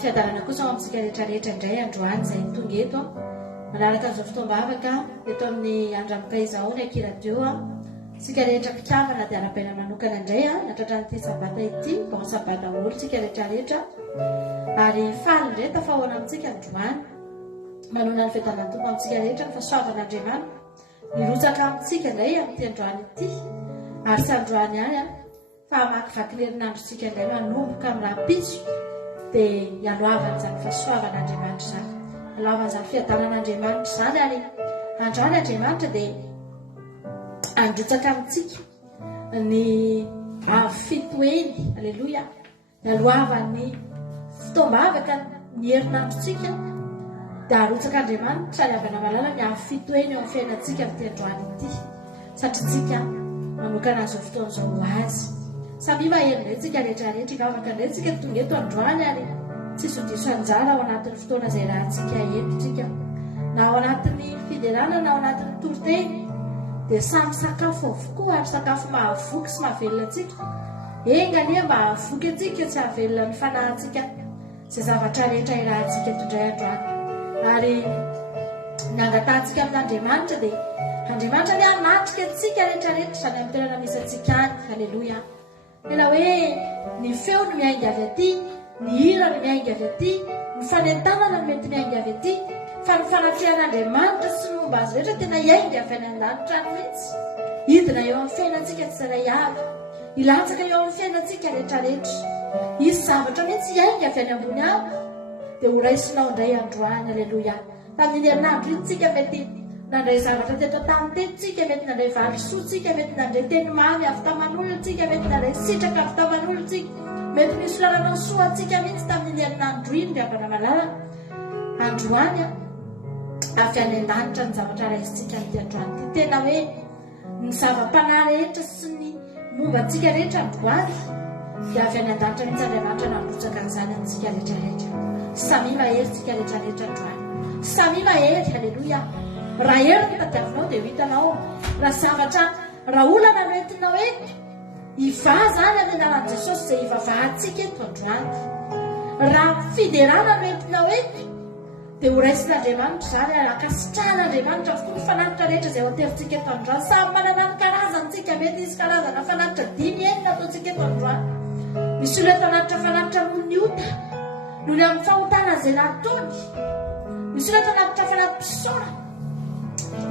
fiadarana kosa ao amintsika rehetrarehetra indray androany izay tonga eto manaraka an'izao fotoam-bavaka eto amin'ny andramoka izaho ny akiradio tsika rehetra mpikambana dia arabaina manokana indray natratra n'ity sabata ity mba sabata olo tsika rehetrarehetra ary faly indray tafahoana amintsika androany manona ny fiadanantompo amintsika rehetra ny fahasoavan'andriamanitra nirotsaka amintsika indray amin'ity androany ity ary sy androany ihany fa hamakivaky herinandrotsika indray manomboka amin'ny rahapiso dia hialoavan'izany fahasoavan'andriamanitra izany hialoavan'izany fiadanan'andriamanitra izany ary androany andriamanitra dia androtsaka amintsika ny fitoeny alleloia hialoavan'ny fotoam-bavaka ny herinandrotsika dia arotsaka andriamanitra hiavana malala ny fitoeny eo amin'ny fiainantsika amin'ity androany ity satria tsika manokana an'izao fotoan'izao azy samy maherindray tsika rehetrarehetra ivavaka indray tsika tonga eto androany ary tsisy diso anjara ao anatin'ny fotoana izay rahantsika eto tsika na ao anatin'ny fiderana na ao anatin'ny toroteny dia samy sakafo avokoa ary sakafo mahavoky sy mahavelona antsika engania mba hahavoky antsika tsy hahavelona ny fanahintsika izay zavatra rehetra irahantsika tondray androany ary nangatantsika amin'andriamanitra dia andriamanitra ny anatrika antsika rehetrarehetra izany amin'ny toerana misy antsika any halleloia tena hoe ny feo no miainga avy aty ny hira no miainga avy aty ny fanentanana no mety miainga avy aty fa ny fanatrehan'andriamanitra sy ny momba azy rehetra tena hiainga avy any an-danitra any mihitsy hidina eo amin'ny fiainantsika tsy zaray avy hilatsaka eo amin'ny fiainantsika rehetrarehetra isy zavatra mihitsy hiainga avy any ambony avy dia ho raisinao indray androany alleloia tamin'ny herinandro iny tsika mety nandray zavatra teto tamin'ny tetontsika mety nandray valisoatsika mety nandray teny mamy avy taman'olontsika mety nandray sitraka avy taman'olontsika mety misy lalana soatsika mihitsy tamin'ny herinandro iny riavana malala androany avy any an-danitra ny zavatra raisintsika amin'ity androany ty tena hoe ny zava-panahy rehetra sy ny momba antsika rehetra androany dia avy any an-danitra mihitsy andriamanitra nandrotsaka n'izany amintsika rehetrarehetra samy mahery tsika rehetrarehetra androany samy mahery halleloia raha hery ny tadiavinao dia ho hitanao raha zavatra raha olana no entinao eto iva zany amin'ny anaran'i jesosy izay ivavahantsika eto androany raha fiderana no entinao eto dia ho raisin'andriamanitra zany ary akasitrahan'andriamanitra avokoa ny fanatitra rehetra izay ho aterintsika eto androany samy manana ny karazany antsika mety isy karazana fanatitra dimy enina ataontsika eto androany. Misy olona eto anatitra fanatitra moniota noho ny amin'ny fahotana izay nataony. Misy olona eto anatitra fanatrim-pisaorana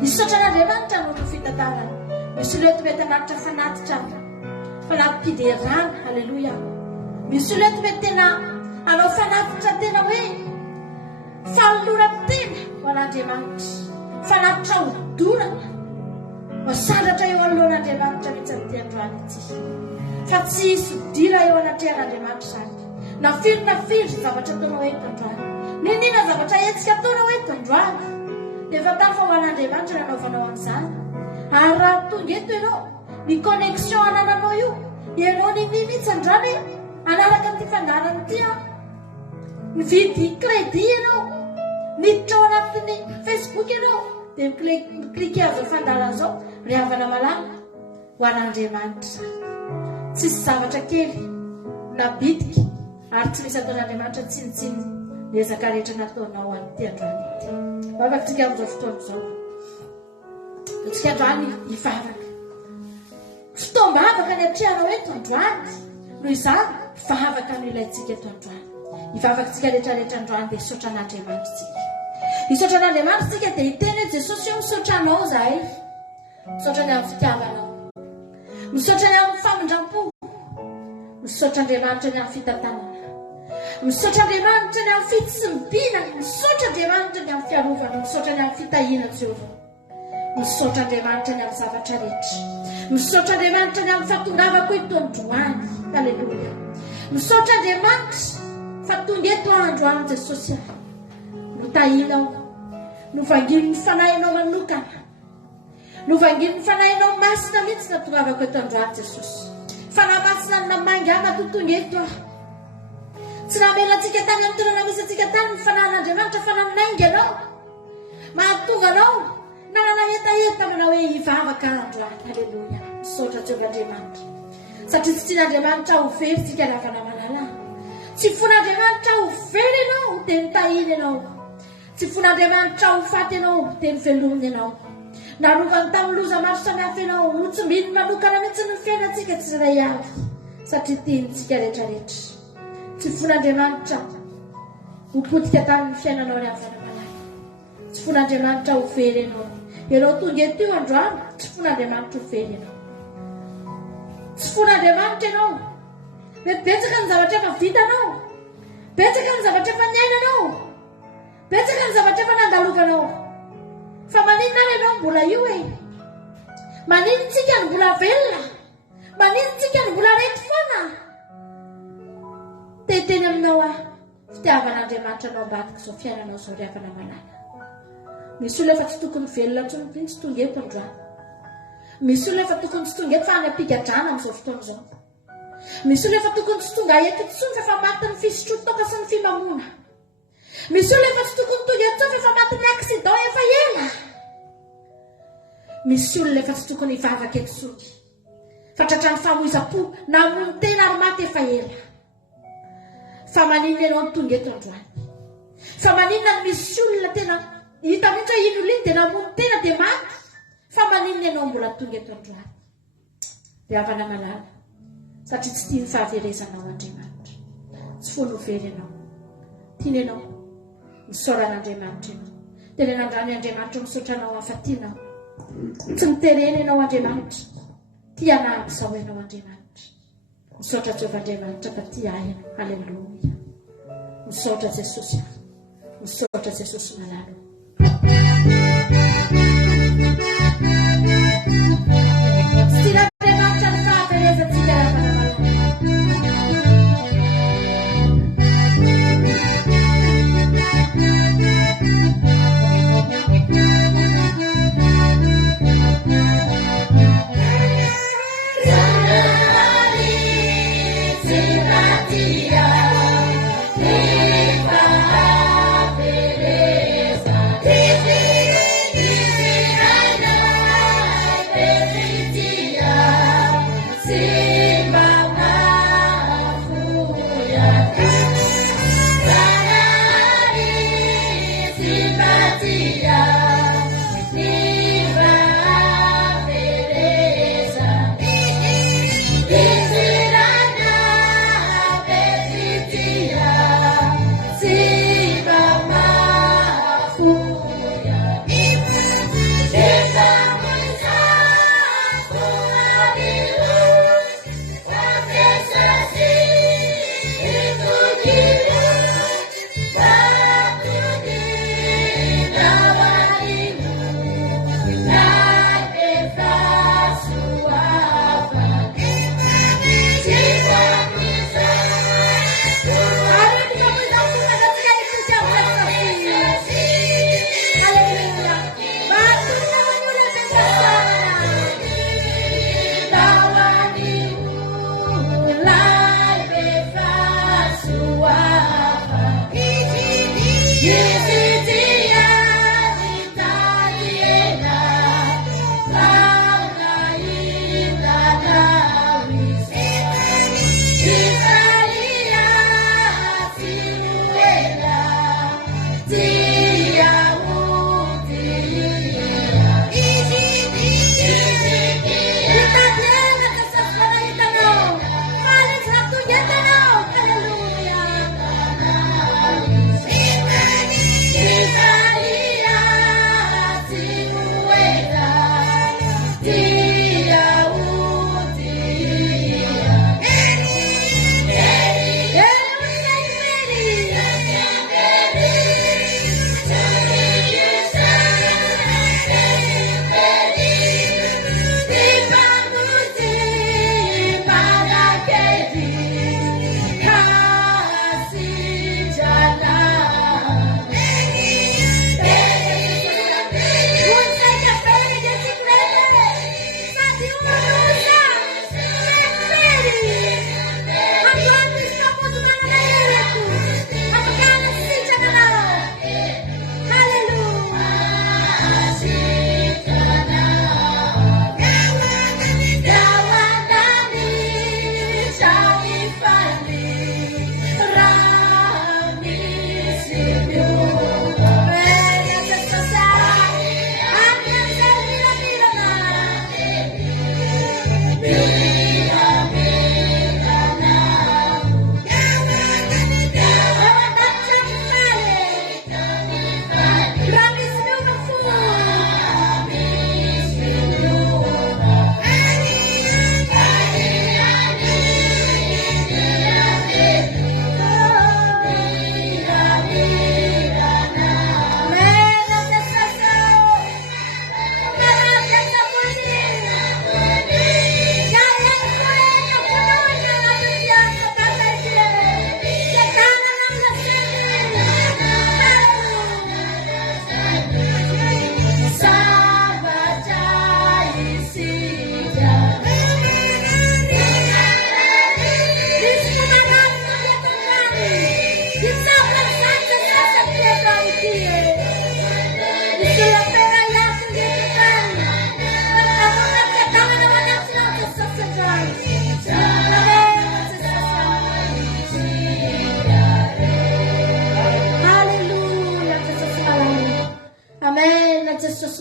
misaotra an'Andriamanitra noho ny fitantarana. Misy olona eto mety anatitra fanatrim-piderana. Halleluja. Misy olona eto mety tena anao fanatitra tena hoe falora-tena ho an'Andriamanitra, fanatitra hodorana masandratra eo anoloan'Andriamanitra mihitsy amin'ity androany ity. Fa tsy hisy dira eo anatrehan'Andriamanitra izany. Na firy zavatra ataonao eto androany, ninona zavatra hetsika ataonao eto androany, dia fantaro fa ho an'Andriamanitra nanaovanao an'izany. Ary raha tonga eto ianao, ny connexion anananao io, ianao niny mihitsy androany anaraka ny fandarana ity mividy crédit ianao, miditra ao anatin'ny Facebook ianao, dia miklike azo fandarana izao, ry havana malama ho an'Andriamanitra. Tsisy zavatra kely na bitika ary tsy misy ataon'Andriamanitra tsinitsiny ny ezaka rehetra nataonao amin'ity androany ity. Vavaka tsika amin'izao fotoana izao, tsika androany hivavaka. Fotoam-bavaka ny atrehanao eto androany, noho izany hivavaka no ilayntsika eto androany. Hivavaka tsika rehetrarehetra androany dia hisaotra an'Andriamanitra tsika. Hisaotra an'Andriamanitra tsika dia hiteny hoe Jesosy io misaotra anao zahay, misaotra ny amin'ny fitiavanao, misaotra ny amin'ny famindram-po, misaotra Andriamanitra ny amin'ny fitantanana, misaotra Andriamanitra ny amin'ny fitsimibinana, misaotra Andriamanitra ny amin'ny fiarovana, misaotra ny amin'ny fitahiana Jehovah, misaotra Andriamanitra ny amin'ny zavatra rehetra, misaotra Andriamanitra ny amin'ny fahatongavako eto androany. Halleluja. Misaotra Andriamanitra fa tonga eto androany Jesosy no tahinao, no vanginy ny fanahinao manokana, no vanginy ny fanahinao masina mihitsy na tongavako eto androany Jesosy. Fa na masina na mangana totonga eto tsy namelantsika tany amin'ny toerana misy antsika tany ny fanahin'Andriamanitra fa nanainga anao, mahatonga anao nanana hetaheta manao hoe hivavaka androany. Halleluja. Misaotra Jehovah Andriamanitra, satria tsy tian'Andriamanitra ho very tsika lavana malala. Tsy fon'Andriamanitra ho very ianao dia nitahiny ianao, tsy fon'Andriamanitra ho faty ianao dia nivelomina ianao. Narovany tamin'ny loza maro samihafa ianao, notsombiny manokana mihitsy ny fiainantsika tsirairay avy, satria tiantsika rehetrarehetra. Tsy fon'Andriamanitra ho potika tamin'ny fiainanao ny havana malala. Tsy fon'Andriamanitra ho very ianao. Ianao tonga eto io androany, tsy fon'Andriamanitra ho very ianao. Tsy fon'Andriamanitra ianao. Betsaka ny zavatra efa vitanao, betsaka ny zavatra efa niainanao, betsaka ny zavatra efa nandalovanao. Fa maninona ary ianao mbola io e? Maninona tsika ny mbola velona? Maninona tsika ny mbola rety foana? Teteny aminao fitiavan'Andriamanitra anao ambadika izao fiainanao izao ry havana malala. Misy olona efa tsy tokony velona intsony tsy tonga eto androany. Misy olona efa tokony tsy tonga eto fa any ampigadrana amin'izao fotoana izao. Misy olona efa tokony tsy tonga eto intsony fa efa maty ny fisotrotoka sy ny fimamona. Misy olona efa tsy tokony tonga eto fa efa maty ny accident efa ela. Misy olona efa tsy tokony hivavaka eto intsony fa tratran'ny famoiza-po namony tena ary maty efa ela. Fa maninona ianao ny tonga eto androany? Fa maninona ny misy olona tena hita mihitsy hoe iny olona iny dia namony tena dia maty? Fa maninona ianao mbola tonga eto androany? Dia havana malala, satria tsy tia ny fahaverezanao Andriamanitra. Tsy fony ho very ianao. Tiana ianao misaora an'Andriamanitra ianao. Tena nandrany Andriamanitra misaotra anao hafatianao. Tsy miterena ianao Andriamanitra, tia nampy izao ianao Andriamanitra. Misaotra Jehovah Andriamanitra fa tia ianao. Halleluja. Misaotra Jesosy, misaotra Jesosy malala. Simpatia, viva a beleza.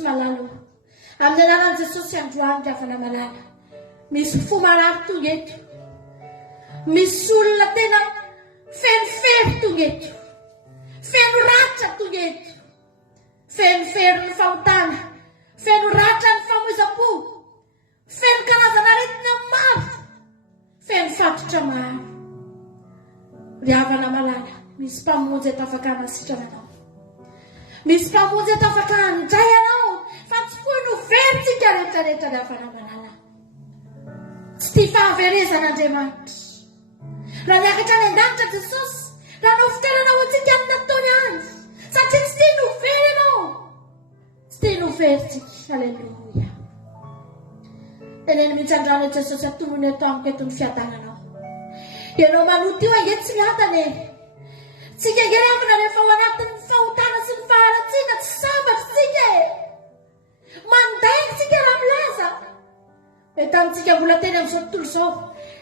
malalo. Amin'ny anaran'i Jesosy androany ravana malala. Misy fo marary tonga eto. Misy olona tena feno tonga eto. Feno ratra tonga eto. Feno ny fahotana. Feno ratra ny famoiza-po. Feno karazana aretina maro. Feno fatotra maro. Ravana malala. Misy mpamonjy eto afaka hanasitrana anao. Misy mpamonjy eto afaka handray anao. Fa tsy foy no veritsika rehetrarehetra ravana malala. Tsy tia fahaverezan'Andriamanitra. Raha niakatra any an-danitra Jesosy, raha nofiterana ho antsika amin'ny nataony azy. Satria tsy tia no very ianao. Tsy tia no veritsika. Alleluia. Teneny mihitsy andrano Jesosy atomony eto amiko eto ny fiadananao. Ianao manoto io ange tsy miatana eny. Tsika ange rehefa rehefa ao anatin'ny fahotana sy ny faharatsiana tsy sambatra tsika e. Mandainy tsika raha milaza. Etantsika mbola teny amin'izao tontolo izao.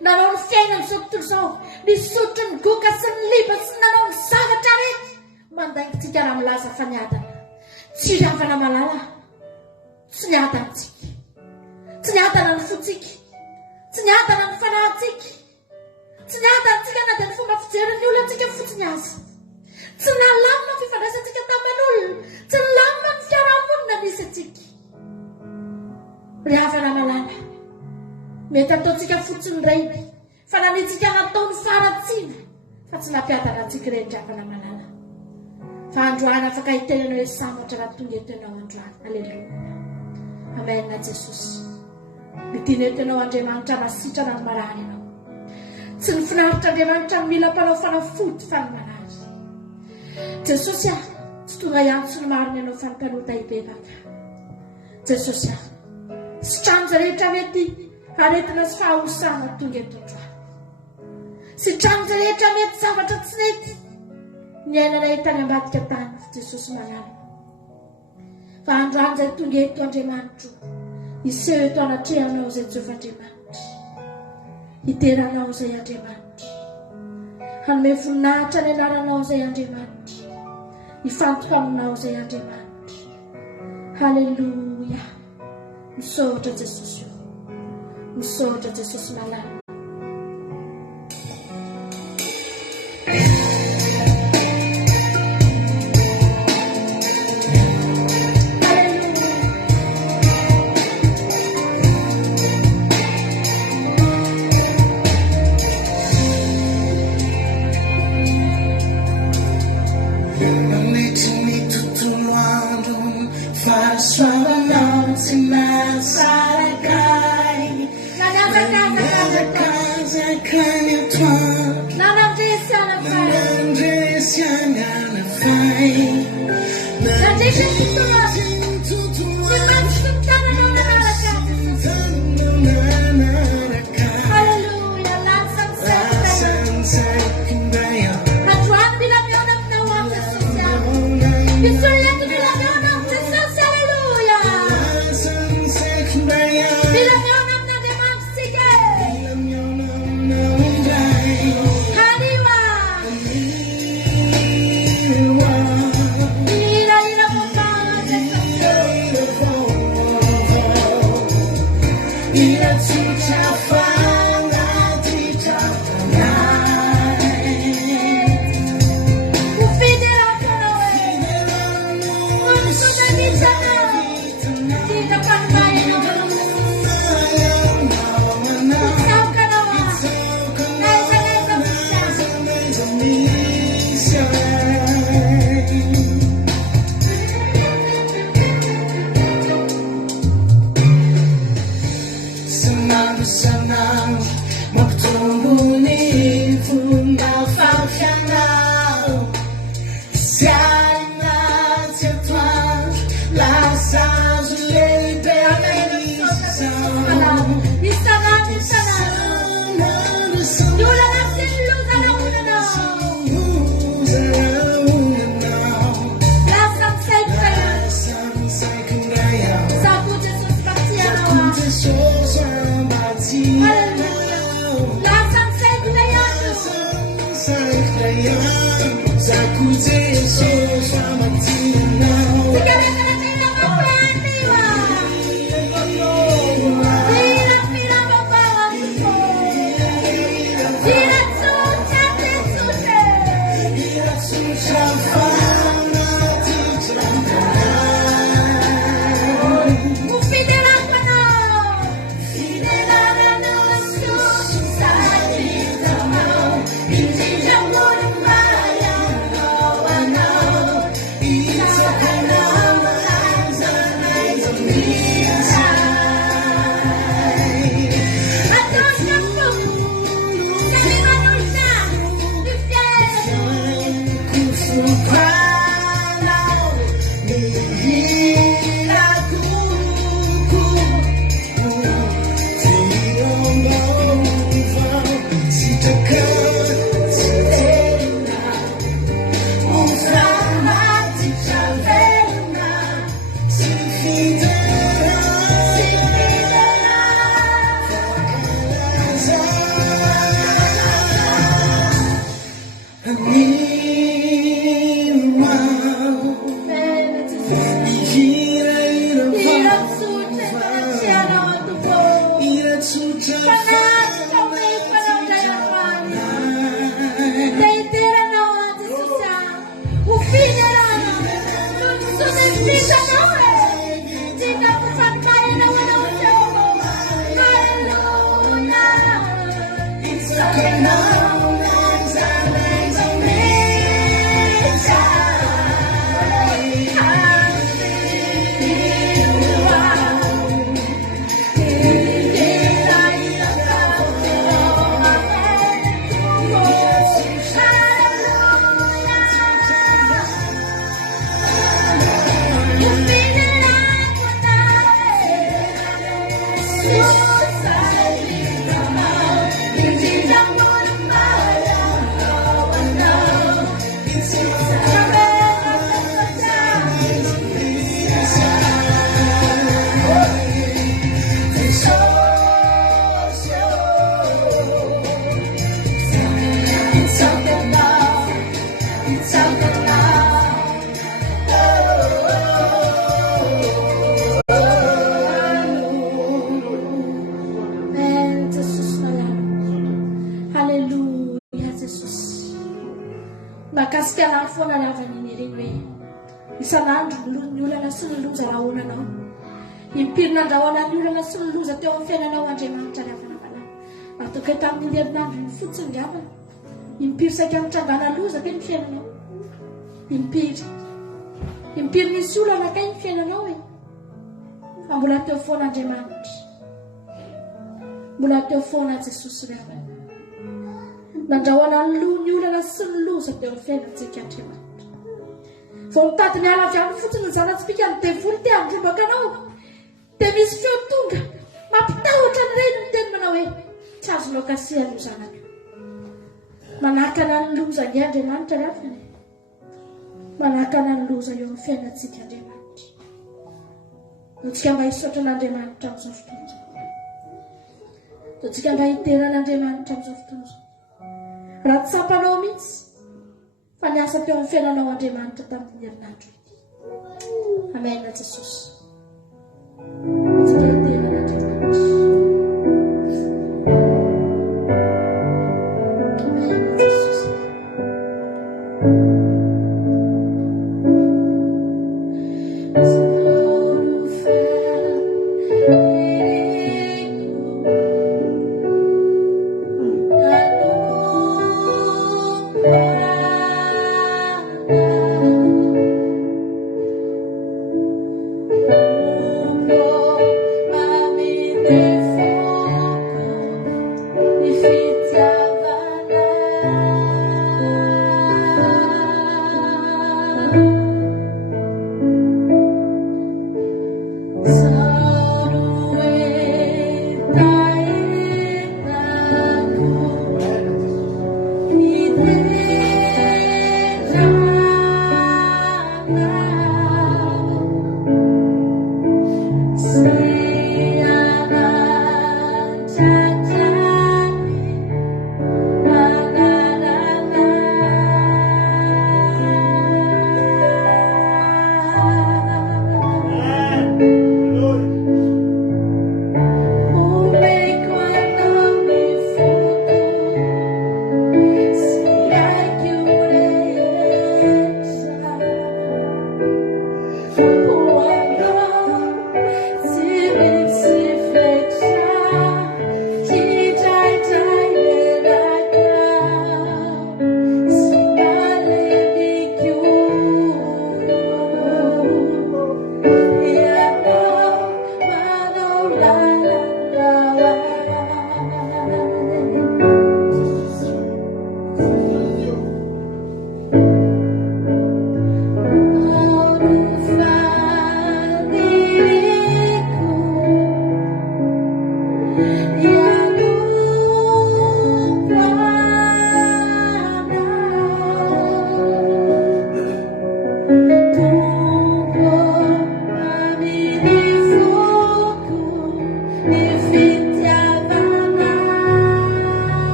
Nanao ny fiaina amin'izao tontolo izao. Nisotro ny goka sy ny liba sy nanao ny zavatra rehetra. Mandainy tsika raha milaza fa niadana. Tsy ravana malala. Tsy niadana tsika. Tsy niadana ny fotsika. Tsy niadana ny fanahintsika. Tsy niadana tsika na dia ny fomba fijery olona tsika fotsiny azy. Tsy nalamina ny fifandraisantsika tamin'olona. Tsy nalamina ny fiarahamonina nisy atsika. Ravana malala. Mety ataontsika fotsiny iray. Fa nanitsika nataony faharatsiana. Fa tsy nampiadana antsika ireny ravana malala. Fa androany afaka hitenenao hoe sambatra raha tonga eto ianao androany. Alleluia. Amen na Jesosy. Midina eto ianao Andriamanitra masitrana ny marary ianao. Tsy ny finaritr'Andriamanitra ny mila mpanao fanafody fa ny marary. Jesosy tsy tonga ihany sy ny marina ianao fa ny mpanota hibebaka. Jesosy sy tranja rehetra mety aretina sy fahahosana tonga eto androany. Sy tranja rehetra mety zavatra tsy nety ny ainana hitany ambadika tany Jesosy malala. Fa androany izay tonga eto Andriamanitra, iseho eto anatrehanao izay Jehovah Andriamanitra. Hiteranao izay Andriamanitra. Hanome voninahitra ny anaranao izay Andriamanitra. Hifantoka aminao izay Andriamanitra. Halleluia. Misaotra Jesosy io. Misaotra Jesosy malala. Ira, ira, papá. Makasikanao foana lavan'iny ireny hoe isan'andro ny olana sy ny loza raha onanao. Impirina andrahoana ny olana sy ny loza teo amin'ny fiainanao Andriamanitra ravana valana. Ataoko hoe tamin'ny herinandro ny fotsiny ngavana. Impiry saika mitrangana loza teo ny fiainanao. Impiry nisy olana kay ny fiainanao e. Fa mbola teo foana Andriamanitra. Mbola teo foana Jesosy ravana. Nandrahoana ny olana sy ny loza teo amin'ny fiainantsika Andriamanitra. Vao mitady ny ala avy amin'ny fotsiny ny zanatsika ny devoly te handrombaka anao. Dia misy feo tonga mampitahotra ny reny ny teny manao hoe tsy azonao kasia no zanaka. Manakana ny loza ny Andriamanitra rafiny. Manakana ny loza eo amin'ny fiainantsika Andriamanitra. Tsika mba hisaotra n'Andriamanitra amin'izao fotoana izao. Tsika mba hiteran'Andriamanitra amin'izao fotoana izao. Raha tsy sampanao mihitsy fa niasa teo amin'ny fiainanao Andriamanitra tamin'ny herinandro. Amen Jesosy. Tsika hiteran'Andriamanitra.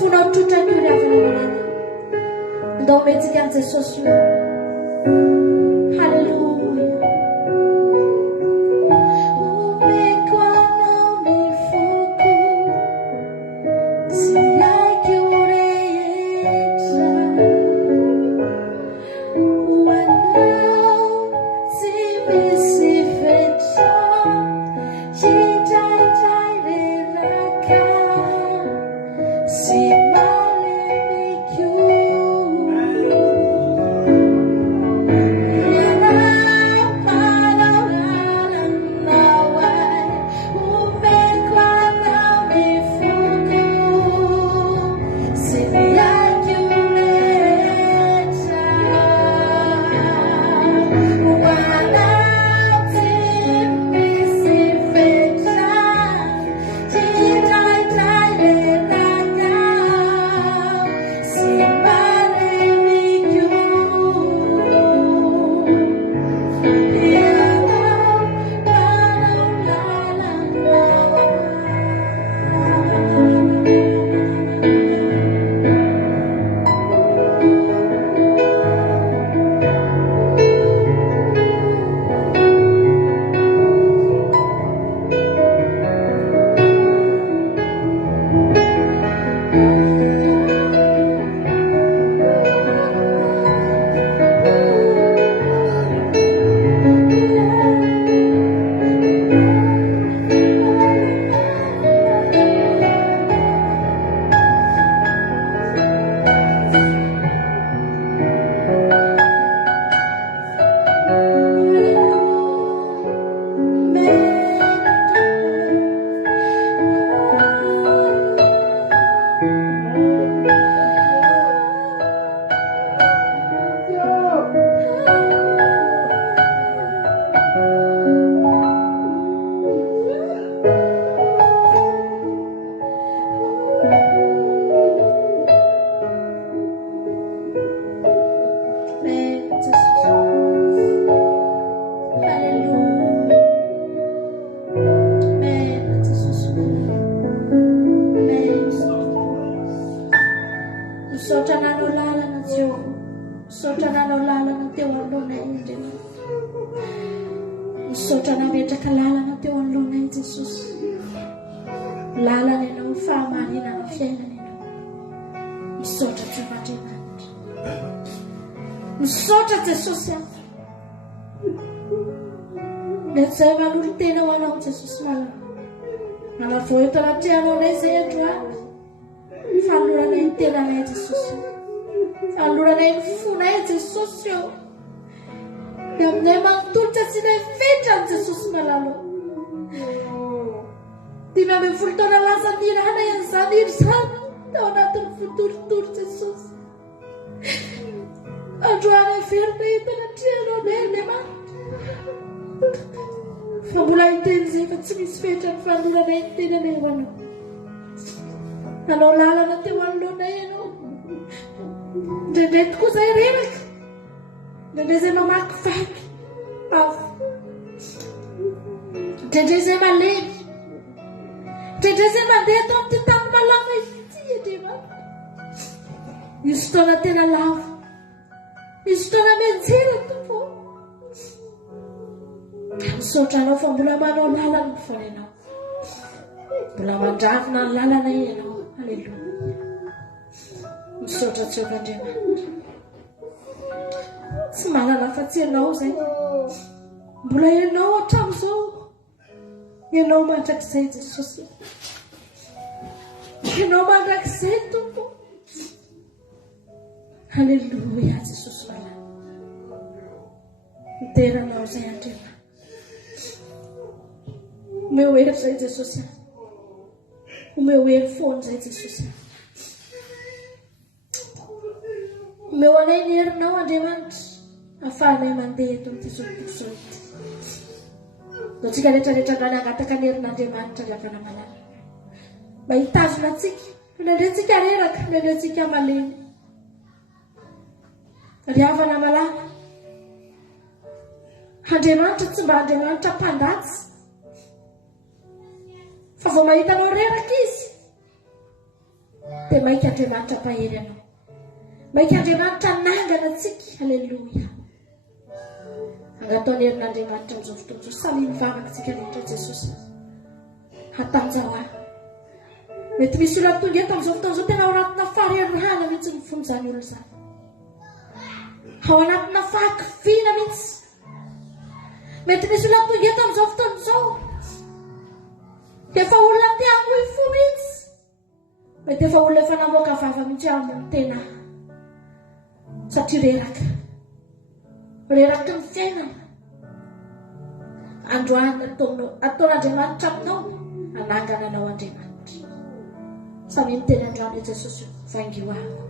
fonao trotra ny riavana ndao metsika an Jesosy. Haleluya. Tsy manana afa-tsy ianao zay. Mbola ianao hatramin'izao. Ianao mandrakizay Jesosy. Ianao mandrakizay Tompo. Haleluya Jesosy vala. Miteranao zay Andriamanitra. Omeo hery zay Jesosy. Omeo hery foana zay Jesosy. Omeo anay ny herinao Andriamanitra. Afahanay mandeha eto amin'ity zao ity. Tsika rehetrarehetra andrany angataka ny herin'Andriamanitra lavana malala. Mba hitazona antsika, nendrentsika reraka, nendrentsika malemy. Riavana malala. Andriamanitra tsy mba Andriamanitra mpandatsy. Fa vao mahitanao reraka izy, dia maika Andriamanitra pahery anao. Maika Andriamanitra nangana antsika. Halleloia. Angataony herin'Andriamanitra amin'izao fotoana izao. Samy mivavaka antsika rehetra Jesosy. Hatanjahoana. Mety misy olona tonga eto amin'izao fotoana izao tena ao anatina fahareharahana mihitsy ny fon'izany olona izany. Ao anatina fahakiviana mihitsy. Mety misy olona tonga eto amin'izao fotoana izao. Efa olona te hamoy fo mihitsy. Mety efa olona efa namoaka vava mihitsy amin'ny tena. Satria reraka. Reraky ny fiainana. Androany ataon'Andriamanitra aminao. Anangana anao Andriamanitra. Samy miteny androany Jesosy vangioako.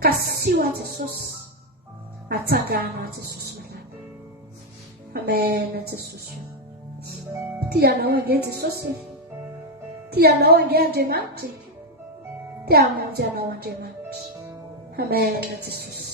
Kasio a Jesosy. Atsangana a Jesosy malala. Amen Jesosy. Tianao ange Jesosy. Tianao ange Andriamanitra. Tiamonjy anao Andriamanitra. Amen Jesosy.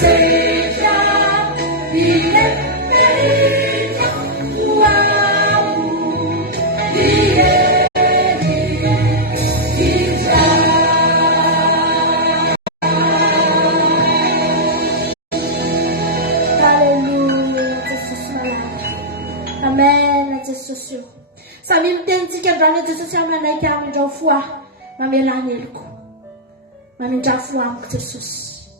Seja Amen, Jesosy. Samy mitenitsika androany Jesosy amanaiky amindrao fo aho mamelany heliko. Mamindra fo amiko Jesosy.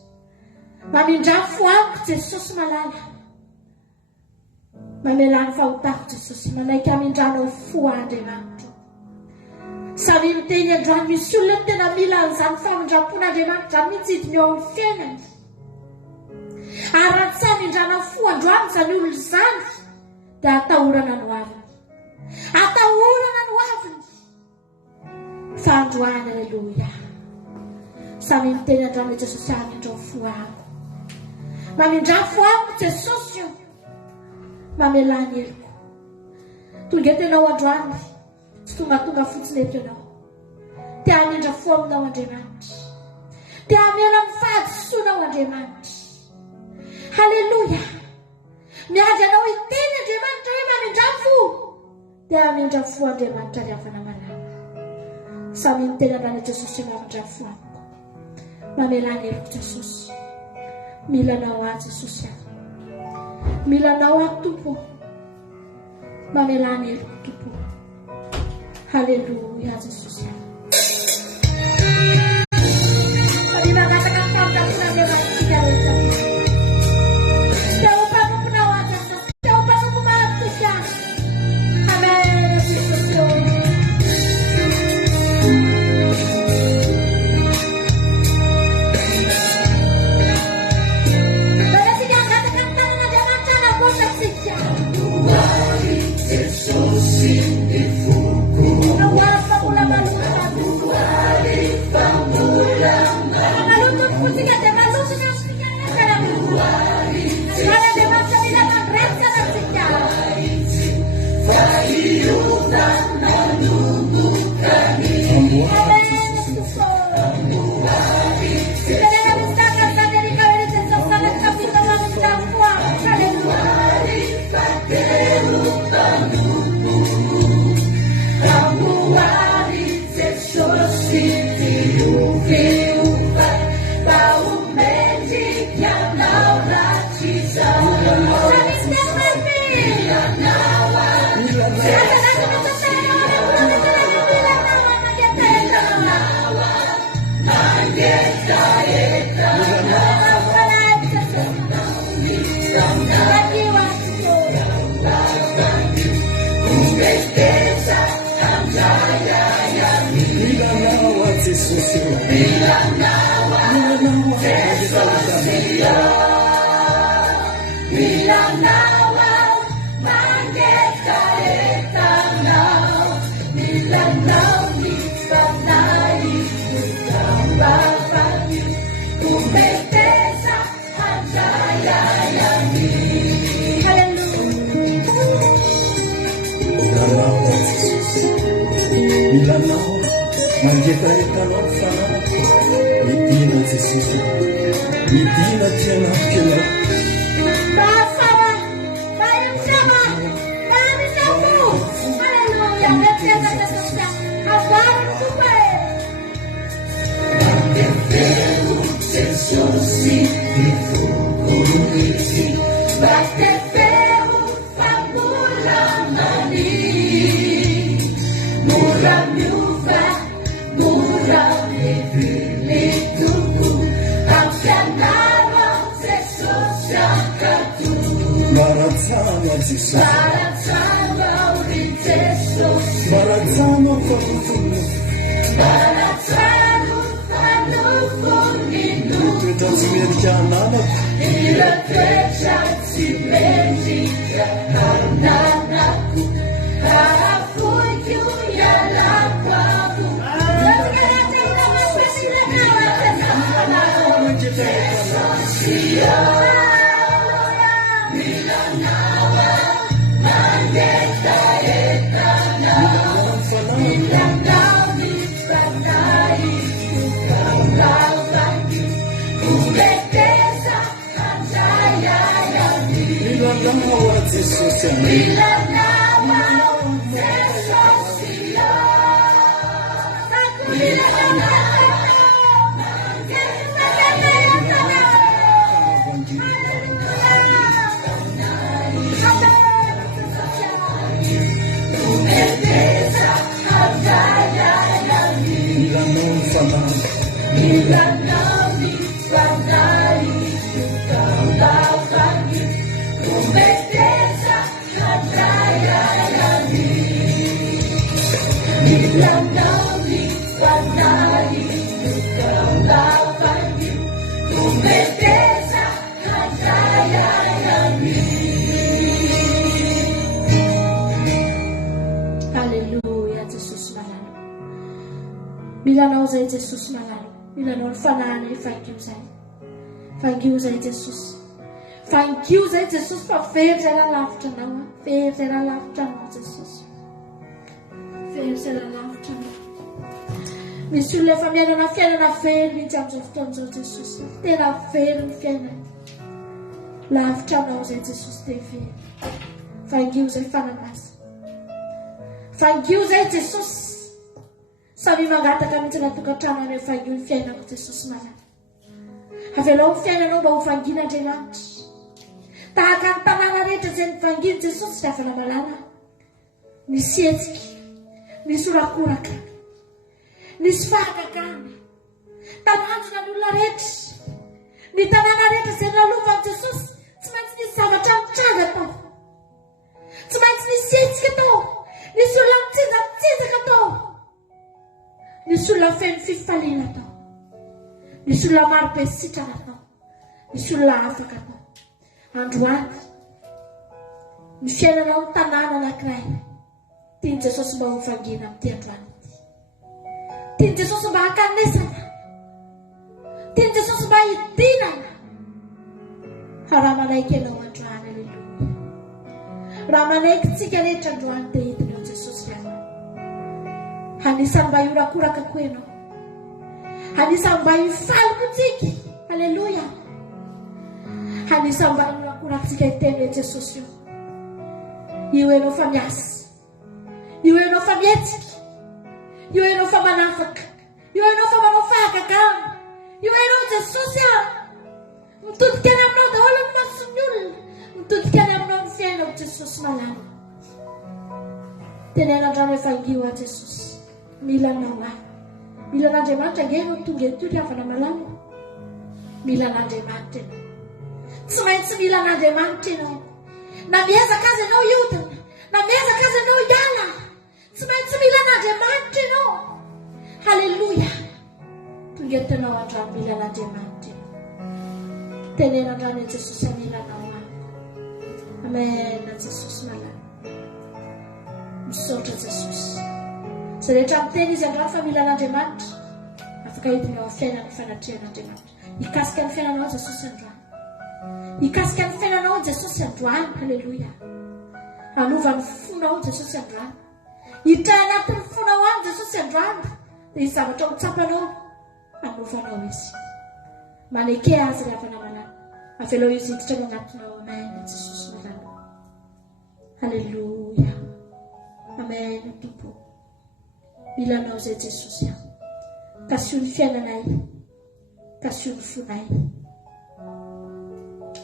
Mamindra fo amiko Jesosy malala. Mamelany fahotako Jesosy manaiky amindranao fo Andriamanitra. Samy miteny androany misy olona tena mila an'izany famindrapon'Andriamanitra mihitsy hidiny eo amin'ny fiainany. Ary raha tsy amindranao fo androany izany olona izany dia atahorana no aviny. Atahorana no aviny. Fa androany, aleluia. Samy miteny androany Jesosy amindrao fo amiko. Mamindra fo amiko Jesosy io. Mamelany heliko. Tonga eto ianao androany. Tsy tonga fotsiny eto ianao. Te hamindra fo aminao Andriamanitra. Te hamela ny fahadisoanao Andriamanitra. Halleluia. Miady anao hiteny Andriamanitra hoe mamindra fo. Te hamindra fo Andriamanitra ny avana malala. Samy miteny androany Jesosy mamindra fo amiko. Mamelany heliko Jesosy. Milanao aho Jesosy aho. Milanao aho Tompo. Mamelany heliko Tompo. Halleluia Jesosy aho. Sabi magataka ang pagkakuna Andriamanitra rehetra. Siya upang mapunawa Jesosy. Siya upang mapumahat siya. Amen Jesosy. certeza Haleluya, Jesosy malalo. Milanao zay Jesosy malalo. Milanao ny fanahana fangio zay. Fangio zay Jesosy. Fangio zay Jesosy fa very zay lalavitra anao. Very zay lalavitra anao Jesosy. Very zay lalavitra anao. Misy olona efa miainana fiainana very mihitsy amin'izao fotoan'izao Jesosy. Tena very ny fiainana. Lavitra anao zay Jesosy dia very. Fangio zay fanamasa. Fangio zay Jesosy. Samy mangataka mihitsy natokantrano any fangio ny fiainako Jesosy malala. Avelao ny fiainanao mba ho fangin'Andriamanitra. Tahaka ny tanàna rehetra izay nifanginy Jesosy dia afana malala. Nisy hetsika, nisy orakoraka, nisy fahagagana. Tananjona ny olona rehetra. Ny tanàna rehetra izay nalova amin'i Jesosy tsy maintsy nisy zavatra mitranga tao. Tsy maintsy nisy hetsika tao. Nisy olona mitsinjaka tao. Nisy olona feno fifaliana tao. Nisy olona maro be sitrana tao. Nisy olona afaka tao. Androany ny fiainanao ny tanàna anankiray. Tiany Jesosy mba ho fangina amin'ity androany ity. Tiany Jesosy mba hakanesana. Tiany Jesosy mba hidinana. Raha manaiky ianao androany, aleluia. Raha manaiky tsika rehetra androany dia hidinao Jesosy ianao. Hanisany mba hiorakoraka koa ianao. Hanisany mba hifaliko tsika, aleluia. Hanisany mba hiorakoraka tsika hiteny Jesosy io. Io ianao fa miasa. Io ianao fa mietsika. Io ianao fa manafaka. Io ianao fa manao fahagagana. Io ianao Jesosy mitodika any aminao daholo ny mason'ny olona. Mitodika any aminao ny fiainao Jesosy malala. Tenenandrano efangio a Jesosy. Milanao ahy. Milan'Andriamanitra angehy tonga eto riavana malamo. Milan'Andriamanitra ianao. Tsy maintsy milan'Andriamanitra ianao. Na miezaka azy ianao hiodina. Na miezaka azy ianao hiala. Tsy maintsy milan'Andriamanitra ianao. Haleluia. Tonga eto ianao androany milan'Andriamanitra ianao. Tenenandrano e Jesosy milanao ahy. Amen. Jesosy malala. Misaotra Jesosy. Izay rehetra miteny izy androany fa milan'Andriamanitra. Afaka hidinao fiainana ny fanatrehan'Andriamanitra. Hikasika ny fiainanao Jesosy androany. Hikasika ny fiainanao Jesosy androany. Haleluia. Hanova ny fonao Jesosy androany. Hiditra anatin'ny fonao any Jesosy androany. Dia izy zavatra mitsapanao hanovanao izy. Maneke azy rehefa namanana. Avelao izy hiditra ny anatinao. Amen. Jesosy malala. Haleluia. Amen. Tompo. Milanao zay Jesosy aho. Kasio ny fiainanay. Kasio ny fonay.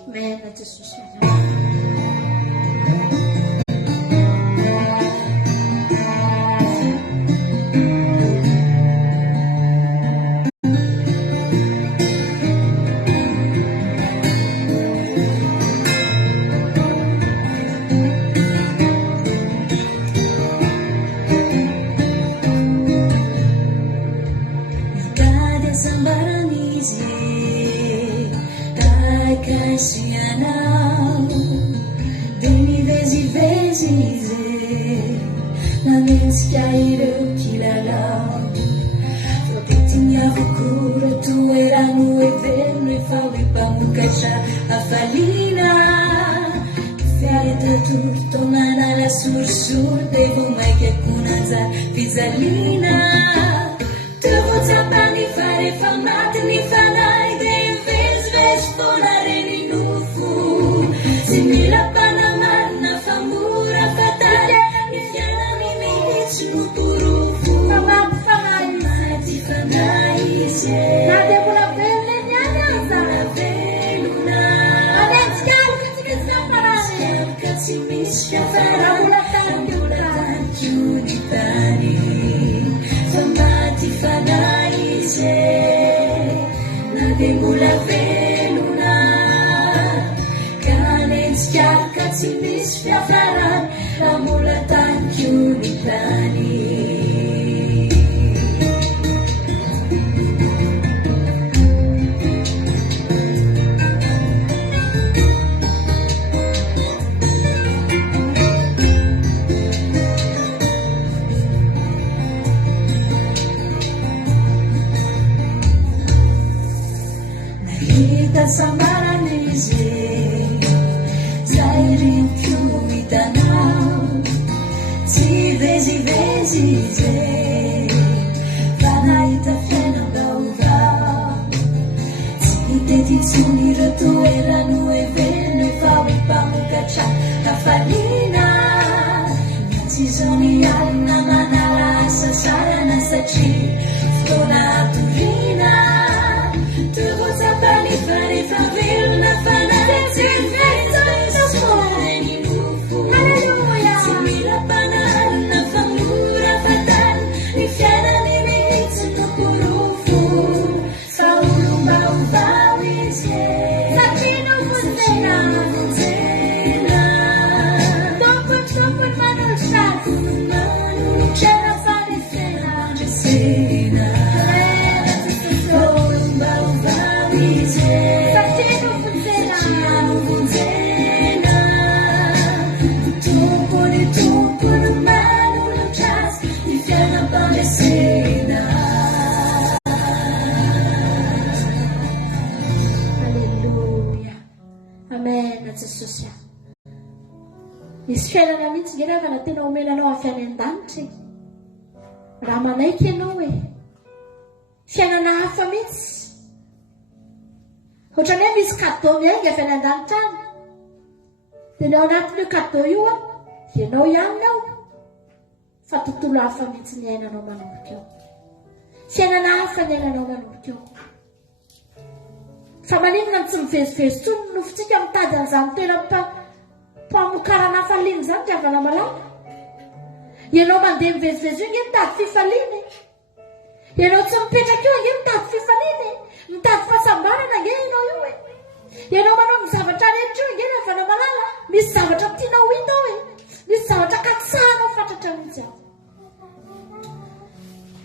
Amen. Jesosy malala. sambaranize zairinku itanao tsy vezivezize fanahita fiainam-baovao tsy tetitsony retoerano eveno efa mipamokatra hafalina tsy zao ny alina manala asa sarana satria fotoana atorina tuvotsapanifa rehefa velona fanatsy Haleluya tsy mila panarina famora fatany ny fiainany mihitsy nokorofo fa olom-baovao izy satria novonjena tompony manolotra fanesena olom-baovao izy satria novonjena tompony manolotra ny fiainam-panesena. Haleluya. Amen Jesosy. Misy fiainana mihitsy nge rehefa na tena omenanao afy any an-danitra raha manaiky ianao hoe fiainana hafa mihitsy ohatrany hoe misy cadeau miainga avy any an-danitra any dia ny ao anatin'io cadeau io ianao ihany ao fa tontolo hafa mihitsy ny ainanao manomboka eo fiainana hafa ny ainanao manomboka eo fa maninona ny tsy mivezivezy tsony ny nofontsika mitady an'izany toeram-pamokarana faliana zany tiavana malala ianao mandeha mivezivezy io nge mitady fifaliana ianao tsy mipetraka io nge mitady fifaliana mitady fahasambarana nge ianao io e ianao manao ny zavatra rehetra io nge tiavana malala misy zavatra tianao hitao e misy zavatra katsahanao fatratra mihitsy aho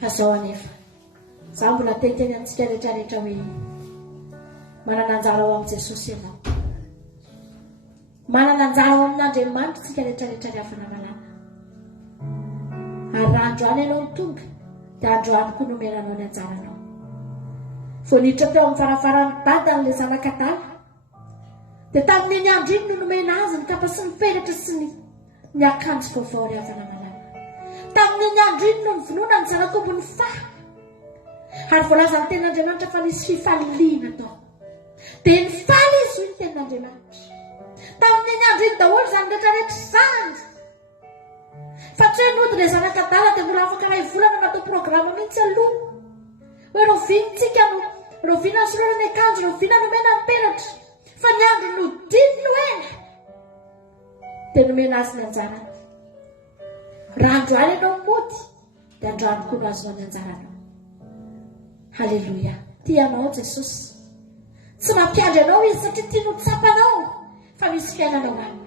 azao anefa za mbola teteny antsika rehetrarehetra hoe manana anjara ao amin'i Jesosy ianao manana anjara ao amin'Andriamanitra tsika rehetrarehetra riafana malala ary raha androany ianao ny tonga dia androany koa nomenanao ny anjaranao voaniditra teo amin'ny farafaran'ny dadany ilay zanakadala dia tamin'iny andro iny no nomena azy ny kapa sy ny peratra sy ny akanjo vaovao riafana malala tamin'iny andro iny no nivonoana ny zanakombony faha ary voalazany ten'Andriamanitra fa nisy fifaliliana tao dia ny faly izy io ny ten'Andriamanitra tamin'iny andro iny daholo zany rehetrarehetra zany fa tsy hoe nody ilay zanakadala dia mbola afaka ray volana natao programa mihitsy aloha hoe rovinitsika no rovina ny solona ny akanjo rovina nomena ny peratra fa ny andro nodiny no ena dia nomena azy ny anjarany raha androany ianao mody dia androany koa no azonao ny anjaranao. Haleluya. Tianao Jesosy tsy mampiandry anao izy satria tia notsapanao fa misy fiainanao any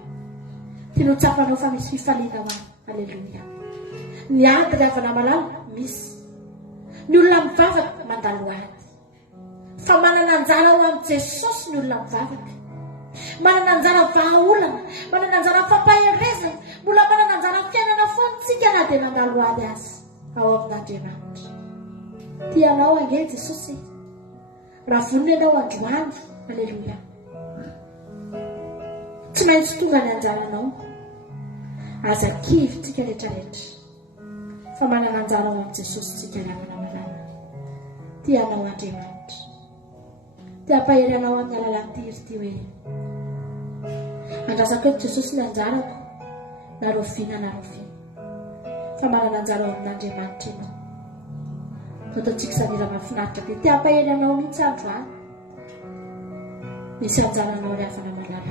tia notsapanao fa misy fifaliana any. Haleluya. Ny ady riavana malala misy ny olona mivavaka mandalo ady fa manana anjara ao amin'ny Jesosy ny olona mivavaka manana anjara vahaolana manana anjara fampaherezana mbola manana anjara fiainana fontsika na dia mandalo ady azy ao amin'Andriamanitra. Tianao ange Jesosy raha vonona ianao androany. Haleluya. Tsy maintsy tonga ny anjaranao aza kivy tsika rehetrarehetra fa manana anjara ao amin'i Jesosy tsika riavana malala. Tianao Andriamanitra tia hampahery anao amin'ny alalan'ity izy ty hoe andrasako eto Jesosy ny anjarako na roviana fa manana anjara ao amin'Andriamanitra ianao. Ataontsika samira mahafinaritra be tia hampahery anao mihitsy androany misy anjaranao riavana malala.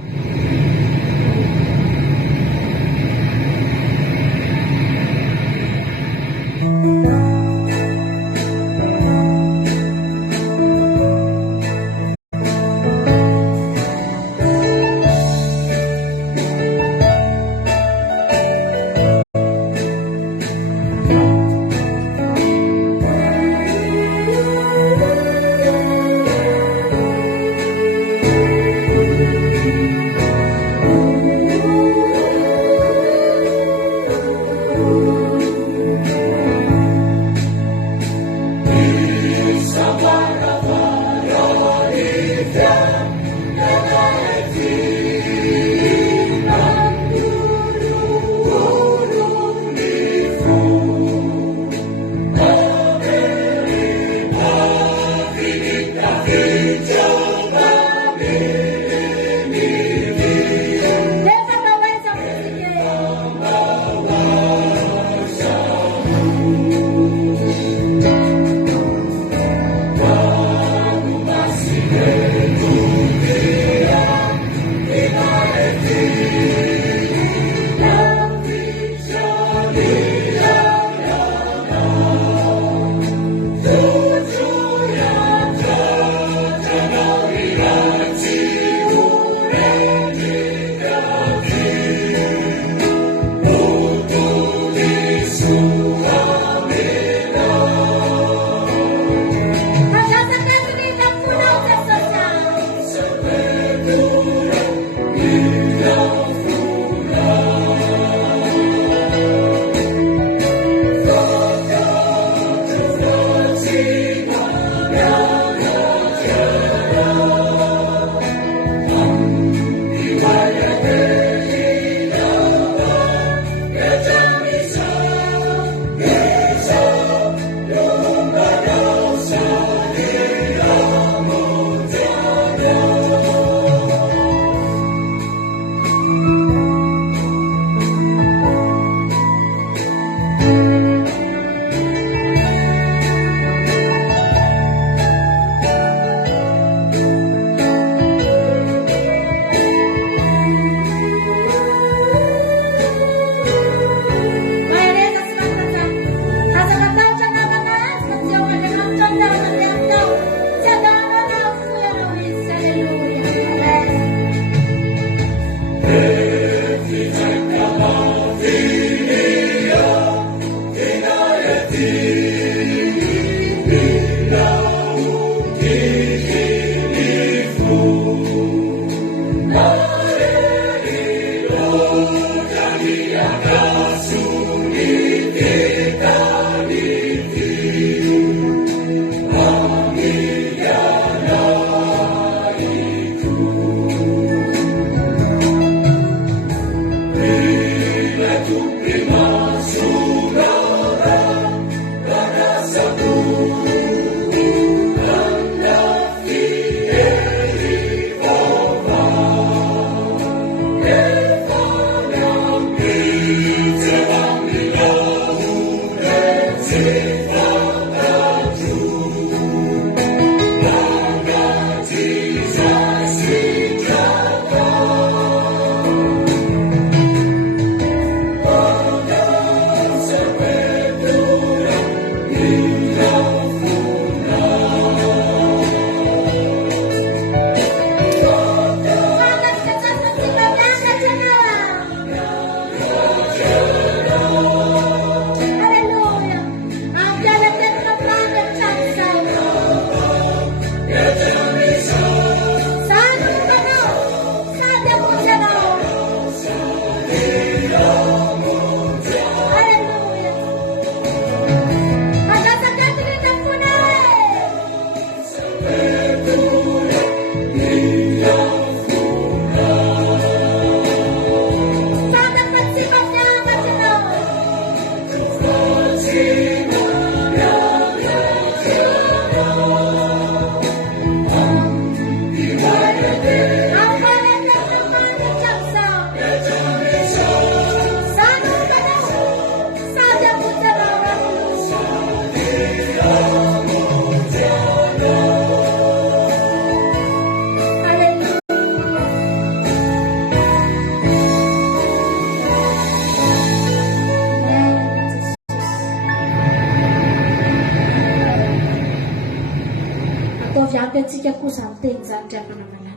Ampetsika kosa miteny zany driavana malala.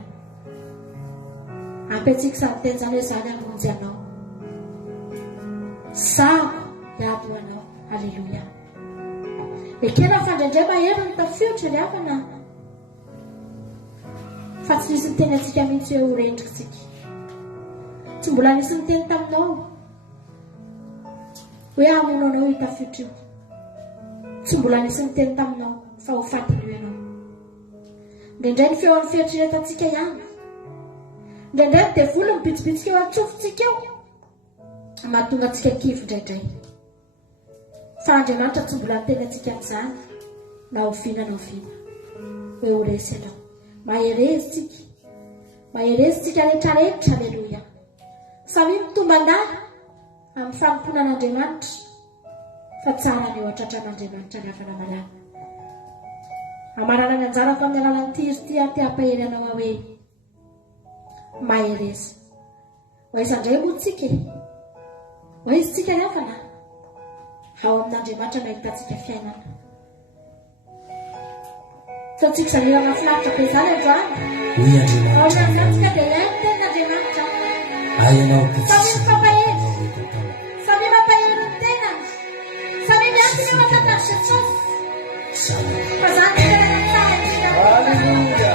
Ampetsika sa miteny zany hoe zany amonjy anao. Sako iabo anao. Alleluia. Ekena fandraindray mahery ny tafiotra ny havana. Fa tsy nisy miteny atsika mihitsy hoe ho rendritsika. Tsy mbola nisy miteny taminao hoe amono anao io tafiotra io. Tsy mbola nisy miteny taminao fa ho fatiny io ianao. Ndraindray ny feon'ny fieritreretantsika ihany. Ndraindray ny devoly mibitsibitsika eo antsofintsika eo. Mahatonga antsika kivy ndraindray. Fa Andriamanitra tsy mbola miteny antsika amin'izany. Na oviana na oviana. Hoe ho resy ianao. Maherezintsika. Maherezintsika rehetrarehetra. Alleluia. Samy mitomban-dala amin'ny fanomponan'Andriamanitra. Fa tsara ny eo an-tratran'Andriamanitra ny havana malala. Amarana ny anjarako amin'ny alalan'ny ity ampahery anao hoe mahereza. Hoaiza indray moa tsika e? Hoaiza tsika ny havana? Ao amin'Andriamanitra mahitantsika fiainana. Ataontsika izany eo mahafinaritra be izany androany. Ao amin'Andriamantsika dia ilainy ny tenin'Andriamanitra. Samy mifampahery. Samy mampahery ny tenany. Samy miantony eo an-tantaritra Jesosy. Fa zany tena tsara tsika. Alleluia.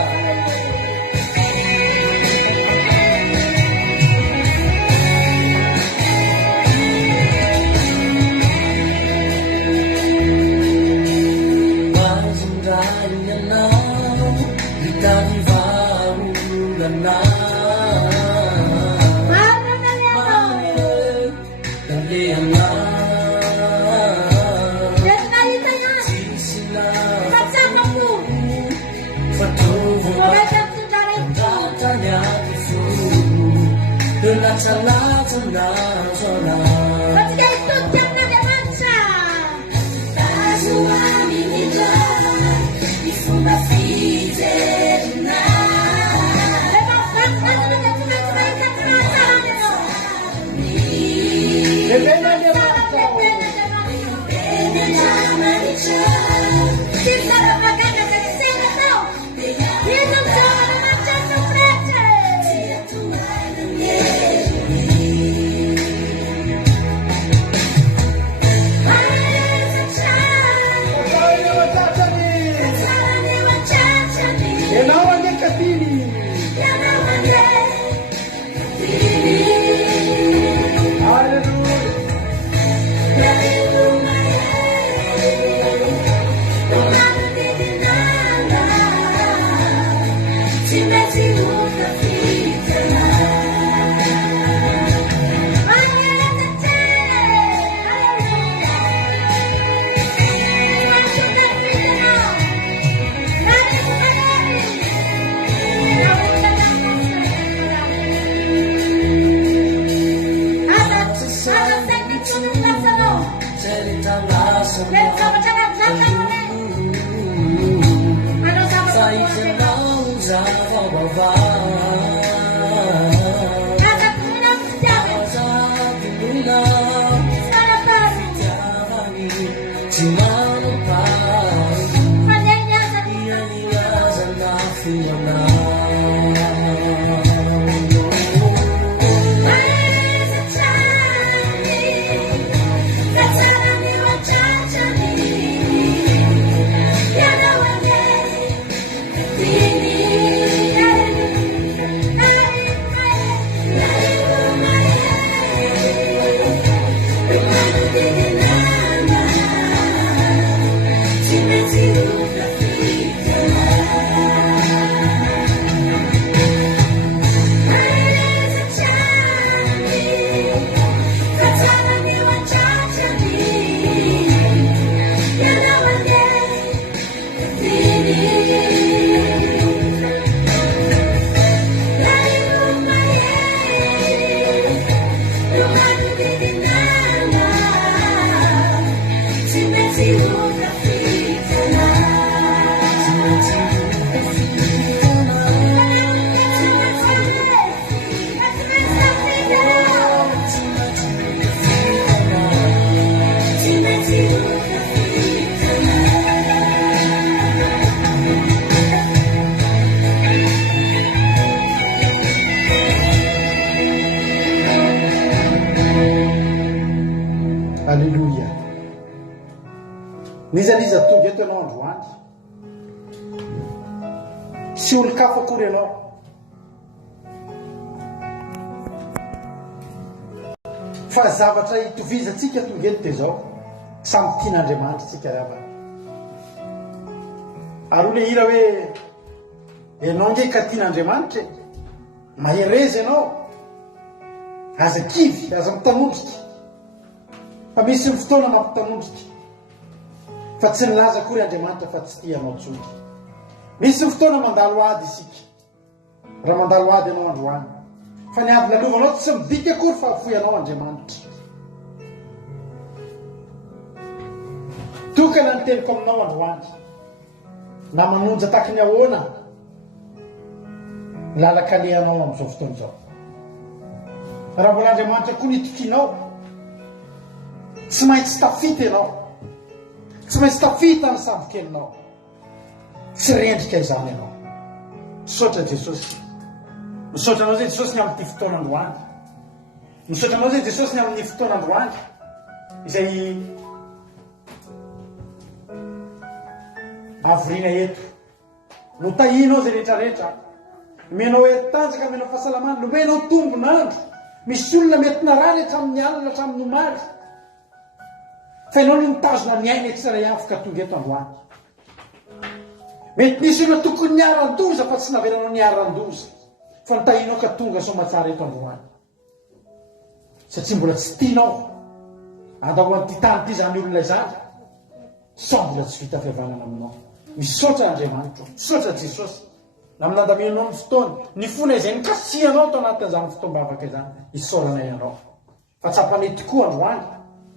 nizaliza tonga eto ianao androany sy olo-kafa akory ianao fa zavatra hitovizatsika tonga eto de zao samy tian'Andriamanitra tsika rava ary ole ira hoe ianao nge ka tian'Andriamanitra maherezy ianao aza kivy aza mitanondrika fa misy ny fotoana mampitanondrika fa tsy nilaza akory Andriamanitra fa tsy tianao tsony misy ny fotoana mandalo ady isika raha mandalo ady ianao androany fa ny ady lalovanao tsy midika akory fa afoy ianao Andriamanitra tokana ny teniko aminao androany na manonja taky ny ahoana lalakaleanao amin'izao fotoana izao raha mbola Andriamanitra koa nitokinao tsy maintsy tafita ianao tsy maintsy tafita ny sambokelinao tsy rendrika izany ianao misaotra Jesosy misaotra anao zay Jesosy ny amin'ity fotoana androany misaotra anao zay Jesosy ny amin'ny fotoana androany izay avorina eto no tahinao zay rehetrarehetra menao hoe tanjaka menao fahasalamana lomenao tombonandro misy olona mety narary hatramin'ny alina hatramin'ny omaly fa ianao no mitazona ny aina etsara afaka tonga eto androany mety nisy olona tokony niaran-doza fa tsy naveranao niaran-doza fa nitahinao ka tonga somatsara eto androany satria mbola tsy tianao andahoan'ity tany ity zany olona izany sa mbola tsy vita fihavanana aminao misaotra Andriamanitra misaotra Jesosy na minandaminao ny fotoana ny fona izay nikasianao tao anatin'izany fotoam-bavaka izany isaorana ianao fa tsapanay tokoa androany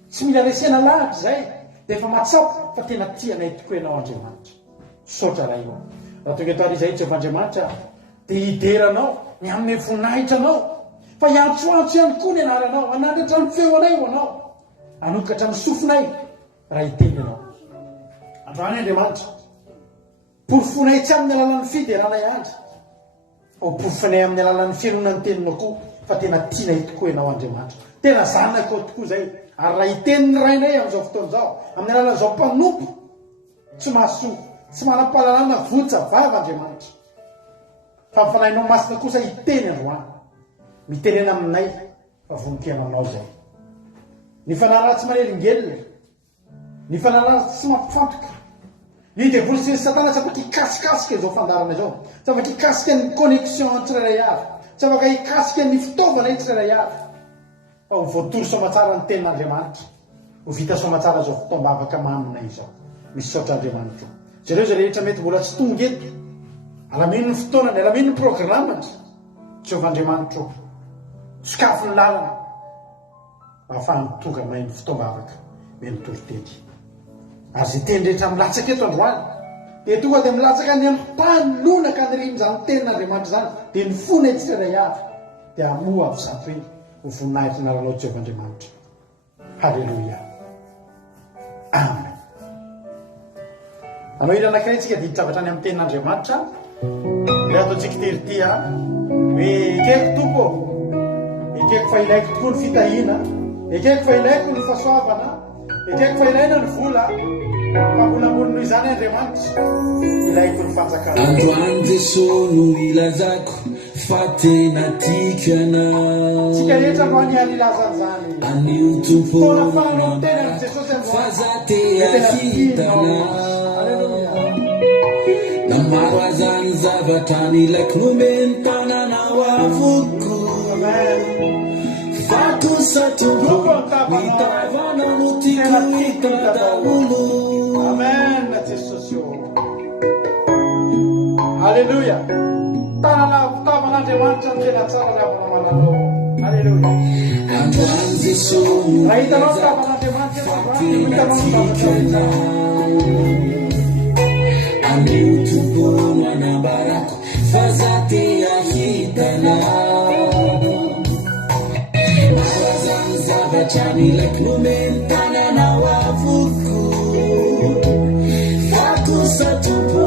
tsy mila resena lahatra izay dia efa matsapo fa tena tianay tokoa ianao Andriamanitra misaotra raha io raha tonga eto ary izay Jehovah-Andriamanitra dia hideranao ny amin'ny voninahitra anao fa hiantsoantso ihany koa ny anaranao anandratra ny feonay ho anao anokatra ny sofinay raha hiteny ianao androany Andriamanitra porofonay tsy amin'ny alalan'ny fideranay andry o porofonay amin'ny alalan'ny fianonany teninao koa fa tena tianay tokoa ianao Andriamanitra tena zanako tokoa zay ary raha hiteniny rainay amin'izao fotoana izao amin'ny alalan'izao mpanompo tsy mahasoa tsy manam-pahalalana votsa vava Andriamanitra fa mifanahinao masina kosa hiteny androany mitenena aminay fa voninkiananao zay ny fanaraha tsy manelingelina ny fanaraha tsy mampifantoka ny devoly sy ny satana tsy afaka hikasikasika izao fandarana izao tsy afaka hikasika ny connexion tsirairay avy tsy afaka hikasika ny fitaovana tsirairay avy fa ho voatory somatsara ny tenin'Andriamanitra ho vita somatsara zao fotoam-bavaka mamina izao misaotra Andriamanitra zareo zay rehetra mety mbola tsy tonga eto alamino ny fotoanany alamino ny programmany Jehovah-Andriamanitra sokafo ny lalana ahafahany tonga mahay ny fotoam-bavaka meny toritety ary zay teny rehetra milatsaka eto androany dia tonga dia milatsaka ny ampany lonaka ny riny zany tenin'Andriamanitra zany dia ny fona etsirairay avy dia amoa avy zato hoe ho voninahitra ny aranao Jehovah-Andriamanitra halleloia amen anao ira anankiray tsika dia hitravatra any amin'ny tenin'Andriamanitra dia ataontsika teritya hoe ekeko tompo ekeko fa ilaiko tokoa ny fitahiana ekeko fa ilaiko ny fahasoavana ekeko fa ilaina ny vola mambolambolino izany Andriamanitra ilaiko ny fanjakana androany Jesosy no ilazako fa tena tiako anao tsika rehetra no any ilazan'izany anio tona fahanao tena ny Jesosy fa za te ahitana na maro azany zavatra nilaiko nomeny tananao avoko fa kosa tompo mitavana no tiako hita daholo amen Jesosy halleluia tanana fitavan'Andriamanitra ny tena tsara raha manamananao halleluia androany Jesosy no raha hitanao fitavan'Andriamanitra hitanao anio tompo manambarako fa za te ahitana marazany zavatra nilaiko nomeny tananao avoko fa kosa tompo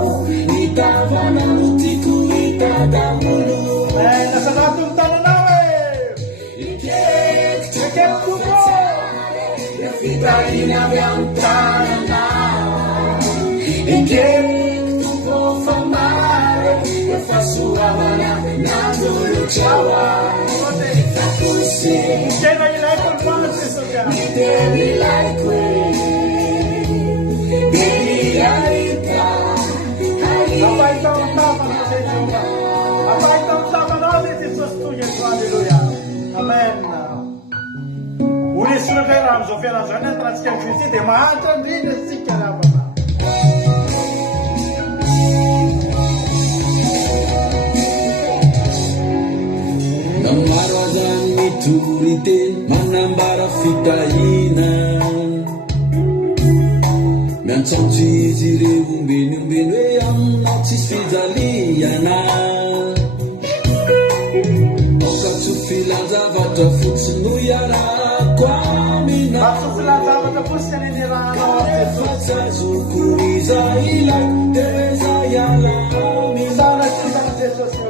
hitavana no tiako hita daholo nasanato ny tananao ekeko tompo fitahina avy amin'ny tananao Famare, e fa sua mano, nato ciao. Così, Che non gli dai col mano stesso piano. mi devi like devi aiutare. Apa ito ang tama na sa inyo ba? Apa ito ang tama na sa Jesus tuyo. Hallelujah. Amen. Uli sila kay Ram, Sofia na sana, transikan Kristi, de maatra din na si Karaba. Namarazan miturite manambara fitahina miantsaotsy izy ireo ombenombeno hoe aminao tsisy fijaliana aokatso filanjavatra fotsy no iarako amina Filanjavatra fotsy ny iniranao amin'ny Jesosy. fatsazoko izailay teza iala amina Sana sila ng Jesus yun.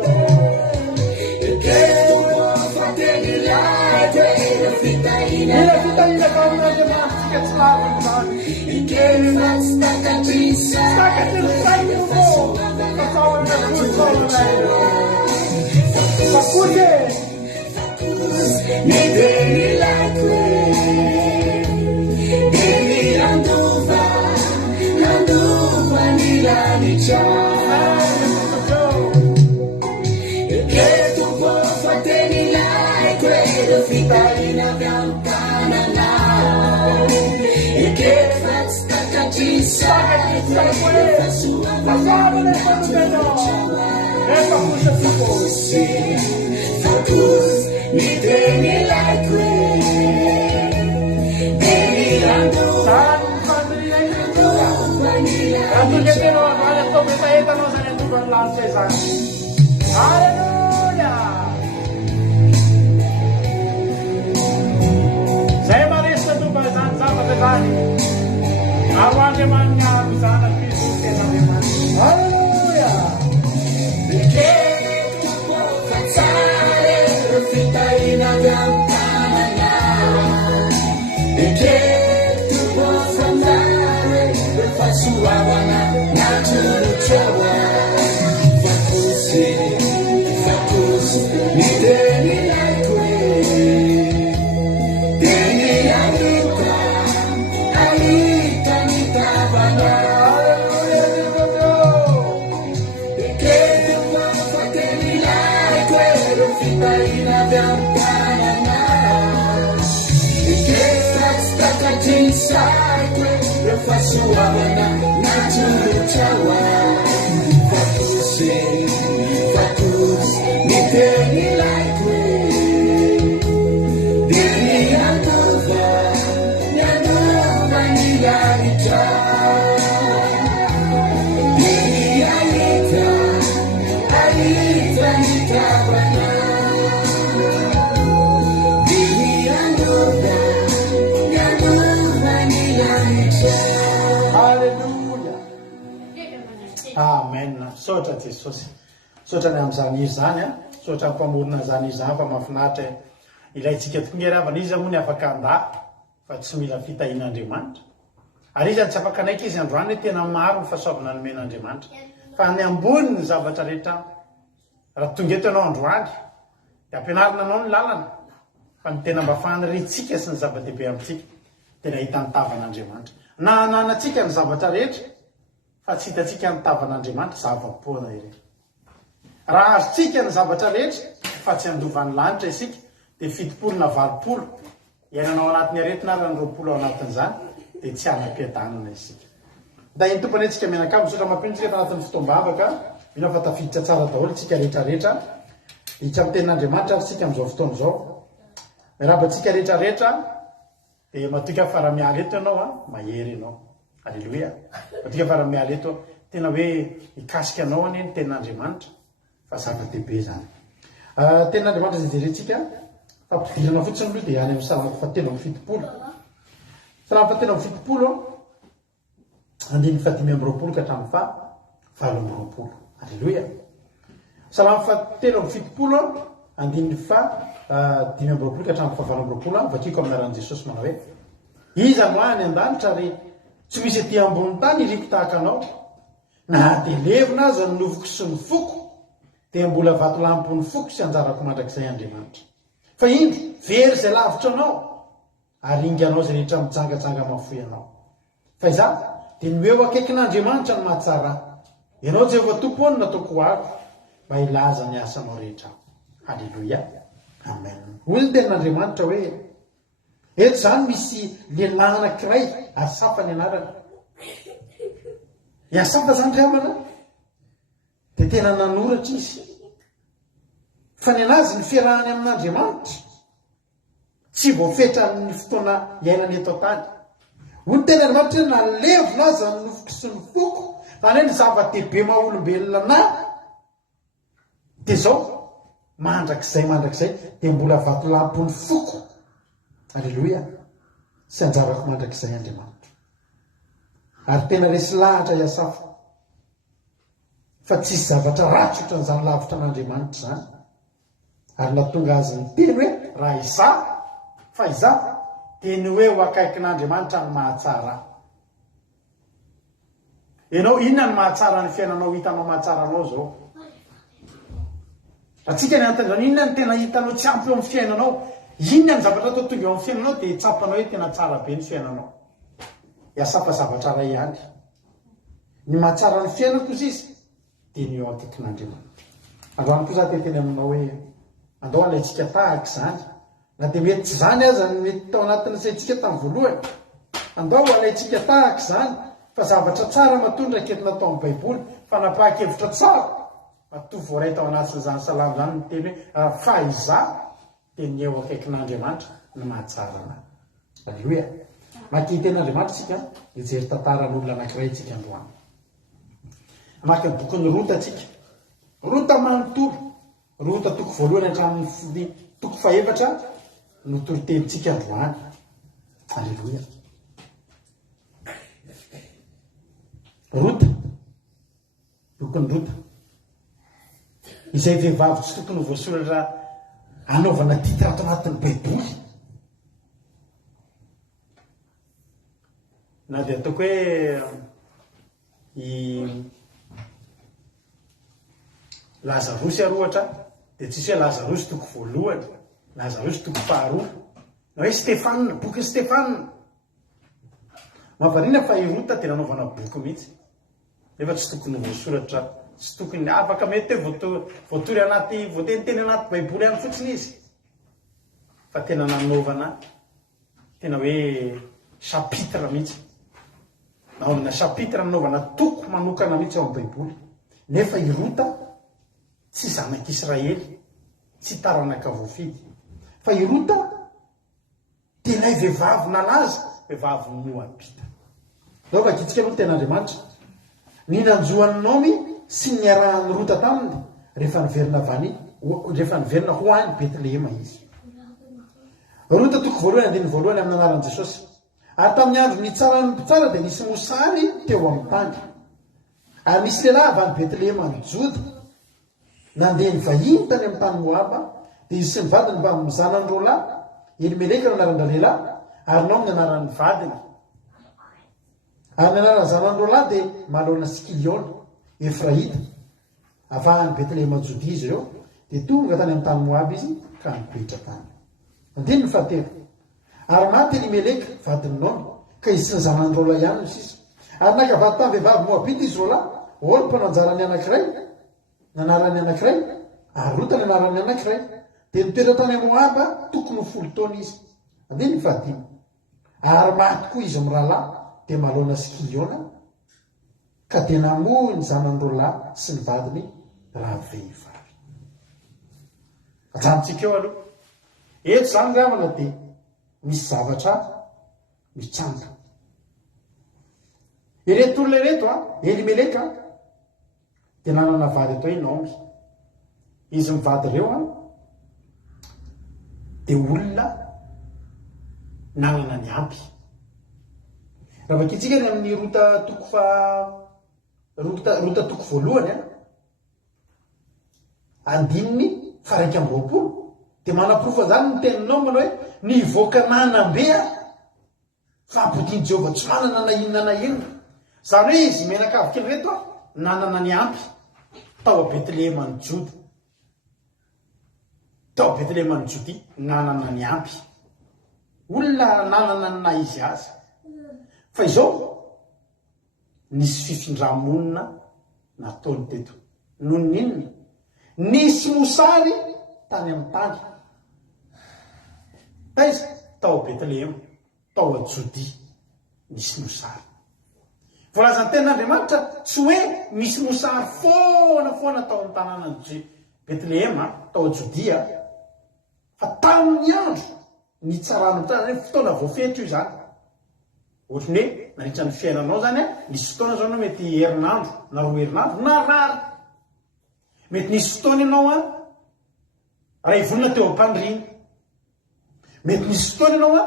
Ila kita kami na naman sikat sa laban sa Saka tilsay mo. Kasawan na puso na ito. Pakuti. Kasawan na ito. Ito puso po. Saan pamilya ito? Ang tugetero, wala ko bitayita no sa nito ng lanse sa. Hallelujah! Saya maris na ito ba sa pagkakani? Awan naman nga sana Kristo kaya naman. Hallelujah! Amen. Sotra Jesosy. Sotra ny amin'izany izy zany a. Sotra ny mpamorona zany izy zany fa mahafinaritra ilayntsika tokoa ny ravana izy moa ny afaka andà fa tsy mila fitahin'Andriamanitra. Ary izy tsy afaka anaiky izy androany hoe tena maro ny fahasoavana nomen'Andriamanitra. Fa ny ambony ny zavatra rehetra raha tonga eto ianao androany dia ampianarina anao ny lalana. Fa ny tena mba fahanaritsika sy ny zava-dehibe amintsika tena hita ny tavan'Andriamanitra. Na anantsika ny zavatra rehetra fa tsy hitantsika ny tavan'Andriamanitra zava-poana ireny. Raha azotsika ny zavatra rehetra fa tsy andovan'ny lanitra isika dia fitopolo na valopolo iainanao anatin'ny aretina ary ny roapolo ao anatin'izany dia tsy anam-piadanana isika. Da iny tompony antsika menakamo misaotra mampinitsika eto anatin'ny fotoam-bavaka mino fa tafiditra tsara daholo isika rehetrarehetra hitra amin'ny tenin'Andriamanitra ary isika amin'izao fotoana izao. Miarabantsika rehetrarehetra dia matoka fara-miala eto ianao a mahery ianao. Alleluia. Matoka fara-miala eto tena hoe hikasika anao anie ny tenin'Andriamanitra fa zava-dehibe zany. Tenin'Andriamanitra izay jerentsika fampidirana fotsiny aloha dia any amin'ny Salamo fahatelo amby fitopolo. Salamo fahatelo amby fitopolo andiny fahadimy amby roapolo ka hatramin'ny valo amby roapolo. Alleluia. Salamo fahatelo amby fitopolo andiny dimy amby roapolo ka hatramin'ny fahavalo amby roapolo vakiko amin'ny anaran'i Jesosy manao hoe iza no any an-danitra ary tsy misy etỳ ambony tany iriko tahaka anao na de levina aza ny novoko sy ny foko dia mbola vato lampony foko sy anjarako mandrakizay Andriamanitra. Fa indro very izay lavitra anao ary inganao zay rehetra mijangajanga mafoy anao. Fa izany dia ny eo akaikin'Andriamanitra ny mahatsara. Ianao Jehovah Tompo any nataoko ho avy mba ilaza ny asanao rehetra. Halleluia. Amen. Hoy ny tenin'Andriamanitra hoe eto zany misy lehilahy anankiray Asafa ny anarana. I Asafa zany ramana dia tena nanoratra izy. Fa ny anazy ny fiarahany amin'Andriamanitra tsy voafetra amin'ny fotoana iainany eto an-tany. Hoy ny tenin'Andriamanitra na levona aza ny nofoko sy ny foko, zany hoe ny zava-dehibe maha-olombelona na dia zao mandrakizay dia mbola vato lampony foko. Halleluia. Sy anjarako mandrakizay Andriamanitra. Ary tena resy lahatra i Asafa. Fa tsisy zavatra ratsy ohatran'izany lavitra an'Andriamanitra zany. Ary nahatonga azy ny teny hoe raha izaho fa izaho dia ny hoe ho akaikin'Andriamanitra ny mahatsara. Ianao inona ny mahatsara ny fiainanao, hitanao mahatsara anao zao? Atsika ny antandrony, inona ny tena hitanao tsy ampy eo amin'ny fiainanao? Inona ny zavatra atao tonga eo amin'ny fiainanao dia tsapanao hoe tena tsara be ny fiainanao? Iasafa zavatra ray ihany. Ny mahatsara ny fiainana kosa izy dia ny eo akaikin'Andriamanitra. Androany kosa teny aminao hoe andao alaitsika tahaka izany. Na dia mety tsy izany aza ny mety tao anatin'ny saintsika tamin'ny voalohany. Andao alaitsika tahaka izany. Fa zavatra tsara matondra ketina tao amin'ny Baiboly, fa napahakevitra tsara matovy voaray tao anatin'izany salamo zany ny teny hoe fa izaho dia ny eo akaikin'Andriamanitra ny mahatsara anahy. Halleluia. Maki tenin'Andriamanitra tsika hijery tantaran'olona anankiray tsika androany. Maki ny bokin'ny Rota tsika. Rota manontolo. Rota toko voalohany hatramin'ny toko fahaefatra no toritentsika androany. Halleluia. Rota, bokin'ny Rota, izay vehivavy tsy tokony voasoratra anaovana titra ato anatin'ny Baiboly. Na dia ataoko hoe i Lazarosy ary ohatra dia tsisy hoe Lazarosy toko voalohany, Lazarosy toko faharoa, na hoe Stefanina, boky Stefanina. Mahavariana fa i Rota tena anaovana boky mihitsy. Efa tsy tokony voasoratra, tsy tokony afaka mety hoe voatory anaty, voateniteny anaty Baiboly ihany fotsiny izy. Fa tena nanaovana, tena hoe chapitre mihitsy. Naovana chapitre nanaovana toko manokana mihitsy ao amin'ny Baiboly. Nefa i Rota tsy zanak'Israely, tsy taranaka voafidy. Fa i Rota tena vehivavy nalaza, vehivavy Moabita. Zao fa kitsika aloha tenin'Andriamanitra. Ny nanjoan'ny Naomi sy ny arahan'ny Rota taminy rehefa niverina ho any Betlehema izy. Rota toko voalohany andininy voalohany amin'ny anaran'i Jesosy. Ary tamin'ny andro ny tsara ny mpitsara dia nisy mosary teo amin'ny tany. Ary nisy lehilahy avy any Betlehema ny Joda nandeha ny vahiny tany amin'ny tany Moaba, dia izy sy ny vadiny mba mizanany roalahy, Elimeleka no anaran'ny lehilahy, ary Naomi ny anaran'ny vadiny. Ary ny anaran'ny zanany roalahy dia Malona sy Kiliona, Efraita. Avahany Betlehema Jodia izy ireo, dia tonga tany amin'ny tany Moaba izy ka nipoitra tany. Andiny ny fahatelo. Ary maty Elimeleka vadiny Naomi, ka izy sy ny zanany roalahy ihany no sisa. Ary nakavady tamin'ny vehivavy Moabita izy roalahy, Orpa no anjarany anankiray, nanarany anankiray, ary Rota no anarany anankiray. Dia nitoetra tany Moaba tokony ho 10 taona izy. Andiny ny fahadimy. Ary maty koa izy amin'ny rahalahy, dia Malona sy Kiliona, ka dia namoy ny zanany roalahy sy ny vadiny ravehivavy. Ajanontsika eo aloha. Eto zany ramana dia misy zavatra mitsanga. Ireto olona ireto Elimeleka dia nanana vady atao hoe Naomi. Izy mivady ireo dia olona nanana ny ampy. Raha vakitsika ny amin'ny Rota toko voalohany andininy faraika amby roapolo dia manaprova zany ny teninao manao hoe nivoaka nanambe fa ampodiany Jehovah tsy manana na inona na inona. Zany hoe izy menakavy kely reto nanana ny ampy tao a Betlehema ny Joda. Tao a Betlehema ny Jody nanana ny ampy. Olona nanana ny na izy aza. Fa izao nisy fifindramonina nataony teto. Noho n'inona? Nisy mosary tany amin'ny tany. Taiza? Tao a Betlehema, tao a Jody misy mosary. Voalazan'ny tenin'Andriamanitra tsy hoe misy mosary foana tao amin'ny tanàna Betlehema, tao a Jodia, fa tamin'ny andro nitsarano tsara fotoana voafetra io zany. Ohatrany hoe nandritra ny fiainanao zany nisy fotoana zao anao mety herinandro na roa herinandro na rary. Mety nisy fotoana ianao ray volana teo am-pandriana. Mety nisy fotoana ianao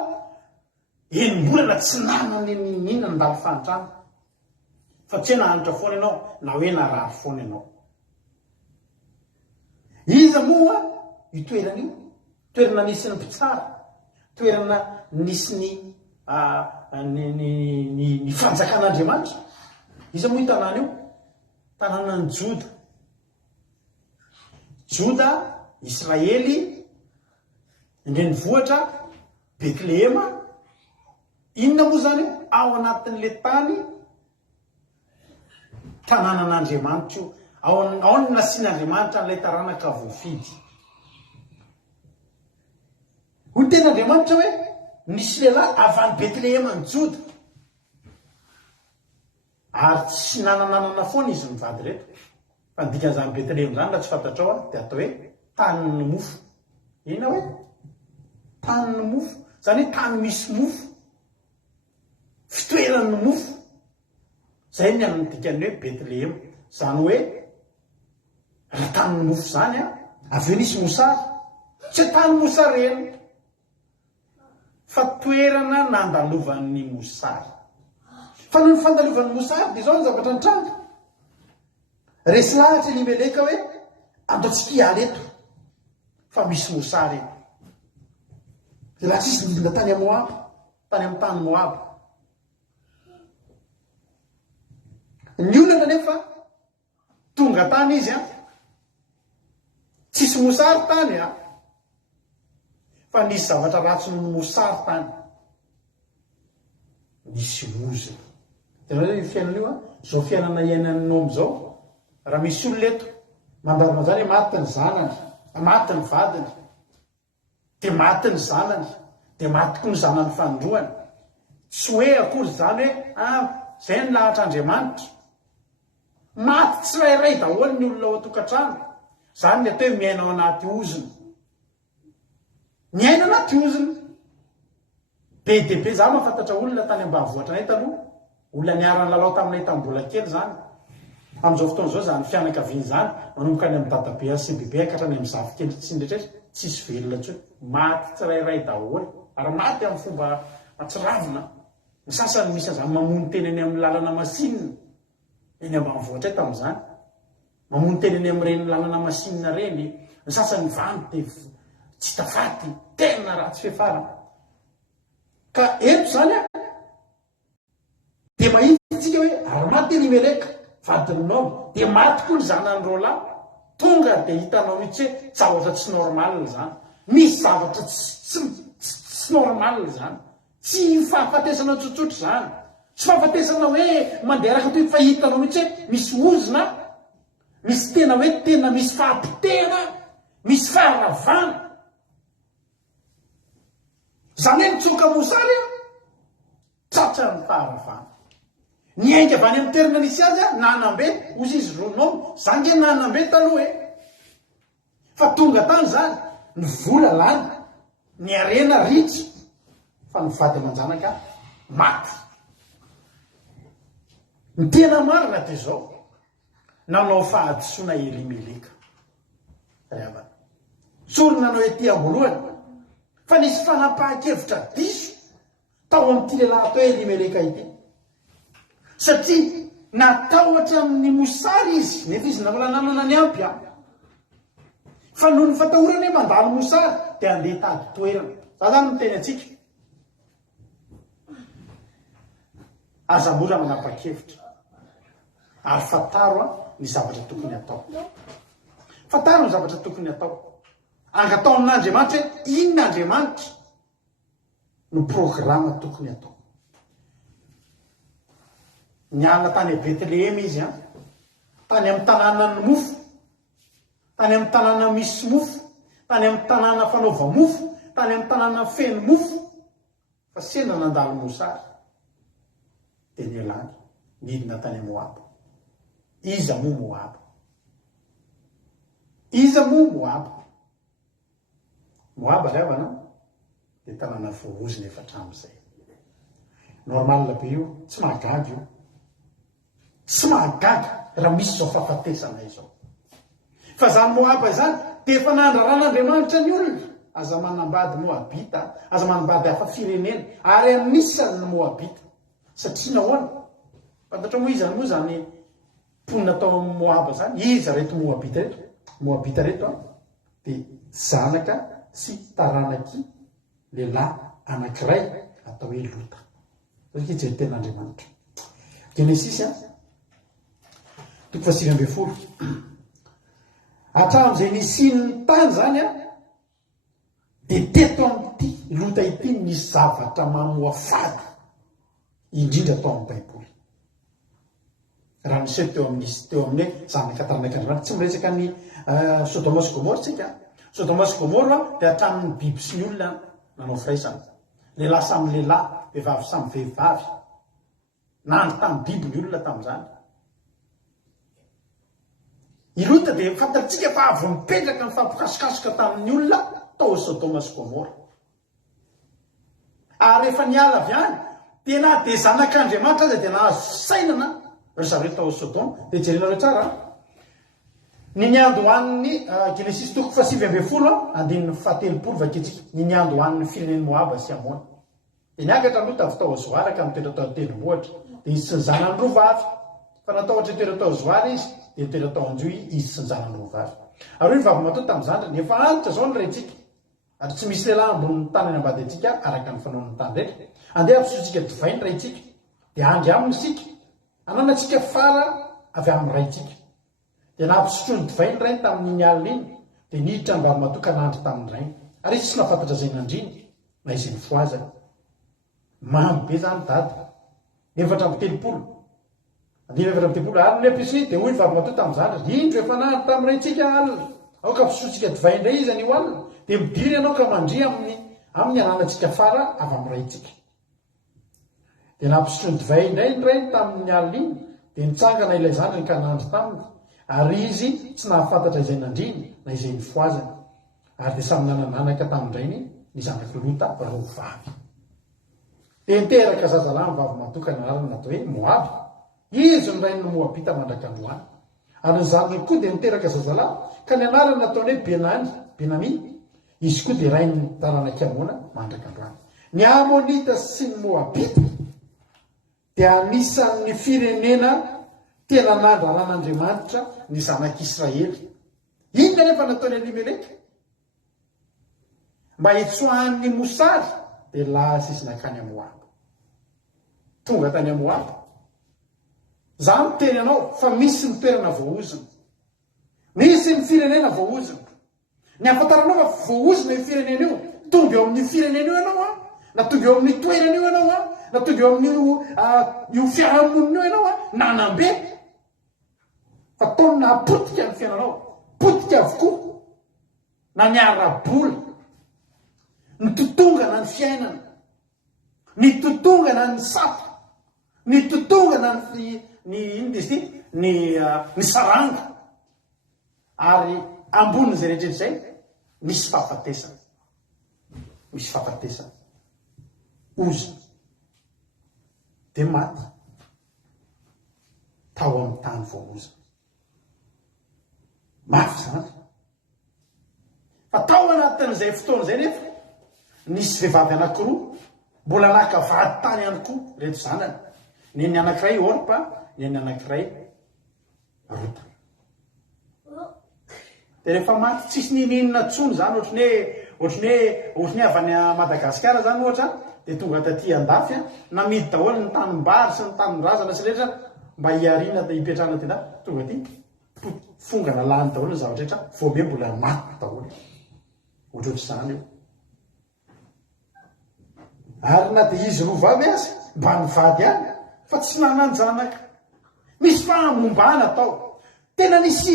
enim-bolana tsy nanana inona nandalo fahantrana. Fa tsy hoe nahanitra foana ianao na hoe narary foana ianao. Iza moa io toerana io? Toerana nisy ny mpitsara, toerana nisy ny fanjakan'Andriamanitra. Iza moa io tanàna io? Tanàna ny Joda. Joda, Israely, indrenivohitra, Betlehema. Inona moa zany io? Ao anatin'le tany tanànan'Andriamanitra io. Ao ny nasian'Andriamanitra n'ilay taranaka voafidy. Ho ten'Andriamanitra hoe nisy lehilahy avy any Betlehema ny Joda. Ary tsy nananana foana izy mivady reto. Fa ny dikan'izany Betlehema zany raha tsy fantatrao dia atao hoe tanin'ny mofo. Inona hoe? Tanin'ny mofo. Zany hoe tany misy mofo. Fitoeran'ny mofo. Zay ny amin'ny dikany hoe Betlehema. Zany hoe raha tanin'ny mofo zany avy eo nisy mosary. Tsy tany mosarena. Fa toerana nandalovan'ny mosary. Fa noho ny fandalovan'ny mosary dia zao ny zavatra nitranga. Resy lahatra Elimeleka hoe andaontsika hiala eto. Fa misy mosary eto. Raha tsisy nidina tany amin'ny Moab, tany amin'ny tany Moab. Ny olona nefa tonga tany izy tsisy mosary tany fa nisy zavatra ratsy noho ny mosary tany. Nisy ozina. Tena hoe fiainana io zao fiainana iainanao am'izao. Raha misy olona eto mandarina zany maty ny zanany, maty ny vadiny, dia maty ny zanany, dia maty koa ny zanany fandroany. Tsy hoe akory zany hoe zay ny lahatr'Andriamanitra. Maty tsirairay daholo ny olona ao an-tokantrano. Zany ny atao hoe miaina ao anaty ozina. Miaina anaty ozina. Be dia be za mahafantatra olona tany ambanivohitra anay taloha. Olona niarany lalao taminay tamin'ny mbola kely zany. Amin'izao fotoana izao zany fianakaviany zany manomboka any amin'ny dadabe sy bebe hankatra any amin'ny zafikely tsindritrretra tsisy velona intsony. Maty tsirairay daholo. Ary maty amin'ny fomba atsiravina. Ny sasany misy an'izany mamono teny eny amin'ny lalana masinina. Eny ambanivohitra tamin'izany. Mamono teny eny amin'ireny lalana masinina reny. Ny sasany vandy dia tsy tafaty. Tena ratsy fiafarana. Ka eto zany dia mahitsika hoe ary maty Elimeleka vadinao, dia maty koa ny zanany roalahy. Tonga dia hitanao mihitsy hoe zavatra tsy normal zany. Misy zavatra tsy normal zany. Tsy fahafatesana tsotsotra zany. Tsy fahafatesana hoe mandeha araka toy fa hitanao mihitsy hoe misy ozina, misy tena hoe tena misy fahampitena, misy faharavana. Zany hoe mitsoka mosary tsatra ny faharavana. Ny ainga avy any amin'ny toerana nisy azy nanambe, ozy izy ronao, zany ke nanambe taloha fa tonga tany zany, ny vola lany, ny arena ritsy, fa ny vady aman-janaka maty. Ny tena marina dia zao, nanao fahadisoana Elimeleka. Ravana. Sorona nanao ety ambolohany, fa nisy fanapahan-kevitra diso tao amin'ity lehilahy atao Elimeleka ity. Satria natahotra amin'ny mosary izy, nefa izy mbola nanana ny ampy fa noho ny fatahorany hoe mandalo mosary dia andeha tady toerana. Za zany miteny antsika. Aza mora manapa-kevitra. ary fataro ny zavatra tokony atao. Fataro ny zavatra tokony atao. Angatao amin'Andriamanitra hoe inona Andriamanitra no programa tokony atao. Nialina tany Betlehema izy tany amin'ny tanàna ny mofo, tany amin'ny tanàna misy mofo, tany amin'ny tanàna fanaova mofo, tany amin'ny tanàna feno mofo, fa sena nandalo mosary dia nialany nidina tany Moab. Iza moa Moab? Iza moa Moab? Moab alavana dia tanàna voahozina efa hatramin'izay. Normal be io, tsy mahagaga io. Tsy mahagaga raha misy zao fahafatesana izao. Fa zany Moab zany dia efa nandraran'Andriamanitra ny olona. Aza manambady Moabita, aza manambady hafa firenena, ary anisany ny Moabita. Satria nahoana? Fantatra moa izy moa zany mponina tao amin'ny Moab zany, iza reto Moabita reto? Moabita reto dia zanaka sy taranaky lehilahy anankiray atao hoe Lota. Zay tsy tenin'Andriamanitra. Genesis 7:20. Hatramin'izay nisin'ny tany zany dia teto amin'ity Lota ity misy zavatra mamoafady indrindra tao amin'ny Baiboly. Raha niseho teo amin'ny zanaka taranak'Andriamanitra, tsy miresaka ny Sodoma sy Gomora tsika. Sodoma sy Gomora dia hatramin'ny biby sy ny olona nanao firaisana. Lehilahy samy lehilahy, vehivavy samy vehivavy. Nandro tamin'ny biby ny olona tamin'izany. I Lota dia fantatsika fa avy mipetraka ny fampikasokasoka tamin'ny olona tao Sodoma sy Gomora. Ary rehefa niala avy any, tena dia zanak'Andriamanitra aza dia nahazo fisainana ry zareo tao Sodoma. Dia jerenareo tsara ny niandohan'ny Genesis 7:7 vaketsika, ny niandohan'ny firenen'ny Moab sy Amona. Dia niakatra Lota avy tao Zoara ka mitoetra tao tendrombohitra, dia izy sy ny zanany roavavy. Fa natao ohatra toetra tao Zoara izy dia toetra tao Anjoy izy sy ny zanany roavavy. Ary io vavy matoa tamin'izany dia efa antitra zao ny rehtsika, ary tsy misy lehilahy ambony tany any ambady antsika araka ny fanaon'ny tany rehetra. Andeha ampisotsika divainy raitsika, dia andry aminy isika, ananatsika fara avy amin'ny raitsika. Dia nampisotro ny divainy rainy tamin'iny alina iny, dia niditra ny vavy matoa ka nandry tamin'ny rainy. Ary izy tsy nafantatra izay nandriny na izy nifoazany. Mamy be zany dady. 4:30. Andiny 4:30 ary ny episy dia hoy vavy matoa tamin'izany, indro efa nandry tamin'ny raitsika alina, ao ka mpisotsika divainy indray izy anio alina, dia midiry ianao ka mandry amin'ny ananatsika fara avy amin'ny raitsika. Dia nampisotro ny divainy indray ny rainy tamin'ny alina iny, dia nitsangana ilay zanany ka nandry taminy. Ary izy tsy nahafantatra izay nandriny na izay nifoazany. Ary dia samy nanananaka tamin'indrainy ny zanaky Lota roavavy. Dia niteraka zazalahy ny vavy matoa ka nanarany natao hoe Moab. Izy ny rain'ny Moabita mandrak'Androany. Ary ny zanany koa dia niteraka zazalahy ka ny anarany nataony hoe Benami. Izy koa dia rain'ny taranaky Amona mandrak'Androany. Ny Amonita sy ny Moabita dia anisan'ny firenena tena nandraran'Andriamanitra ny zanak'Israely. Inona nefa nataony Elimeleka? Mba hitsoahan'ny mosary dia lasa izy nakany Moab. Tonga tany Moab. Zany teny anao fa misy ny toerana voahozina. Misy ny firenena voahozina. Ny afantaranao fa voahozina io firenena io. Tonga eo amin'ny firenena io ianao na tonga eo amin'ny toerana io ianao na tonga eo amin'ny fiarahamonina io ianao nanambe. Fa taony napotika ny fiainanao, potika avokoa na ny arabola, ny totongana ny fiainana, ny totongana ny sapo, ny totongana ny saranga, ary ambonin'izay rehetrarehetra izay misy fahafatesana. Misy fahafatesana. Ozy dia maty tao amin'ny tany voahozina. Mafy zany. Fa tao anatin'izay fotoana izay nefa nisy vehivavy anankiroa mbola naka vady tany ihany koa reto zanany. Ny anankiray Orpa, ny anankiray Rota. Dia rehefa maty tsisy nininona tsony zany, ohatrany hoe avy any Madagasikara zany ohatra, dia tonga taty andafy namidy daholo ny tanimbary sy ny taninrazana sy rehetra, mba hiarina hipetrana tena tonga ty fongana lany daholo zavatra rehetra voame mbola maty daholo ohatrohatr'izany io ary na dia izy roa vavy azy mba mivady any fa tsy nananjanaka misy fahamombana atao tena nisy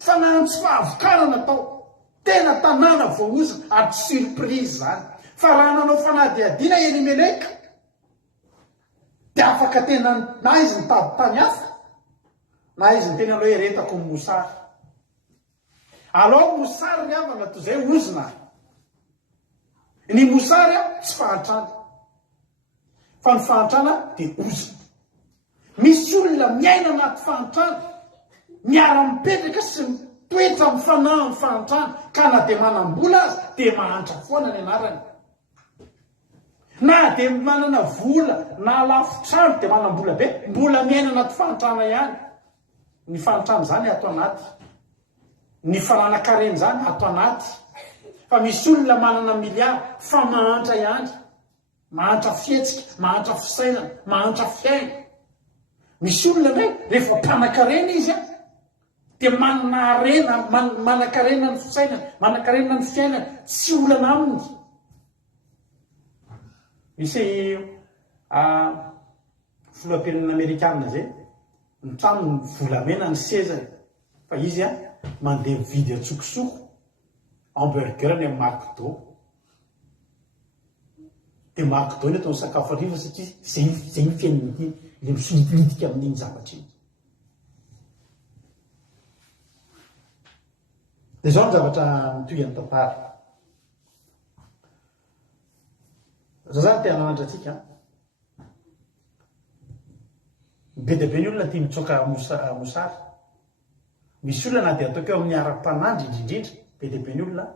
fanantsy fahavokarana atao tena tanàna voaozina ary surprise zany fa raha nanao fanadiadiana Elimeleka dia afaka tena na izy nitady tany hafa na izy ny tena aloha heretako ny mosary alao mosary ny avana toy izay ozina ny mosary a tsy fahantrana fa ny fahantrana dia ozina misy olona miaina anaty fahantrana miara-mipetraka sy mitoetra mifanahy ny fahantrana ka na dia manam-bola azy dia mahantra foana ny anarany na dia manana vola na lafitrano dia manam-bola be mbola miaina anaty fahantrana ihany ny fahantrana zany ato anaty ny fananakareny zany ato anaty fa misy olona manana miliara fa mahantra ihany mahantra fietsika mahantra fisainana mahantra fiaina misy olona ndray rehefa mpanakarena izy a dia manana arena manakarena ny fisainana manakarena ny fiainana tsy olana aminy misy filoham-pirenena amerikanina zay ny trano ny volamena ny sezany fa izy a mandeha mividy atsokosoko hamburger ny McDo dia McDo ny atao ny sakafo ariva satria zay ny fiainan'ity le misolitilitika amin'iny zavatra iny dia zao ny zavatra mitohy any tantara za zany te hananatra atsika be dia be ny olona tia mitsoka mosary misy olona na dia ataoko eo amin'ny ara-panandry indrindrindra be dia be ny olona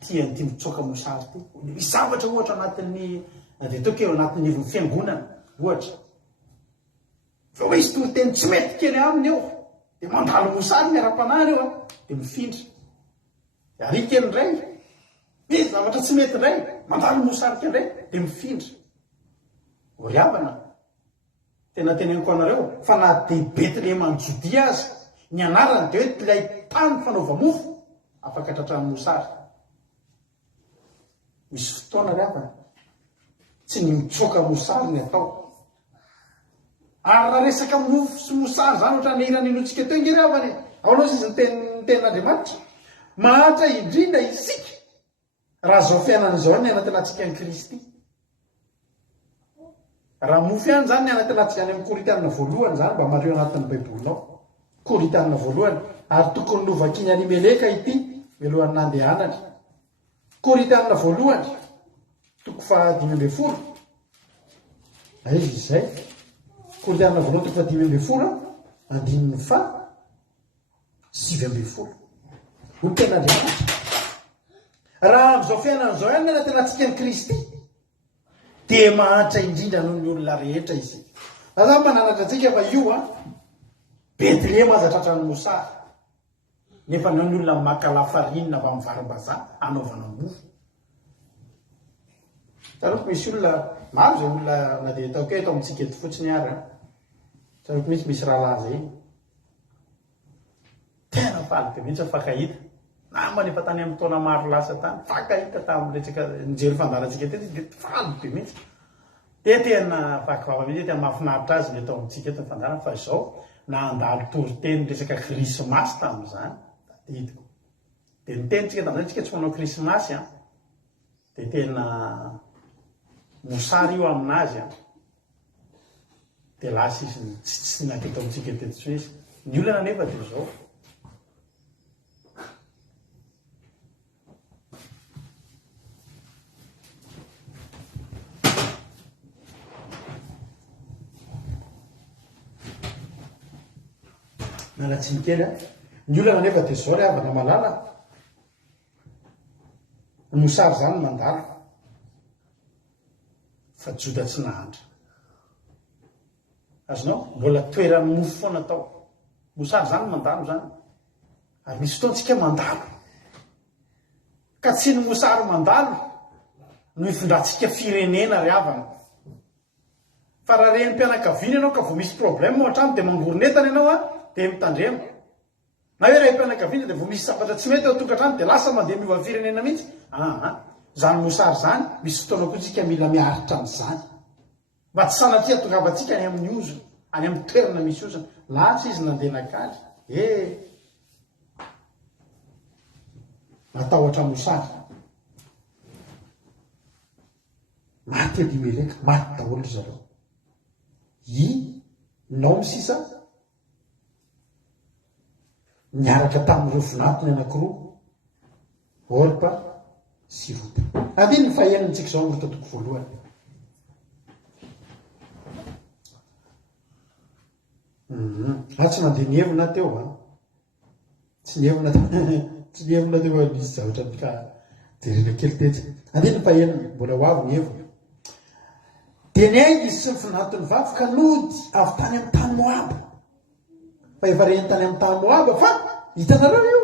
tia mitsoka mosary ty misy zavatra ohatra anatin'ny na dia ataoko eo anatin'ny fiangonana ohatra fa hoe izy toy teny tsy mety kely aminy eo dia mandalo mosary ny ara-panary eo a dia mifindra arika eny indray misy zavatra tsy mety indray mandalo mosary kely indray dia mifindra oriavana tena teneniko anareo fa na dia Betlehema ny Jodia azy ny anarany dia hoe ilay tany fanaova-mofo afaka tratrany mosary misy fotoana riavana tsy ny mitsoka mosary ny atao ary raha resaka mofo sy mosary zany ohatra ny irany inotsika teo inge riavana ao aloha izy ny tenin'Andriamanitra mahatra indrindra isika raha zao fiainan'izao ny anatinantsika ny Kristy raha mofo ihany zany ny anatinantsika any amin'ny Korintianina voalohany zany mba mareo anatin'ny baibolinao Korintianina voalohany ary tokony novakiny Elimeleka ity mialohan'ny nandehanany Korintianina voalohany toko fa 5 izy izay Korintianina voalohany toko fa 5 andininy fa 7 ho tenandriamanitra raha am'izao fiainan'izao ihany ny anatinantsika ny Kristy dia mahantra indrindra noho ny olona rehetra izy za zany mananatra antsika fa io a Betlehema aza tratrany mosary nefa noho ny olona maka lafarinina mba mivarim-bazaha anaovana mofo taroko misy olona maro zay olona na dia ataoko eto amintsika eto fotsiny ary taroko misy rahalaza iny tena faly be mihitsy fakahita namany efa tany amin'ny taona maro lasa tany fakahita tamin'ny resaka nijery fandarantsika tety dia faly be mihitsy dia tena fakivava mihitsy tena mahafinaritra azy ny atao amintsika eto ny fandarana fa izao na andalo toriteny resaka krismasy tamin'izany hitako dia nitenitsika tamin'izany tsika tsy manao krismasy a dia tena mosary io aminazy a dia lasa izy tsy naketo amintsika teto izy ny olana nefa dia zao nalatsiny kely a ny olana nefa dia zao ry havana malala ny mosary zany mandalo fa joda tsy nahandra azonao mbola toeran'ny mofo foana tao mosary zany mandalo zany ary misy fotoantsika mandalo ka tsy ny mosary mandalo no ifindrantsika firenena ry havana fa raha reny mpianakaviana ianao ka vo misy problème ohatrany de mangoronetana ianao de mitandrema na hoe raha mpianakaviana de vo misy sabatra tsy mety eo tonkatrano de lasa mandeha miova firenena mihitsy zany mosary zany misy fotoana koa tsika mila miaritra am'zany mba tsy sanatria tongavantsika any amin'ny ozona any amin'ny toerana misy ozona lahatra izy nandeha nakaly matahotra mosary maty Elimeleka maty daholo zareo nao misisa niaraka tamin'ireo vinatony anankiroa Orpa sy Rota ady ny fahenantsika zao ny totoko voalohany tsy mandeha nievina teo tsy nievina teo nisy zavatra ka derena kely tetsy ade ny fahenana mbola ho avy nievina de niainga izy sy mifinatony vavy ka nody avy tany amin'ny tany Moaba fa efa reny tany amin'ny tany Moaba fa hitanareo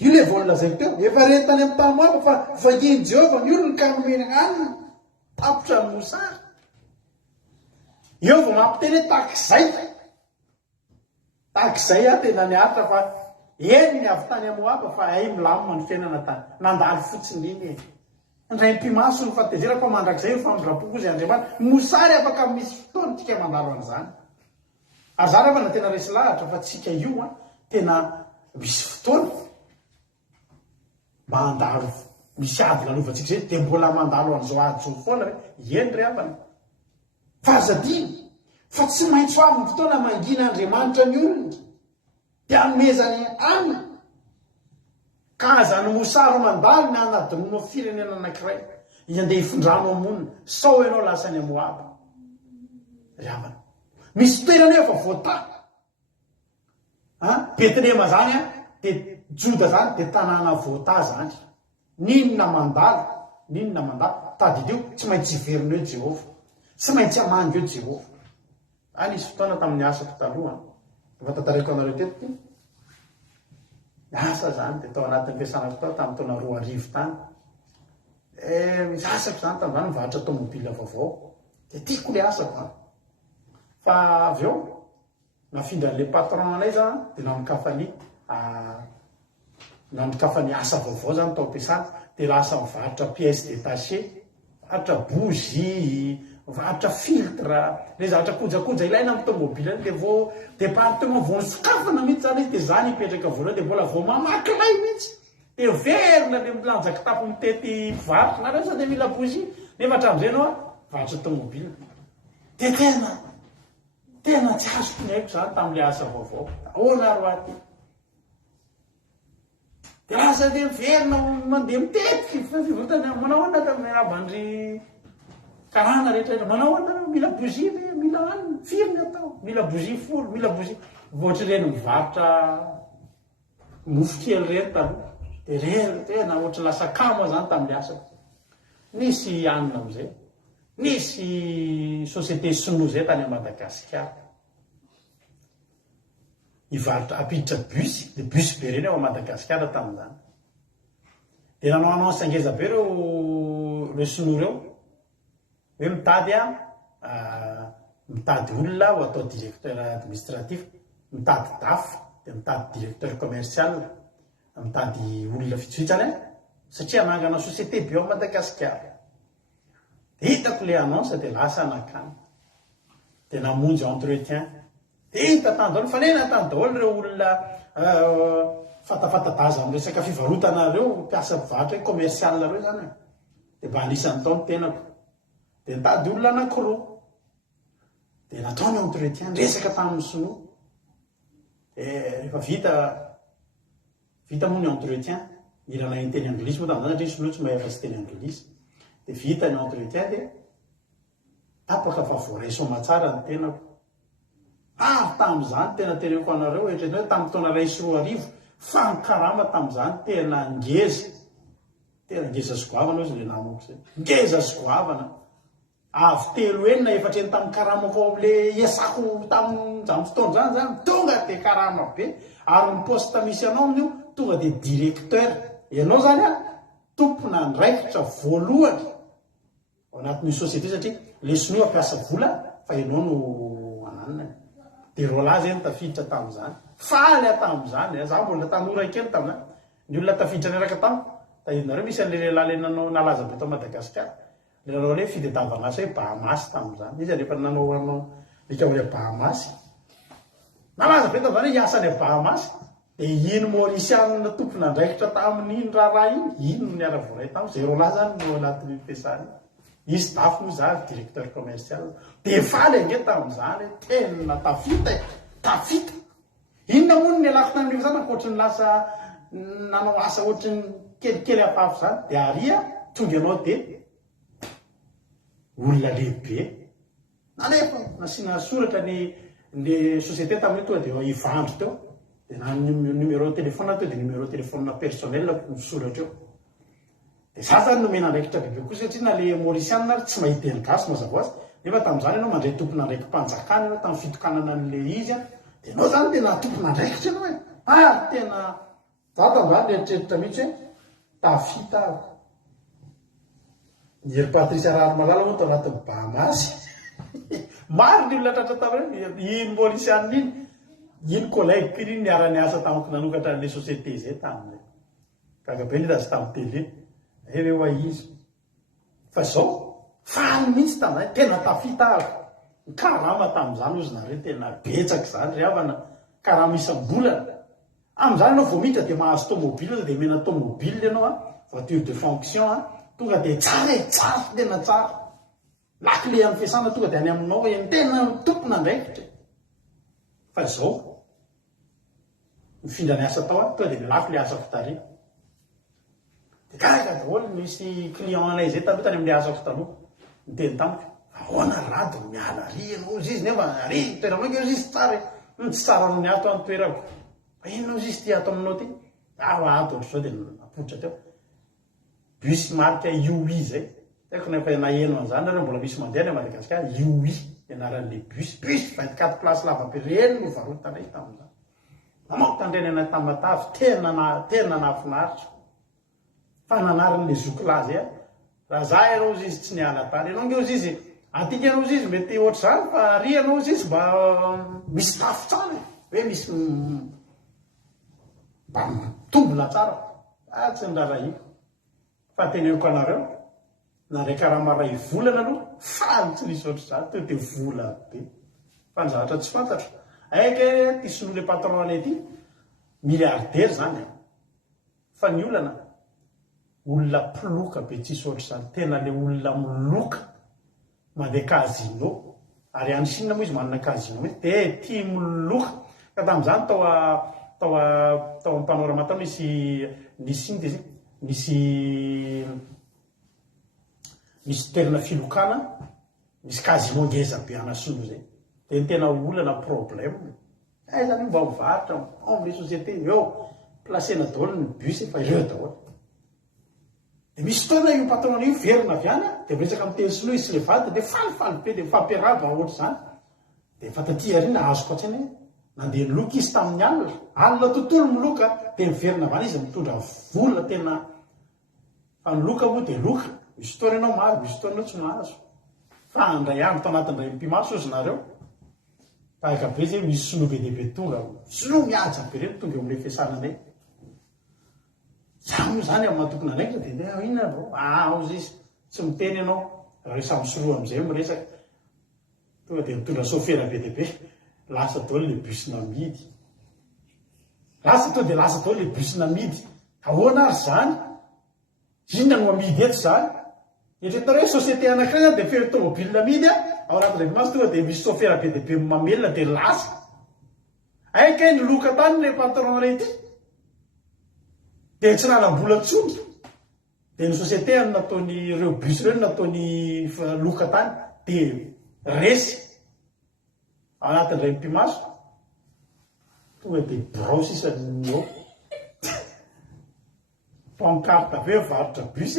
io le voalazaiko teo efa reny tany amin'ny tany Moaba fa vanginy Jehova ny olony ka nomena aniny tapotra ny mosary eo vo mampiteny tahak'izay tena niaritra fa eny ny avy tany Moaba fa ay milamina ny fiainana tany nandalo fotsiny iny ndray mpimaso ny fahatezerako mandrakizay fa mindrapoko zy Andriamanitra mosary afaka misy fotoana tsika mandalo an'izany ary zany afa na tena resy lahatra fa tsika io tena misy fotoana mandalo misy ady lalovantsika zay de mbola mandalo an'izao ady zao foana eny ry avana fa zadiny fa tsy maintsy avy ny fotoana mangina Andriamanitra ny olony de amezany aminy ka zany mosary mandalo ny anadinono firenena anankiray andeha hifondrano amonina sao ianao lasany Moaba ry avana misy toerana efa voata Betlema zany de Joda zany de tanàna voata zany ninona mandalo tadideo tsy maintsy iverina eo Jehova tsy maintsy amangy eo Jehova nisy fotoana tamin'ny asako taloha efa tantarako anareo teto asa zany de tao anatin'ny fiasanako tao tamin'ny taona 2000 tany misy asako zany tam'zany mivarotra tomobile vaovao de tiako le asako fa avy eo nafindra le patron anay zany de namikafany asa vaovao zany tao ampiasana de lasa mivarotra pièce détachée mivarotra bougie mivarotra filtre le zavatra kojakoja ilaina amin'ny tomobile de vo département vo nisokafana mihitsy zany izy de zany ipetraka voalohany de mbola vo mamakilay mihitsy de verina le milanjaka tapo mitety mpivarotra nareo sa de mila bougie nefa hatram'izay anao varotra tomobile de tena tsy azoko ny haiko zany tamin'le asa vaovao ahoana ro aty de lasa de miverina mandeha mitety fivotany manahoana abandry karana rehetra manahoana mila bougie mila aniny firy ny atao mila bougie folo mila bougie voatry reny mivarotra mofokely reny taloha de reny tena ohatra lasa kamo zany tamin'le asako nisy anina am'izay nisy société sinoa zay tany Madagasikara ivarotra apiditra bus de bus be reny ao Madagasikara tamin'izany de nanao annonce angeza be reo sinoa reo hoe mitady olona ho atao directeur administratif mitady DAF de mitady directeur commercial mitady olona vitsivitsy satria nangana société be ao Madagasikara de hitako le annonce de lasa nakany de namonjy entretien de hita tany daholo fa nena tany daholo reo olona fatafata-daza amin'ny resaka fivarotana reo mpiasa mpivarotra commercial reo zany de mba anisan'ny tao ny tenako de nitady olona anankiroa de natao ny entretien resaka tamin'ny sinoa efa vita moa ny entretien irana teny anglisy moa tam'zany satria sinoa tsy mahefa sy teny anglisy de vita ny entretien de tapaka fa voaraiso matsara ny tenako tam'zany tena tereko anareo etrany hoe tamin'ny taona 2010 fa ny karama tam'zany tena ngeza sogoavana ozy le namako zay ngeza sogoavana avy telo enina efatreny tamin'ny karamako ao le iasako tamin'izany fotoana zany tonga de karama be ary ny poste misy anao amin'io tonga de directeur ianao zany tompona ndraikitra voalohany ao anatin'ny société satria le sinoa ampiasa vola fa ianao no ananina de rola zany tafiditra tamin'izany faly tamin'izany za mbola tanora kely tamin'izany ny olona tafiditra niaraka tamy tahidinareo misy an'le lehilahy le nanao nalaza be tao Madagasikara le nanao le fitadiavana asa hoe Bahamasy tamin'izany izy rehefa nanao lika hoe Bahamasy nalaza be tamin'izany hiasany Bahamasy de ino Mauricianina tompona andraikitra tamin'iny raharaha ino niara-voray tamy zay rola zany no anatin'ny pesany izy dafo moa za directeur commercial de faly ange tamin'izany tena tafita inona moa ny alako tamin'io zany ankoatra ny lasa nanao asa ohatry ny kelikely afafo zany de aria tonga anao de olona lehibe nalefa nasina soratra ny société tamin'io tonga de ivandro teo de na numéro téléphone teo de numéro téléphone personnel misoratra eo de za zany nomena andraikitra bebe koa satria na le Mauricianina tsy mahita ny gasy mazava azy nefa tamin'izany ianao mandray tompona andraiky mpanjakana ianao tamin'ny fitokanana an'le izy de anao zany tena tompona andraikitra ianao e tena za tamin'izany eritreritra mihitsy hoe tafita ny ery Patricia Raromalala moa tao anatin'ny Bahamasy maro ny olona tratra tamin'ireo iny Mauricianina iny collègue iny niara-ny asa tamiko nanokatra an'le société zay tamin'izay kagabe ny razy tamin'ny télé eoa izy fa zao faly mihitsy tamin'izay tena tafita karama tamin'izany ozy nareo tena betsaky zany ry havana karama isam-bolana amin'izany anao vao miditra de mahazo tomobile de mena tomobile ianao voiture de fonction tonga de tsara tena tsara lakile amin'ny fiasana tonga de any aminao hoe tena tompona andraikitra fa zao mifindra ny asa tao tonga de milako le asa fitare de karaka daholo misy client anay zay taloha tany amin'le asako taloha miteny tamiko ahoana rado miala ry ianao izy izy nefa ry toeranao izy izy tsara tsy tsara no ny ato any toerako fa inonao izy ty ato aminao ty ato ohatr'izao de apoitra teo bus marque UI zay teko nefa naheno an'izany nareo mbola misy mandeha ny Madagasikara UI ianaran'le bus 24 place lavabe reny no varotanay tamin'izany namao tandreny ana Tamatavy tena nahafinaritra fa nanarin'le zokilahy zay raha za ianao izy izy tsy niala tany ianao nge izy izy atika ianao izy izy mety ohatr' zany fa ry ianao izy izy mba misy tafo tsara hoe misy mba mitombona tsara tsy ny raharaha fa teneniko anareo naray karamaray volana aloha faly tsy nisy ohatr' zany teo de vola be fa ny zavatra tsy fantatra aike ty sinoa le patron anay ty milliardaire zany fa ny olana piloka be tsisy ohatr' zany tena le olona miloka mandeha casino ary any Chine moa izy manana casino izy de tia miloka ka tamin'izany tao amin'ny Panorama tao misy iny de misy toerana filokana misy casino ngeza be ana sinoa zay de ny tena olana problème zany mba mivarotra am'le société eo placena daholo ny bus efa ireo daholo de misy fotoana io patron io verina avy any de miresaka miteny sinoa izy sy le vady de falifaly be de mifampiaraba ohatr' zany de fataty arina azoko atsany nandeha niloka izy tamin'ny alina tontolo miloka de miverina avany izy mitondra vola tena fa niloka moa de loka misy fotoana ianao mahazo misy fotoana ianao tsy mahazo fa andray any tao anatin'ray mpimaso ozy nareo tahaka be zay misy sinoa be dehibe tonga sinoa mihaja be reny tonga am'le fiasananay za moa zany amin'ny mahatokona andraikitra de inona ro aozy izy tsy miteny ianao raha samy soroa am'izay miresaka tonga de mitondra sofera be dehibe lasa daholo le bus namidy lasa to de lasa daholo le bus namidy ahoana ary zany inona no amidy eto zany etreta hoe société anankiray de feno tomobile namidy ao anatin'izay masy tonga de misy sofera be dehibe mamelona de lasa aika niloka tany le patron rety de tsy nanam-bola tsony de ny société any nataony ireo bus reo nataony loka tany de resy ao anatin'izay mpimaso tonga de brosse isan'ny eo pancarte ave varotra bus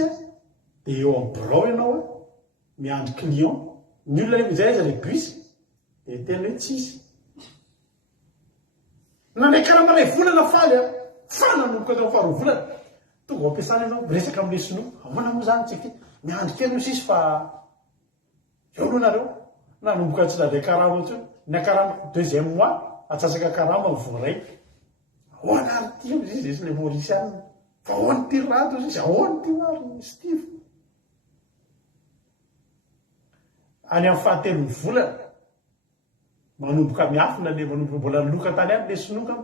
de eo amin'ny birao ianao miandry client ny olona refa zay izy le bus de tena hoe tsisy nanday karamaray volana faly fananomboka atao faharoa volana tonga ampiasana ianao miresaka am'le sinoa ahoana moa zany tsy fity miandry kely no sisy fa eo aloha nareo nanomboka tsy zade karama tsy ny karama deuxième mois atsasaka karama voray hoanary ty izy izy le morisianina fa ahoany ty rato izy ahoany ty maro Steve any amin'ny fahatelon'ny volana manomboka miafina le manomboka mbola loka tany any le sinoka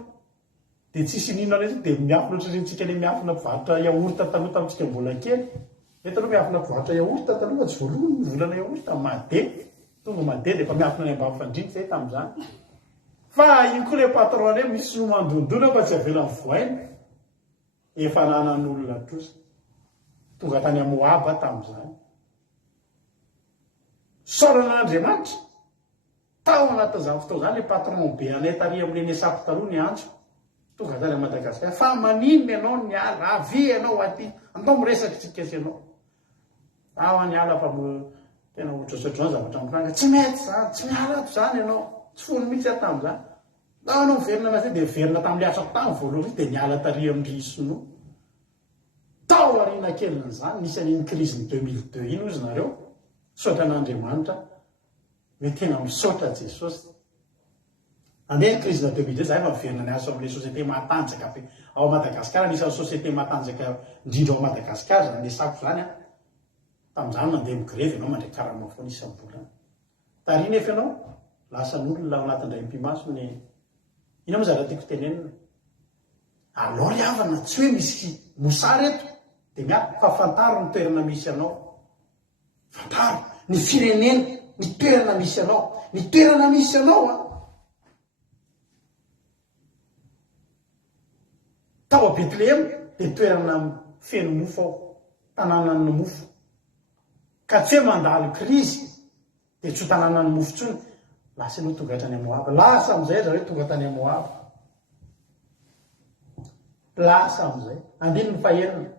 de tsisy nino anazy de miafina ohatry tsika le miafina mpivarotra yaourta taloha tamitsika mbola kely etaloha miafina mpivarotra yaourta taloha tsy voalohany ny volana yaourta made tonga made de fa miafina ny ambany fandrinika zay tam'izany fa iny koa le patron e misy no mandondona fa tsy avela mivoainy efa nanan'olona trosa tonga tany amoaba tam'izany soran'Andriamanitra tao anatin'izany fotoa zany le patron be anay tary am'le nesapo taloha ny antso tonga tany Madagasikara fa manino ianao niala avy ianao aty andao miresaky tsikasy ianao ao aniala fa tena ohatraosatrao zavatra miranga tsy mety zany tsy miala ato zany ianao tsy fony mihitsy ato tam'izany anao miverina anazy de verina tam'le atrako tany voalohany de niala tary am'ry sinoa tao arina kelin'izany nisy an'iny crise-ny 2002 iny ozy nareo saotra an'Andriamanitra hoe tena misaotra Jesosy andeha crise-na 2002 zay fa miverina ny aso am'le société matanjaka ao Madagasikara nisy an'ny société matanjaka indrindra ao Madagasikara zany le sako zany a tam'izany mandeha migrevy ianao mandray karama foana isam-bolana tary nefa ianao lasan'olona ao anatin-dray mpimaso ny ina moa zara tiako tenenina alao ry havana tsy hoe misy mosary eto de miady fa fantaro ny toerana misy anao fantaro ny firenena ny toerana misy anao ny toerana misy anao a tao a Betlehem de toerana feno mofo ao tanànan'ny mofo ka tsy hoe mandalo crise de tsy ho tanànan'ny mofo tsony lasa ianao tonga trany Moaba lasa am'izay zareo tonga tany Moaba lasa am'izay andiny ny fahenina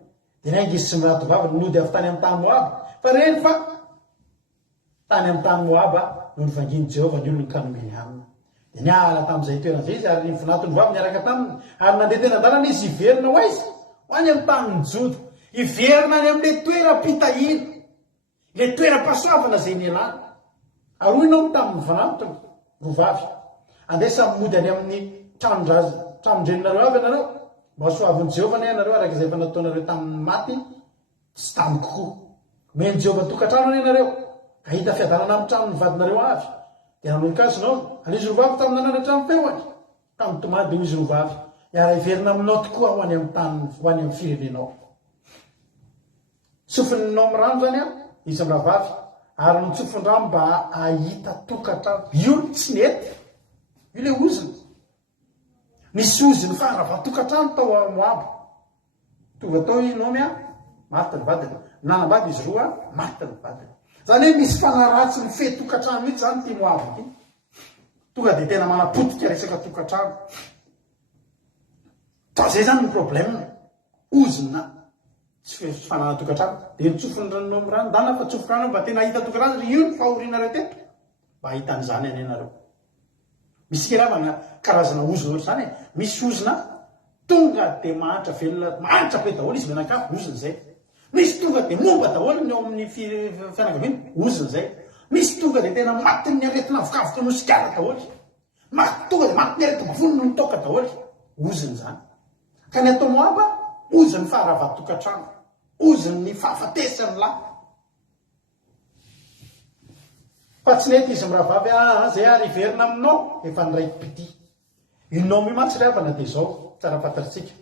de naingy izy tsy mirato vava nody avy tany amin'ny tany Moaba fa reny fa tany amin'ny tany Moaba no nivanginy Jehova ny olony kanomeny amina de niala tam'izay toeran'izay izy ary nivonatony vava niaraka taminy ary nandeha tena andalana izy iverina ho aizy ho any amin'ny tany Joda iverina any amin'le toeram-pitahina le toeram-pahasoavana zay nialana ary hoy ianao tamin'ny vananitra rovavy andesa mody any amin'ny tranondreninareo avy ianareo mba soavin'ny Jehova na ianareo araka izay fa nataonareo tamin'ny maty sy tamy kokoa meny Jehova tokantrano any ianareo ka hita fiadanana amin'ny tranon'ny vadinareo avy de nanonikazinao alizy rovavy tamin'ny nananatra amin'ny feoany tamin'ny tomady de izy rovavy iara iverina aminao tokoa ho any amin'ny tany ho any amin'ny firenenao sofininao amin'ny rano zany a izy mravavy ary nitsofon-drano mba ahita tokantrano io tsy nety io le oziny nisy oziny faharava tokantrano tao Moaba tonga tao inao a maty ny vadiny nanambady izy roa maty ny vadiny zany hoe misy fanaratsy ny fe tokantrano mihitsy zany ty Moaba ty tonga de tena manapotika resaka tokantrano fa zay zany ny problème ozina tsy fanana tokantrano de nitsofony rano amin'ny rano dana fa tsofo-rano mba tena hita tokantrano io ny fahorinareo teto mba hitan'izany any ianareo misy kelavana karazana ozina ohatry zany misy ozina tonga de mahantra velona mahantra be daholo izy menakafo ozina zay misy tonga de momba daholo ny ao amin'ny fianakaviana ozina zay misy tonga de tena maty ny aretina avokavoka nosikara daholo tonga de maty ny aretina bavony no nitoka daholo ozina zany ka ny atao Moaba oziny faharava tokantrano oziny ny fahafatesany lahy fa tsy nety izy miravavy zay ary iverina aminao efa niraiky pity inao mimatsy ry havana de zao tsara fantatritsika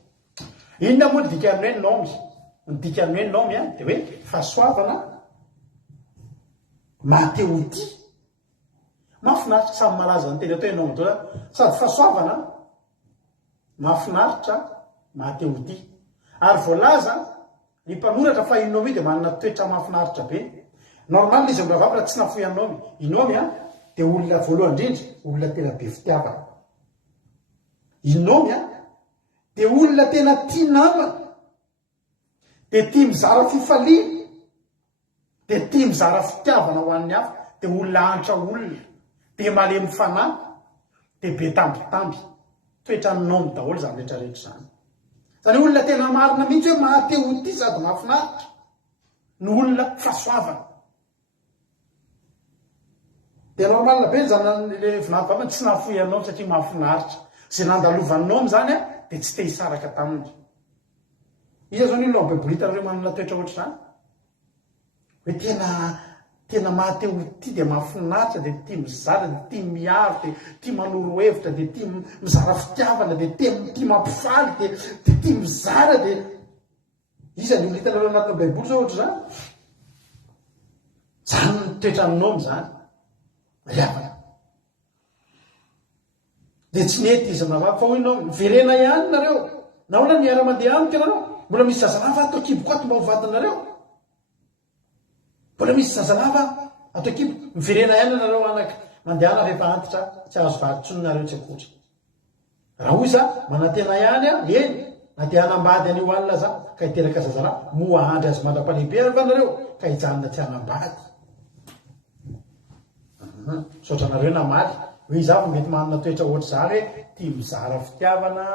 inona moa ny dika amin'ny hoe nomy ny dika amin'ny hoe nomy a de hoe fahasoavana mateoti mahafinaritra samy malaza ny teny atao ianao mitoa sady fahasoavana mahafinaritra mateoti ary voalaza ny mpanoratra fa inomy de manana toetra mahafinaritra be normal izy miravavy raha tsy nafoy anomy inomy a de olona voalohany indrindra olona tena be fitiavana inomy a de olona tena tia namana de tia mizara fifaliana de tia mizara fitiavana ho an'ny hafa de olona antra olona de malemy fanahy de be tambitamby toetra ny nomy daholo zany rehetrarehetra zany zany olona tena marina mihitsy hoe mahateo ty sady mahafinaritra ny olona fahasoavana dia normal be le vinavavana tsy nahafoy anao satria mahafinaritra zay nandalovanao am'zany a dia tsy te hisaraka taminy iza zao ny ilo baibolitenareo manana toetra oatra zany hoe tena mahateo ty dia mahafinaritra dia tia mizara dia tia miaro dia tia manoro hevitra dia tia mizara fitiavana dia tia mampifaly dia tia mizara dia iza ny olitanareo anatin'ny baiboly zao oatra zany zany toetra aminao am'zany maiavana dia tsy mety izy aminavavy fa hoinao miverena ihany nareo na hoana miara-mandeha amiko ianareo mbola misy zazalava atao kibo koa tomba mivadinareo mbola misy zazalava atao kibo miverena ihany nareo anaka mandehana rehefa antitra tsy azo varotsononareo tsy akotra raha hoy za manantena ihany a eny na dia hanambady an'io alina za ka hiteraka zazalava moa andry azy mandra-palehibe vanareo ka hijanona tsy hanambady sotra nareo namaly hoe iza mety manana toetra ohatry za hoe tia mizara fitiavana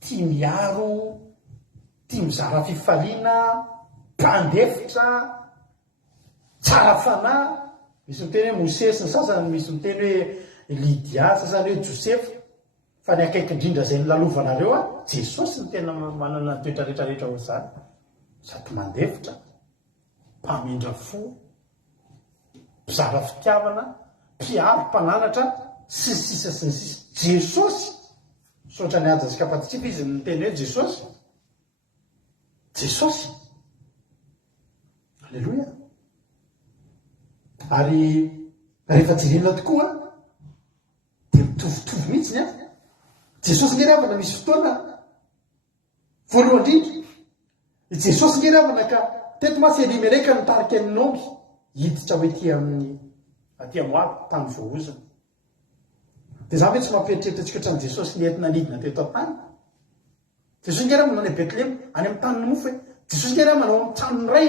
tia miaro tia mizara fifaliana mpandefitra tsara fanahy misy miteny hoe mosesy ny sasany misy miteny hoe Lydia sasany hoe Josefa fa ny akaiky indrindra zay nilalovanareo a Jesosy ny tena manana toetra rehetrarehetra ohatry zany sady mandefitra mpamindra fo mpizara fitiavana mpiaro mpananatra sy ny sisa sy ny sisa Jesosy sotra ny aja zika fatitsika izy niteny hoe Jesosy alleloia ary rehefa jirenao tokoa dia mitovitovy mihitsy ny Jesosy nge ravana misy fotoana voalohany indrindra Jesosy nge ravana ka teto masy Elimeleka nitarika ny Naomi hiditra hoe aty amoaby tany voahozana dia za hoe tsy mampieritreritra antsika ohatran'ny Jesosy nentina nidina teto an-tany Jesosy nge raha manao any Betlehema any amin'ny tany ny mofo e Jesosy nge raha manao amin'ny tranony ray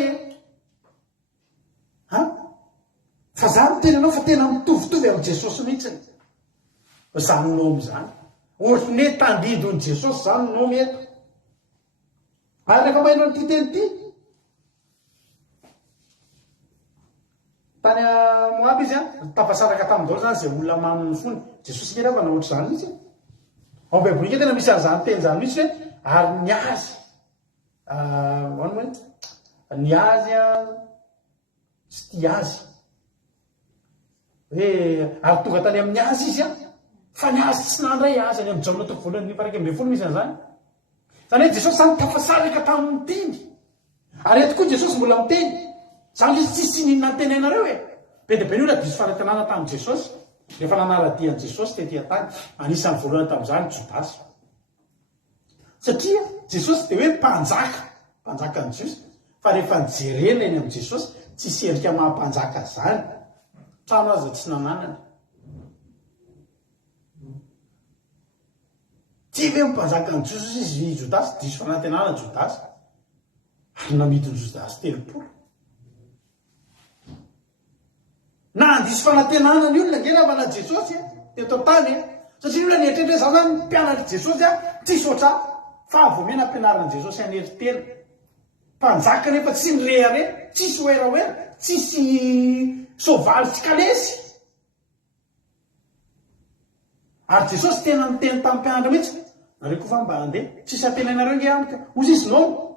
fa za no tena anao fa tena mitovitovy amin'ny Jesosy mihitsy zany Naomi zany ohatry ny hoe tandidony Jesosy zany Naomi eto ary rehefa mahinao nyity teny ity tany Moaby izy tapasaraka tamin-daholo zany zay olona maminy fony Jesosy nge raha ohatry zany mihitsy ao baiboly nge tena misy an'izany teny zany mihitsy hoe ary niazy niazy sy tiazy hoe ary tonga tany amin'ny azy izy fa niazy tsy nandray azy any amin'ny jaona toko voalohany ny paraky ambin'ny folo misy an'izany zany hoe Jesosy zany tafasaraka tamin'ny teny ary eto koa Jesosy mbola miteny zany izy tsisy ninona nytenainareo be dia be ny olona diso fanatenana tamin'i Jesosy rehefa nanaradian'i Jesosy tetỳ tany anisan'ny voalohany tamin'izany Jodasy satria Jesosy dia hoe mpanjaka ny Jiosy fa rehefa nijerena eny amin'ny Jesosy tsy serika mahampanjaka zany trano aza tsy nananany tsy hoe mpanjaka ny Jesosy izy Jodasy diso fanatenana Jodasy ary namidiny Jodasy 3 na andiso fanatenana ny olona nge ravana Jesosy teto tany satria olona nietrehitra za zany mpianatra Jesosy tsisy oatra fa avomena ampianaran'i Jesosy aneritena mpanjaka nefa tsy nirehare tsisy oeraoera tsisy sovaly tsy kalesy ary Jesosy tena niteny tamin'ny mpianatra mihitsy nareo koa fa mba handeha tsisy atenanareo nge amika ozy izy nao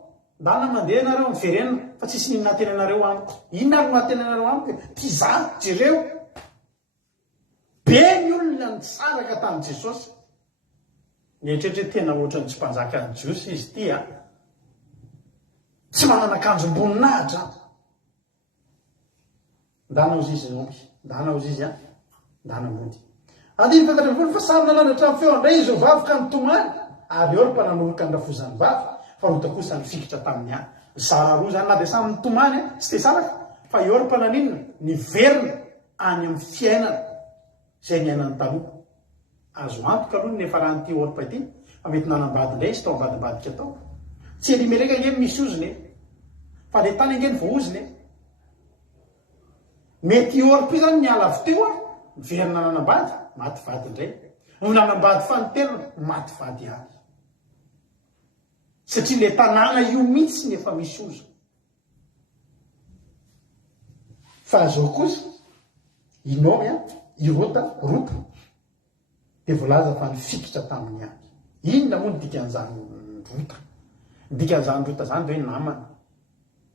ndana mandeha anareo miverenina fa tsisy ninona atenanareo amiko inona ary natenanareo amiko ty za jereo be ny olona nitsaraka tamin'i Jesosy nietrehitra tena ohatrany tsy mpanjaka ny Jiosy izy ty tsy manana akanjom-boninahitra ndana ozy izy nomby ndana ozy izy ndana mody andiny fatarevolo fa samy nanandratra amin'ny feo andray izy vavy ka nitomany ary eo ry mpananoroka ny rafozany vavy fa rota kosa nifikitra tamin'ny any zara roa zany na dia samy nitomany tsy te saraka fa eo ry mpanan'inona niverina any amin'ny fiainana zay niainany taloha azo antoka aloha nefa raha nyity orpa ity fa mety nanambady indray izy tao ambadibadika tao tsy Elimeleka nge misy oziny fa le tany nge ny voaoziny mety orpa io zany nialavy teo miverina nanambady maty vady indray no nanambady fanoterana maty vady any satria le tanàna io mihitsy nefa misy ozo fa azao kosa inomy a irota rota de voalaza fa nifikitra tamin'ny any inona moa ny dikan'izany rota ny dikan'izany rota zany de hoe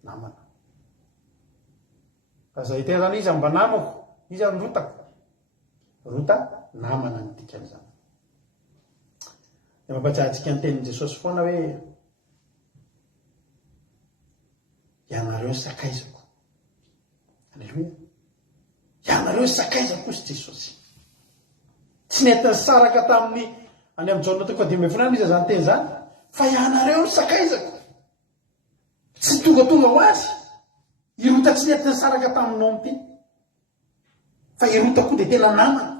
namana fa zay tena zany izy mba namako izy any rota namana ny dikan'izany de mampatsiahantsika ny tenin' Jesosy foana hoe ianareo sakaizako alleloia ianareo sakaizako sy Jesosy tsy nentiny saraka tamin'ny any amin'ny jaona toko 10 izy zany teny zany fa ianareo sakaizako tsy tonga ho azy irota tsy nentiny saraka taminao ty fa irota koa de tena namana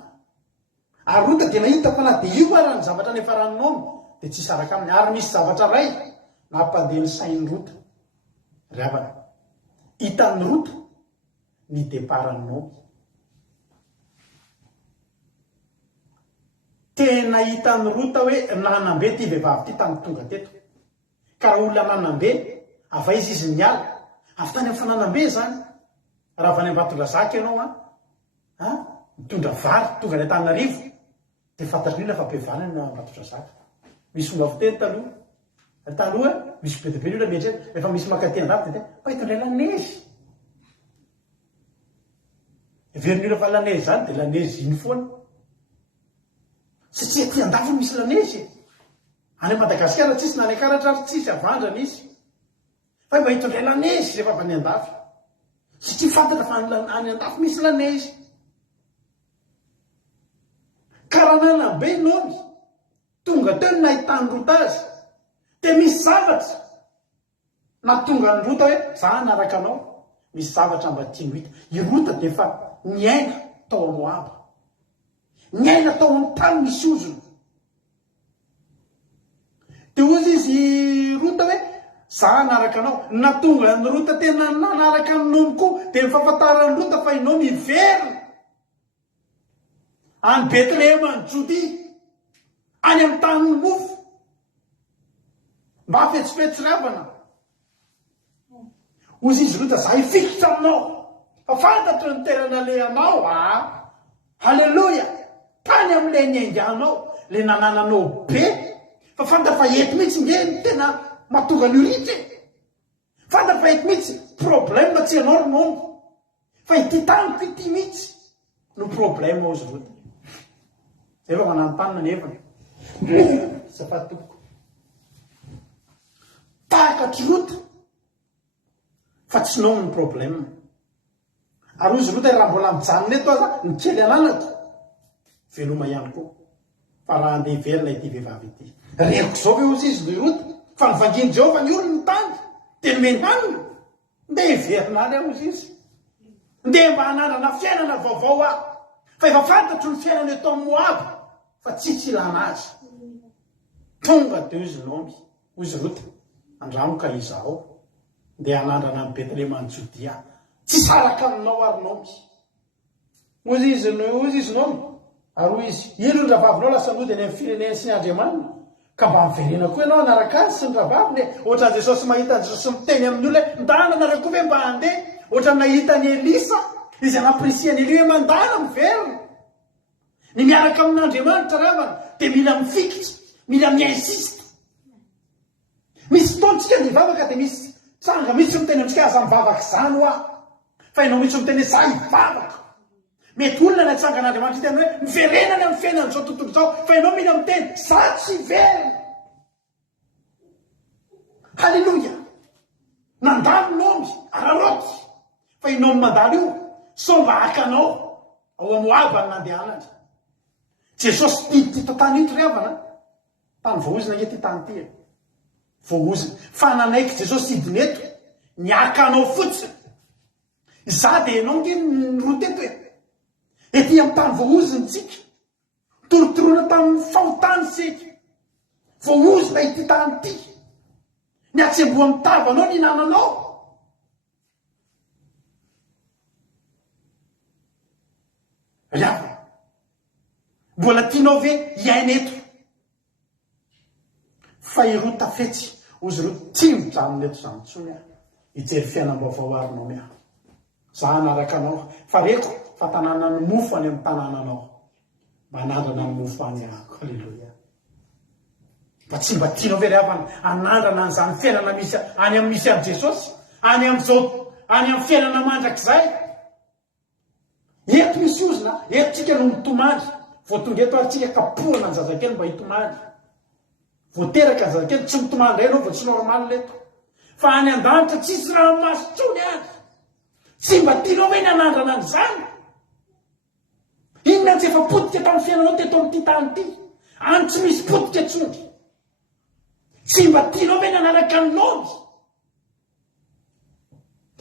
ary rota de nahita fa na de io ara ny zavatra nefa raninao de tsy saraka aminy ary misy zavatra ray nampandeha ny sain'ny rota ry havana hitan'ny rota ny deparanao tena hitan'ny rota hoe nanambe ty vehivavy ty tany tonga teto ka raha olona nanambe ava izy miala avy tany amin'ny fananambe zany raha avany Ambatondrazaka ianao mitondra vary tonga any Antananarivo de fantatr'olona fa be vary ny Ambatondrazaka misy fomba fiteny taloha misy be be olona mietrany rehefa misy makaty andafy de fa hitondray lanezy veriny olona fa lanezy zany de lanezy iny foana satria ty andafy misy lanezy any Madagasikara tsisy nany akaratra ary tsisy avandrana izy fa mba hitondray lanezy rehefa avy any andafy satria fantatra fa any andafy misy lanezy karanana be nomy tonga teo ny nahitany rota azy de misy zavatra na tonga ny rota hoe za anaraka anao misy zavatra mba tiano hita irota de fa niaina tao Moaba niaina tao amin'ny tany misy ozona de ozy izy rota hoe za anaraka anao na tonga ny rota tena nanaraka ny nomy koa de mifafantarany rota fa inao miverina any Betlehema ny Jody any amin'ny tany ny mofo mba fetsifetsy ravana ozy izy rota za hifikitra aminao fa fantatro ny terana lehanao halleloia tany amin'le niainganao le nanananao be fa fantatra fa eto mihitsy ngeny tena mahatonga ny oritra fantatra fa eto mihitsy problème tsy anao ronono fa ity taniko ity mihitsy no problème ozy rota zay fa mananotanina nefa safatoko takatry rota fa tsy nao ny problème ary ozy rota raha mbola mijanona eto aza ny kely ananako veloma ihany koa fa raha andeha iverina ity vehivavy ity reko zao hoe ozy izy ny rota fa nivanginy Jehovah ny olony ny tany de menanina ndeha iverina any aho ozy izy ndeha mba hanandrana fiainana vaovao aho fa efa fantatro ny fiainana eto amin'ny Moaba fa tsy ilana azy tonga de ozy nomy ozy rota andramoka izao ndeha hanandrana amin'ny Betlehema ny Jodia tsy saraka aminao ary nomy ozy izy nomy ary hoy izy ino ny ravavinao lasa nody any amin'ny firenena sy ny Andriamanina ka mba miverena koa ianao anaraka azy sy ny ravaviny ohatran'ny Jesosy mahita Jesosy miteny amin'ny olona ndana nareo koa ve mba handeha ohatran'ny nahitany Elisa izy anaprisiany Elia hoe mandana miverina ny miaraka amin'Andriamanitra ravana de mila mifikitra mila miinsista misy fotoantsika ny vavaka de misy tsanga misy miteny antsika aza mivavaka zany ho aho fa ianao misy miteny za hivavaka mety olona na tsangan'Andriamanitra tena hoe miverenany amin'ny fiainany zao tontolo zao fa ianao mila miteny za tsy verina halleloia nandalo nomy araroty fa inao mandalo io somba hakanao ao amin'ny Moaba ny nandehanany Jesosy ty tany ito ravana tany voaozina nge ty tany ty voaozina fa nanaiky Jesosy hidiny eto niakanao fotsiny za de enao nge ny rota eto ety amin'ny tany voaoziny tsika torotorona tamin'ny fahotany sika voaozina ity tany ty ny atsemboa amin'ny tavanao ny nananao ravana mbola tianao ve hiaina eto fa irota fetsy ozy rota tsy mijanona eto zany tsony hijery fiainam-baovao arinao miaho za anaraka anao fa reko fa tanàna ny mofo any amin'ny tanànanao manandrana ny mofo any ako. Halleloia. Fa tsy mba tianao ve rehavana anandrana an'izany fiainana misy any amin'ny misy an' Jesosy any amin'izao any amin'ny fiainana mandrakizay. Eto misy ozina eto tsika no mitomany vao tonga eto ary tsika kapohana ny zazakely mba hitomany voateraka ny zazakely tsy mitomany indray anao vao tsy normal leto fa any an-danitra tsisy raha masotrony any. Tsy mba tianao hoe ny anandrana an'izany inona tsy efa potika tamin'ny fiainanao teto amin'ity tany ity any tsy misy potika tsony. Tsy mba tianao hoe ny anaraka ny nody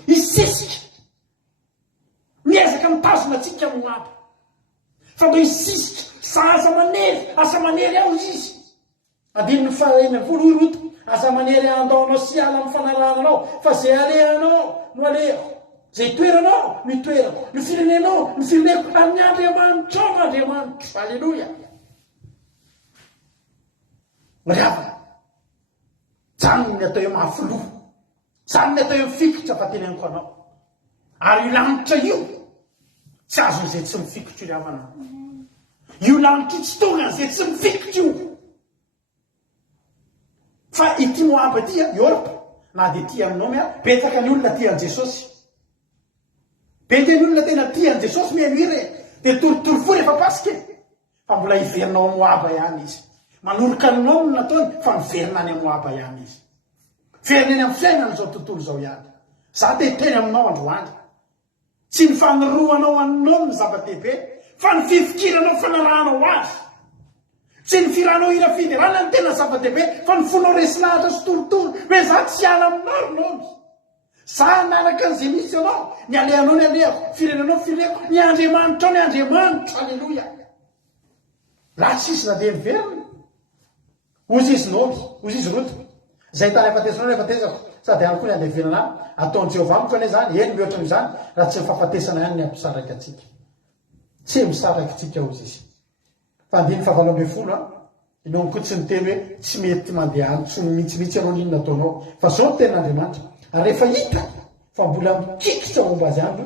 isisika miezaka mitazona atsika moaba fa mba isisika sa asa manery ao izy andininy fahaenany folo roto asa manery andaonao sy ala amin'ny fanarananao fa zay alehanao no aleho zay toeranao no itoerako ny firenenao ny fireneko amin'ny Andriamanitra ao n'Andriamanitra. Alleloia. Mariavana zany ny atao eo mahafoloha zany ny atao eo fikitra fa teneniko anao ary io lanitra io tsy azon'izay tsy mifikitra io ravana io lanitra io tsy tonga n'izay tsy mifikitra io fa ity Moaba tia Yorpa na dia tia aminao mia betsaka ny olona tia an' Jesosy betsaka ny olona tena tia an' Jesosy mihamiry dia toritory fo rehefa pasika fa mbola hiverinao amin'ny Moaba ihany izy manoroka ninao no nataony fa miverina any amin'ny Moaba ihany izy verina any amin'ny fiainana izao tontolo izao ihany. Za te teny aminao androany tsy ny fanoroanao aminao ny zava-dehibe fa ny fifikiranao fanarahanao azy. Tsy ny firanao ira fiderana ny tena zava-dehibe fa ny fonao resy lahatra sy torotoro hoe za tsy ala aminao ronao za nanaka an'izay misy anao ny alehanao ny alehako firenanao fireko ny Andriamanitra ao ny Andriamanitra. Alleloia. Raha tsisy na dia miverina ozy izy nomy ozy izy roto zay tany afatesana efatesako sady any koa ny andevenana ataon'ny Jehovah amiko ane zany eny mihoatra n'izany raha tsy mifahafatesana ihany ny ampisaraka atsika tsy misaraka atsika ozy izy. Fa andiny fahavalo ambin'ny folo inao koa tsy niteny hoe tsy mety mandeha any tsy mitsimitsy anao n'inona ataonao fa zao ny tenin'Andriamanitra ary rehefa hita fa mbola mikikitra momba azy any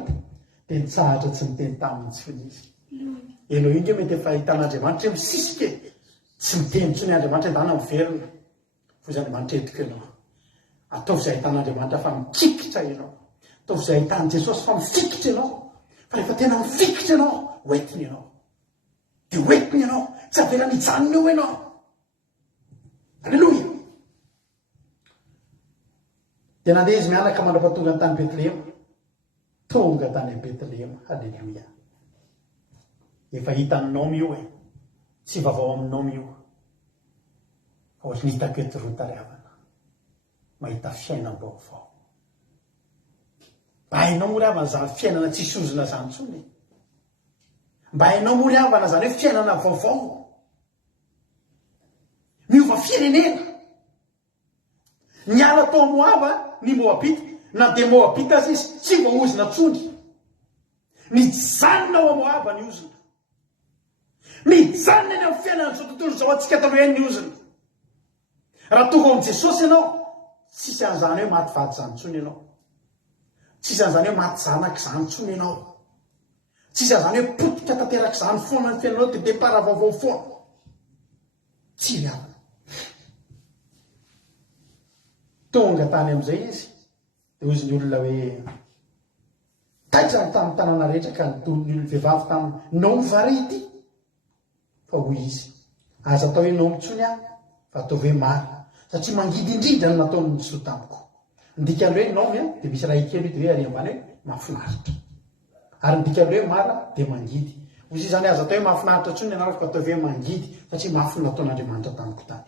dia nitsahatra tsy niteny taminy tsy finizy. Enao inge mety efa hitan'Andriamanitra misisika tsy miteny tsy ny Andriamanitra endana miverina fo izy Andriamanitra etiko ianao ataovy izay hitan'Andriamanitra fa mikikitra ianao ataovy izay hitan'i Jesosy fa mifikitra ianao fa rehefa tena mifikitra ianao hoentiny ianao dia hoentiny ianao tsy avela mijanona eo ianao. Alleloia. Dia nandeha izy mianaka mandrapatonga ny tany Betlehema tonga tany Betlehema. Halleluia. Efa hitanao io e tsy vavao aminao io fa ohatry nihita Petro tariavana mahita fiainam-baovao. Mba hainao moa ravana zany fiainana tsisy ozona zany tsony. Mba hainao moa ravana zany hoe fiainana vaovao miova firenena. Niala tao Moaba ny Moabita na dia Moabita azy izy tsy mba ozona tsony. Mijanona ao Moaba ny ozona mijanona eny amin'ny fiainana zao tontolo zao atsika talo eny ny ozona. Raha tonga amin'i Jesosy ianao tsisy an'izany hoe maty vady zany tsony ianao tsisy an'izany hoe maty zanaka zany tsony ianao tsisy an'izany hoe potika tanteraka zany foana ny fiainanao dia depara vaovao foana tsy riavana. Tonga tany amin'izay izy dia ozy ny olona hoe taitra ny tamin'ny tanàna rehetra ka ny vehivavy tamin'ny Naomy vary ity fa hoy izy aza atao hoe Naomy tsony aho fa atao hoe Mara satria mangidy indrindra no nataony nysoa tamiko. Ndika hoe Naomy dia misy raha kely dia hoe ary ambany hoe mahafinaritra ary ndika hoe Mara dia mangidy. Ozy izany aza atao hoe mahafinaritra tsony ianarako fa atao hoe mangidy satria mafy nataon'Andriamanitra tamiko tany.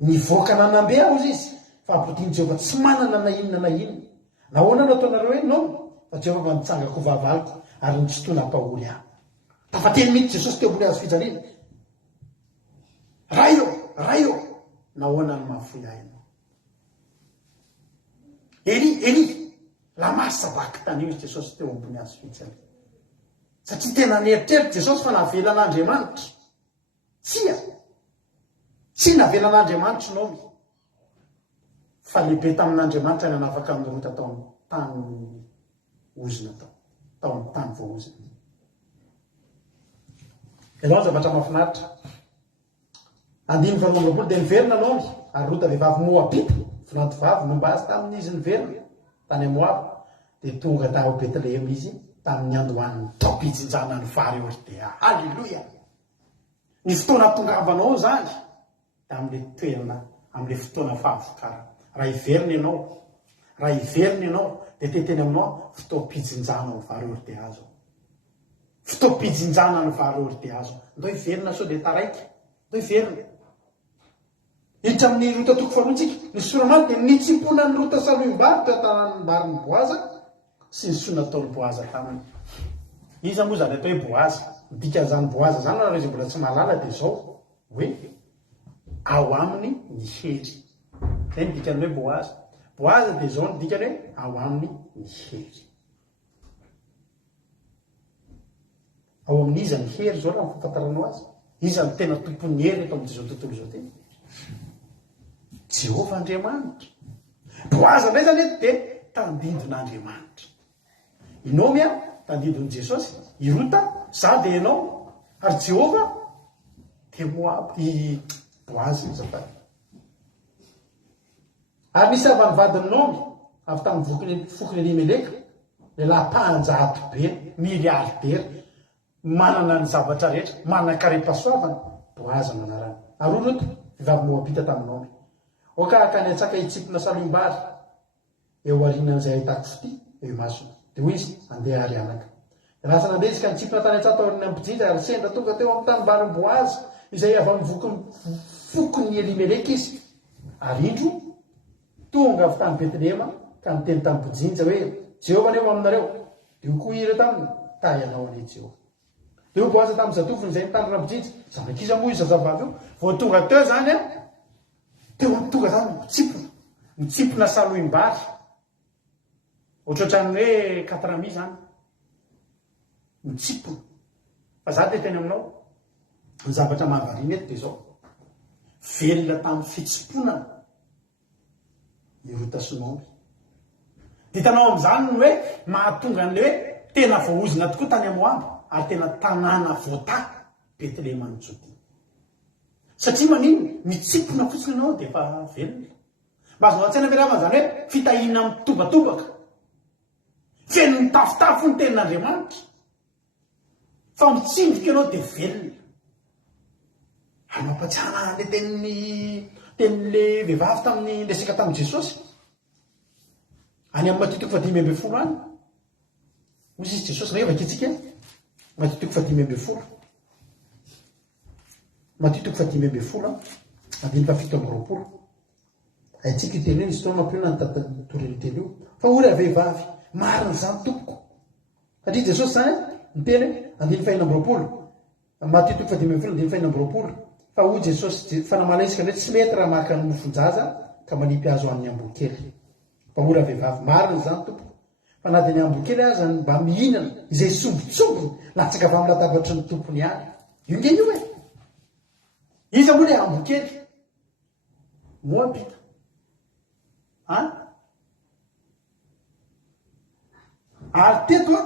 Nivoaka nanambe aho ozy izy fa ampotiny Jehovah tsy manana na inona na inona. Nahoana nataonareo hoe Naomy fa Jehovah nitsangako vavaliko ary nitsotoana ampahory aho. Tafateny mihitsy Jesosy teo ambony hazo fijaliana. Raha io nahoana ny mahafoy ahy ianao. Eli lamasa baky tany io izy Jesosy teo ambony hazo fijaliana. Satria tena nieritreritra Jesosy fa navelan'Andriamanitra. Tsy navelan'Andriamanitra Naomy fa lehibe tamin'Andriamanitra ny anafaka amin'ny rota tao amin'ny tany ozina tao amin'ny tany vao ozina. Ianao ny zavatra mahafinaritra. Andiny fanombola dia niverina anao ary rota vehivavy Moabita, filantovavy nomba azy tamin'izy niverina tany Moab, dia tonga tao Betlehema izy tamin'ny andohan'ny tampijinjana ny vary Ordea. Halleloia! Ny fotoana tongavanao zany da amin'le toerana, amin'le fotoana fahavokara. Raha iverina ianao, dia teteny aminao fotoam-pijinjana ny vary Ordea zao. Fotoam-pijinjana ny vary Ordea zao. Ndao iverina sao dia taraiky. Ndao iverina. Hiditra amin'ny rota toko faharoantsika, ny soramany dia nitsipona ny rota Saloim-bary teo tanàn'ny bariny Boaza sy ny soa nataony Boaza taminy. Iza moa zany atao hoe Boaza. Dika zany Boaza zany raha izy mbola tsy mahalala dia zao hoe ao aminy ny hery. Zay ny dikany hoe Boaza. Boaza dia zao ny dikany hoe ao aminy ny hery. Ao amin'iza ny hery zao raha fahafantaranao azy. Iza ny tena tompon'ny hery eto amin'izao tontolo izao tena. Jehovah Andriamanitra. Boaza ndray zany eto dia tandidon'Andriamanitra. Inao mia tandidon'i Jesosy, irota za dia ianao, ary Jehovah dia Moab, i Boaza zafady. Ary nisy avy vadiny Naomi avy tamin'ny fokony Elimeleka, lehilahy mpanjato be, miliardaire, manana ny zavatra rehetra, manana kare-pasoavana, Boaza manarany. Ary rota vehivavy Moabita tamin'ny Naomi. Oka ka ny atsaka hitsipona Saloim-bary eo arinan'izay ahitako fity eo masona. Dia hoy izy andeha ary anaka. Raha nandeha izy ka nitsipona tany an-tsato aoriana ampijinja ary sendra tonga teo amin'ny tanimbary Boaza izay avy amin'ny fokony Elimeleka izy. Ary indro tonga avy tany Betlehema ka niteny tany mpijinja hoe Jehovah aneo aminareo. Dia io koa ireo taminy ta ianao ane Jehovah. Dia io Boaza tamin'ny zatoviny izay mitandrina mpijinja. Zanak'iza moa izy zazavavy io. Vao tonga teo zany teo tonga zany mitsipona Saloim-bary. Ohatrany hoe 4 zany. Mitsipona. Fa za dia teny aminao, ny zavatra mahavariana eto dia zao. Velona tamin'ny fitsiponana irota sy Naomi. Dia hitanao amin'izany ny hoe mahatonga an'le hoe tena voaozina tokoa tany Moab, ary tena tanàna voata Betlehema ny Jodea. Satria manino mitsipona fotsiny ianao dia efa velona. Mba azo an-tsaina veravana zany hoe fitahiana mitobatobaka. Feno mitafotafo ny tenin'Andriamanitra. Fa mitsinjika ianao dia velona. Ary mampatsiahana le tenin'le vehivavy tamin'ny resaka tamin'i Jesosy. Any amin'ny Matthieu 5:12 any. Misy izy Jesosy rehefa kitsika Matthieu 5:12. Matthieu 5:12 andiny 7:20. Aitsika iteny hoe izy tao mampiona ny tatoriny teny io. Fa ory vehivavy marina zany tompoko. Satria Jesosy zany miteny andiny 5:20. Matthieu 5:12 andiny 5:20. Fa hoy Jesosy fanamala izy ka hoe tsy mety raha maka ny mofonjaza ka manipy azo amin'ny ambokely. Fa ory vehivavy marina zany tompoko. Fa na dia ny ambokely aza mba mihinana izay sombotsombony latsaka avy amin'ny latabatry ny tompony ihany. Io nge io e. Iza moa le ambokely? Moabita. Ary teto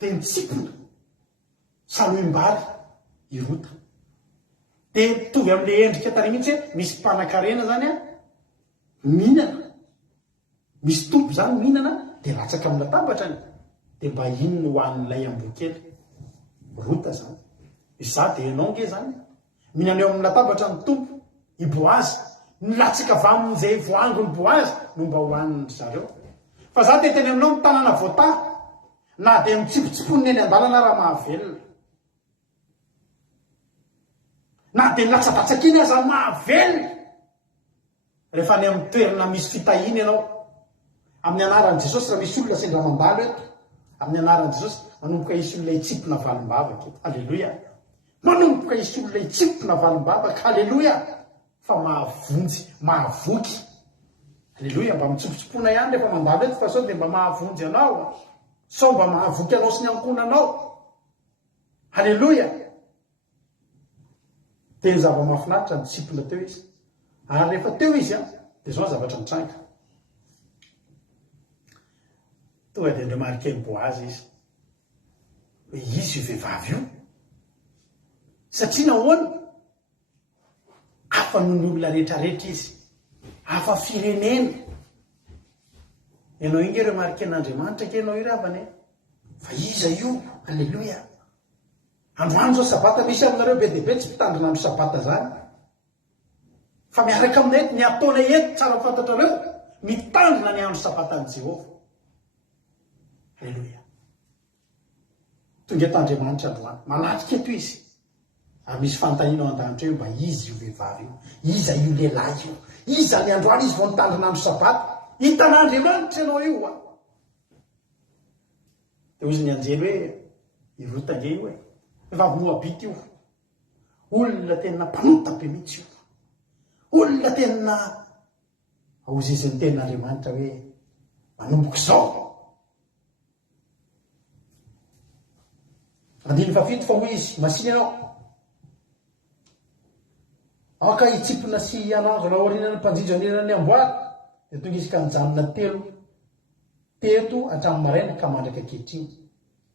dia mitsipona Saloim-bary irota. Dia mitovy amin'le endrika tary mihitsy hoe misy mpanan-karena zany mihinana. Misy tompo zany mihinana dia latsaka amin'ny latabatrany. Dia mba inona ho an'ilay ambokely? Rota zany. Iza dia ianao nge zany. Mihinana eo amin'ny latabatra ny tompo, i Boaza. Nilatsaka avy amin'izay voangony Boaza no mba ho an'ny zareo. Fa za dia teny aminao ny tanàna voata. Na dia mitsipotsipony eny an-dalana raha mahavelona. Na dia nilatsabatsaka iny aza mahavelona. Rehefa any amin'ny toerana misy fitahiana ianao. Amin'ny anaran'i Jesosy raha misy olona sendra mandalo eto. Amin'ny anaran'i Jesosy manomboka isy olona hitsipona valim-bavaka eto. Halleloia. Manomboka isy olona hitsipona valim-bavaka. Halleloia. Fa mahavonjy, mahavoky. Halleloia. Mba mitsopotsipona ihany rehefa mandalo eto fa sao dia mba mahavonjy anao. Sao mba mahavoky anao sy ny ankonanao. Halleloia. Teny zava-mahafinaritra nitsipona teo izy. Ary rehefa teo izy dia zao zavatra mitranga. tonga dia ndray marikeny Boazy izy hoe izy io vehivavy io satria nahoana hafa noho ny olona rehetrarehetra izy, hafa firenena. Ianao inge ireo mariken'Andriamanitra ke ianao iravany fa iza io, alleloia. Androany zao sabata misy aminareo be dia be tsy mpitandrina andro sabata zany, fa miaraka aminay eto ny ataonay eto tsara fantatrareo mitandrina ny andro sabatan'i Jehova. Alleloia. Tonga eto Andriamanitra androany manatrika eto izy, ary misy fanontaniana ao an-danitra eo mba izy io vehivavy io, iza io lehilahy io, iza ny androany izy vao nitandrina andro sabata. Hitan'Andriamanitra ianao io a. Dia ozy ny anjely hoe irotange io hoe vehivavy Moabita io, olona tena mpanota be mihitsy io, olona tena ozy izy ny tenin'Andriamanitra hoe manomboka izao. Andiny fafito fa hoy izy masiny ianao aka hitsipona sy ananjo naorinana mpanjinjo anirana ny amboary. Dia tonga izy ka nijanona telo teto hatramin'ny maraina ka mandraka ankehitriny.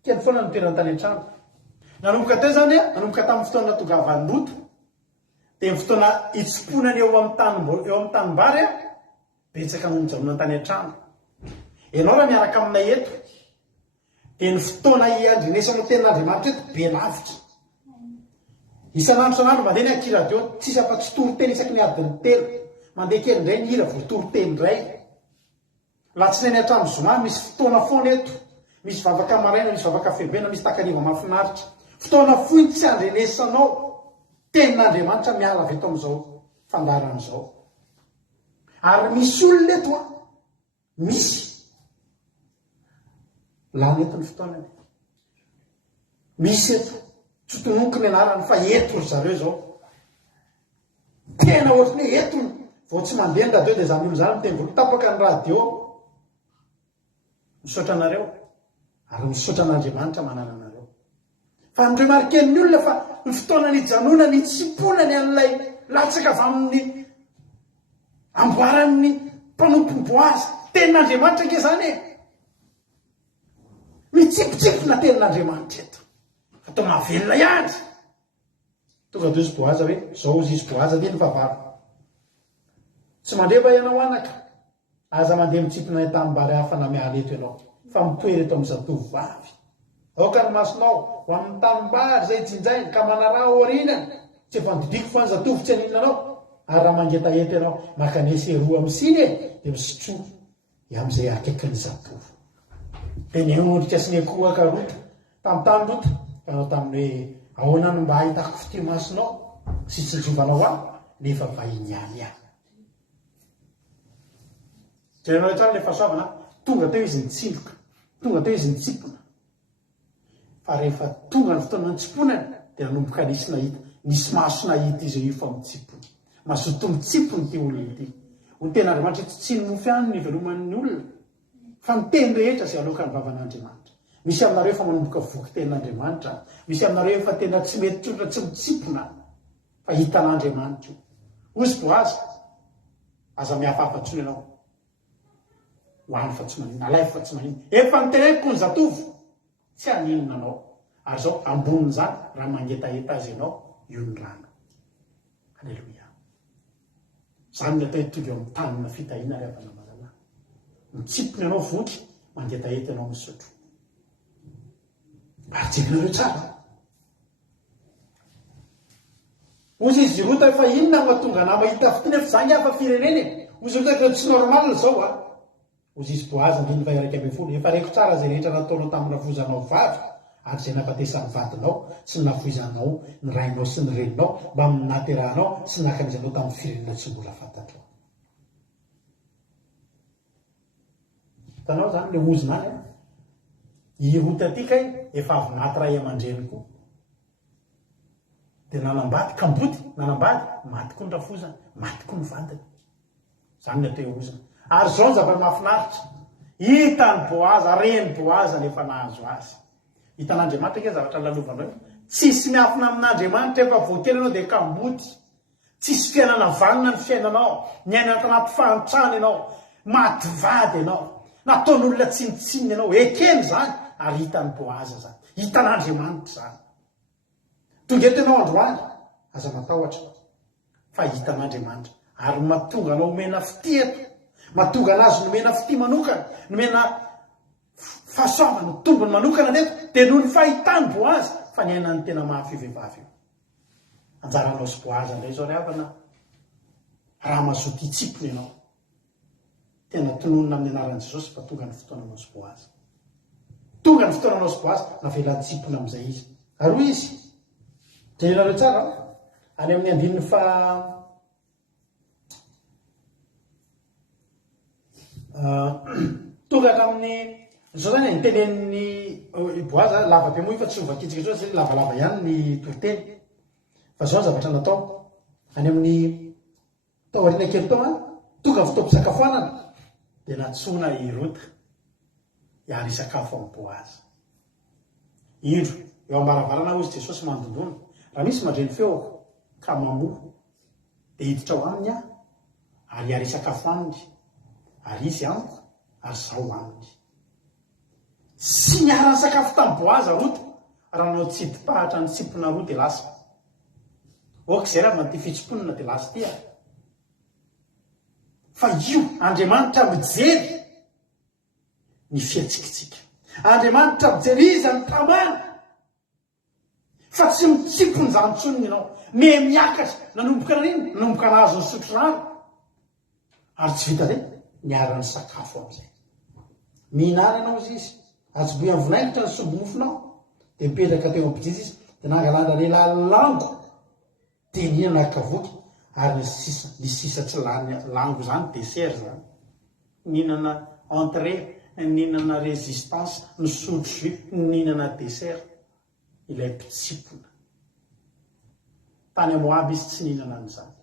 Kely foana ny toerana tany an-trano. Nanomboka teo zany nanomboka tamin'ny fotoana tongavan'ny Loto, dia ny fotoana hitsiponany eo amin'ny tanimbary betsaka no nijanona tany an-trano. Ianao raha miaraka aminay eto dia ny fotoana iandrinesana tenin'Andriamanitra eto be lavitra. Isan'andro san'andro mandeha ny akiradio tsisy afa-tsy toriteny isaky ny adiny telo. Mandeha kely indray ny hira vao toriteny indray. Latsinainy hatramin'ny zoma misy fotoana foana eto, misy vavaka maraina, misy vavaka febena, misy takariva mahafinaritra. Fotoana foiny tsy andrenesanao tenin'Andriamanitra miala avy eto amin'izao fandaran'izao. Ary misy olona eto misy lany eto ny fotoanany. Misy eto tsy tononoky ny anarany fa eto ry zareo zao. Tena ohatrany hoe eto vao tsy mandeha ny radio dia zany olo zany miteny volo tapaka ny radio. Misaotra anareo ary misaotra an'Andriamanitra manana anareo. Fa nireo marikeny olona fa ny fotoana ny janona ny tsiponany an'ilay latsaka avy amin'ny amboaran'ny mpanompo Boazy tenin'Andriamanitra ke zany e. Mitsipitsipona tenin'Andriamanitra eto. Atao mahavelona ihany. Tonga dia izy Boazy hoe zao izy Boazy dia ny fahavalo. Tsy mandreva ianao anaka, aza mandeha mitsipona ny tanimbary hafa na miala eto ianao, fa mitoery eto amin'ny zatovovavy. Aoka ny masonao ho amin'ny tanimbary izay jinjainy ka manarao aorinany, tsy efa nidibiko fa ny zatovy tsy aninanao. Ary raha mangeta eto ianao makanesy roa amin'ny siny dia misotro amin'izay akaikin'ny zatovo. Dia ny ondrika sy ny akohaka Rota tamin'ny tany Rota fanao tamin'ny hoe ahoana no mba ahitako fity masonao sy tsinjovanao aho nefa vahiny ihany ihany. Ianao hatrany ilay fahasoavana tonga teo izy nitsinjoka, tonga teo izy nitsipona. Fa rehefa tonga ny fotoana ny tsiponany dia nanomboka nisy nahita, nisy maso nahita izy io fa mitsipona. Mazoto mitsipony ty olona ity. Ho tenin'Andriamanitra tsy nofy ihany ny veloman'ny olona, fa ny teny rehetra izay aloka ny vavan'Andriamanitra. Misy aminareo fa manomboka voky tenin'Andriamanitra, misy aminareo fa tena tsy mety tsotra tsy mitsipona fa hitan'Andriamanitra. Ozy Boazy aza mihafahafatsony ianao. Hoany fa tsy manino, alay fa tsy manino. Efa niteneniko ny zatovo, tsy haninona anao. Ary zao ambonin'izany raha mangetaheta azy ianao, io ny rano. Alleluia. Zany ny atao hitovy eo amin'ny tanina fitahiana ry havana mazana. Mitsipona ianao voky, mangetaheta ianao misotro. Ary jevinareo tsara. Ozy izy Rota fa inona no mahatonga na mahita fitiny efa zany hafa fireneny. Ozy Rota tsy normal zao a. Ozy izy Boazy andiny vairaika ambin'ny folo. Efa reko tsara izay rehetra nataonao tamin'ny nafozanao vavy, ary izay nampatesan'ny vadinao sy ny nafoizanao, ny rainao sy ny reninao, mba naterahanao sy nakanizanao tamin'ny firenena tsy mbola fantatrao. Hitanao zany le ozy nany a. I Rota ty kay efa avy naty ray aman-dreny koa. Dia nanambady kamboty, nanambady maty koa ny rafozany, maty koa ny vadiny. Zany ny atao oziny. Ary zao ny zavatra mahafinaritra. Hitany Boazy, reny Boazy nefa nahazo azy. Hitan'Andriamanitra ke zavatra lalovana hoe tsisy miafina amin'Andriamanitra efa voatena ianao dia kamboty. Tsisy fiainana valina ny fiainanao, ny aina tanaty fahantrana ianao, maty vady ianao. nataon'olona tsinitsininy ianao ekeny zany ary hitany boaza zany hitan'andriamanitra zany tonga eto ianao androany aza matahotra fa hitan'andriamanitra ary mahatonga anao omena fity eto mahatonga anazy nomena fity manokana nomena fahasoavana tombony manokana neto dia noho ny fahitany boazy fa ny ainany tena mahafivehivavy io anjaranao sy boazy indray zao ry havana raha mazoty hitsipony ianao tena tononona amin'ny anaran'i Jesosy fa tonga ny fotoananao sy boazy tonga ny fotoananao sy boazy navelan'ny tsipona amin'izay izy ary hoy izy jerenareo tsara any amin'ny andininy fa tonga hatramin'ny zao zany nitenen'ny boazy lavabe moa fa tsy ovakitsika zao zay lavalava ihany ny toriteny fa zao zavatra natao any amin'ny tao arina kely tao tonga fotoam-pisakafoanana dia natsona irota hiary sakafo amin'ny boazy indro eo ambaravarana hozy Jesosy mandondona raha misy mandreny feo ka mamoho dia hiditra ao aminy ary hiary sakafo aminy ary izy amiko ary zao aminy sy niarany sakafo tamin'ny boazy rota raha nao tsy hidipahatra ny tsipona roa dia lasa oka zay raha manty fitsimponina dia lasa tia fa io Andriamanitra mijery ny fiatsikitsika Andriamanitra mijery izy ny tamana fa tsy mitsipony zany tsonony ianao me miakatra nanomboka naniny nanomboka nahazo ny sotro rano ary tsy vita zay niarany sakafo amin'izay mihinana ianao izy izy ajoboy amin'ny vinaingitra ny sombimofonao dia mipetraka teo ampijizy izy dia nangalanda lehilahy lango dia nihinana kavoky ary ny sisa tsy lango zany dessert zany nihinana entrée nihinana résistance ny sotro jus nihinana dessert ilay mpitsipona tany Moaby izy tsy nihinana an'izany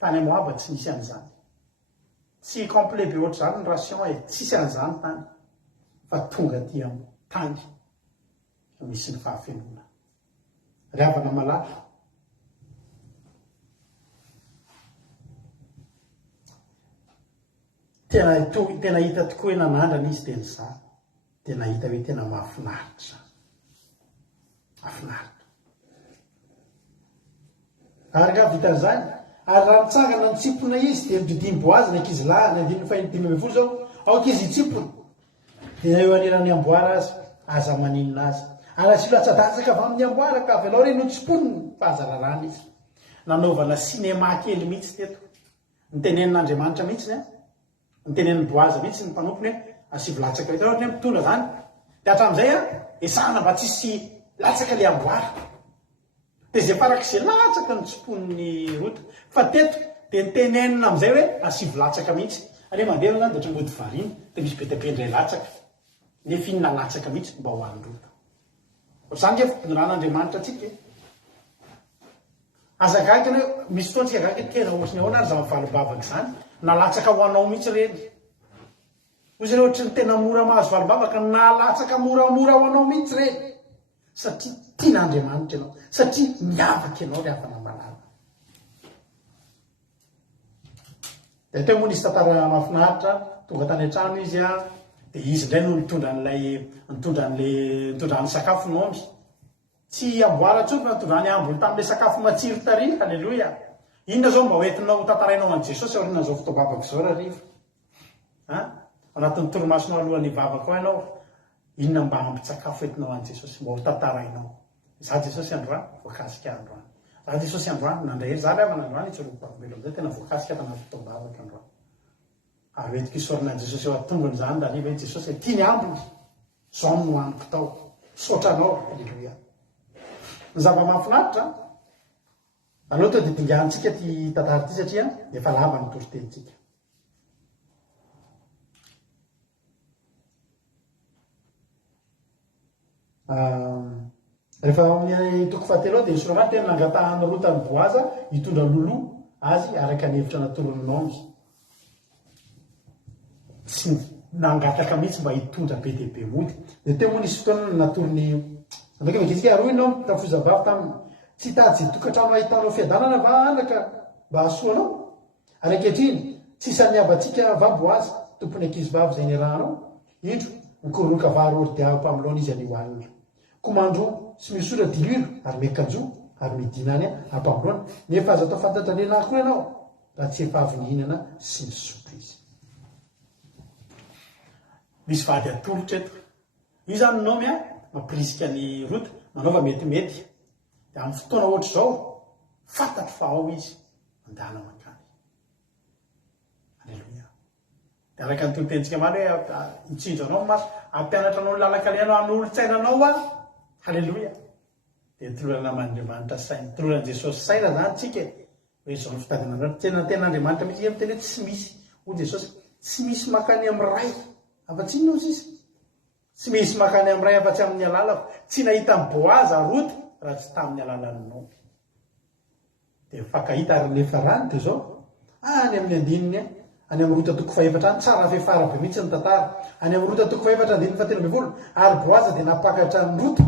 tany Moaby tsy nisy an'izany tsy complet be ohatr' zany ny ration e tsisy an'izany tany fa tonga ty amin'ny tany misy ny fahafenona ry havana malaky tena hita tokoa hoe nanandrana izy teny zany tena hita hoe tena mahafinaritra mahafinaritra ary nga vitan'izany ary raha mitsangana ny tsipona izy dia mididiny boazy ny ankizy lahy ny andininy fahiny 5 zao aoka izy hitsipona dia eo anirany amboara azy aza maninona azy ary asilo atsadasaka avy amin'ny amboara ka avy alao re notsiponiny fa aza rarana izy nanaovana sinema kely mihitsy teto nitenenin'Andriamanitra mihitsy nitenen'ny boazy mihitsy ny mpanompony hoe asivy latsaka rehetra ohatra hoe mitondra zany dia hatramin'izay esahana mba tsisy latsaka le amboara dia zay farak'izay latsaka ny tsiponiny rota fa teto dia nitenenina amin'izay hoe asivy latsaka mihitsy ary mandeha zany dia tromody variny dia misy betapendray latsaka nefa inona latsaka mihitsy mba ho an'ny rota zany dia fimpidoran'Andriamanitra atsika aza gaga misy fotoantsika gaga tena ohatriny ahoana ary za mivalobavaka zany nalatsaka ho anao mihitsy reny ozy ny ohatry ny tena mora mahazo valobavaka nalatsaka moramora ho anao mihitsy reny satria tian'Andriamanitra ianao satria miavaka ianao ry havana malala dia teo moa nisy tantara mahafinaritra tonga tany an-trano izy dia izy indray no nitondran'ny sakafo nomby tsy amboara tsoky na nitondrany ambony tamin'ilay sakafo matsiro tary halleloia inona zao mba hoentinao tantarainao an' Jesosy aoriana zao fotoababaka zao raha riva anatin'ny toromasonao alohan'ny vavaka ao ianao inona mba ampitsakafo entinao an' Jesosy mba ho tantarainao za Jesosy androany voakasika androany za Jesosy androany nandray za ry havana androany itsoroako avobelo am'izay tena voakasika tanaty fotoababaka androany ary hoentiko isorina an' Jesosy eo atongony zany da riva hoe Jesosy tiany ambony zao no aniko tao sotranao halleloia ny zava-mahafinaritra aleo to dia dingantsika ty tantara ty satria efa lava ny toritentsika rehefa amin'ny toko fahatelo dia misoramany tena nangatahany rotany boaza hitondra lolo azy araka ny hevitra natorononao tsy nangataka mihitsy mba hitondra be dia be mody dia teo moa nisy fotoana natorony andreka vakitsika aroa ianao tamin'ny fozabavy taminy tsy tady tokantrano ahitanao fiadanana va anaka mba hasoanao ary ankehitriny tsy isany abatsika va boazy tompony ankizy vavy zay niarahanao indro mikoronoka varory dia mpamilona izy any hoanina komandro sy misora dililo ary mekanjo ary midinany ampamilona nefa azo atao fantatra lehilahy koa ianao raha tsy efa avy nihinana sy misotro izy. Misy vady atolotra eto io zany nomy mampirisika ny rota manaova metimety dia amin'ny fotoana ohatr' zao fantatro fa ao izy andana makany. Alleluia. Dia araka ny totensika mary hoe hitsinjo anao maso ampianatra anao lalakaleanao an'olon-tsainanao a. Halleluia. Dia tolorana Andriamanitra saina toloran' Jesosy saina zany tsika hoe zao ny fitadian'Andriamanitra tenanten'Andriamanitra mihitsy izy miteny hoe tsy misy hoy Jesosy tsy misy makany amin'ny ray afa-tsy inona ozy izy tsy misy makany amin'ny ray afa-tsy amin'ny alalako tsy nahita ny Boazy Rota raha tsy tamin'ny alalanao. Dia fakahita ary nefa rany dia zao any amin'ny andininy any amin'ny Rota toko faefatra any tsara fefara be mihitsy ny tantara any amin'ny Rota toko faefatra andininy fahatelo ambin'ny folo ary Boazy dia napakatra ny Rota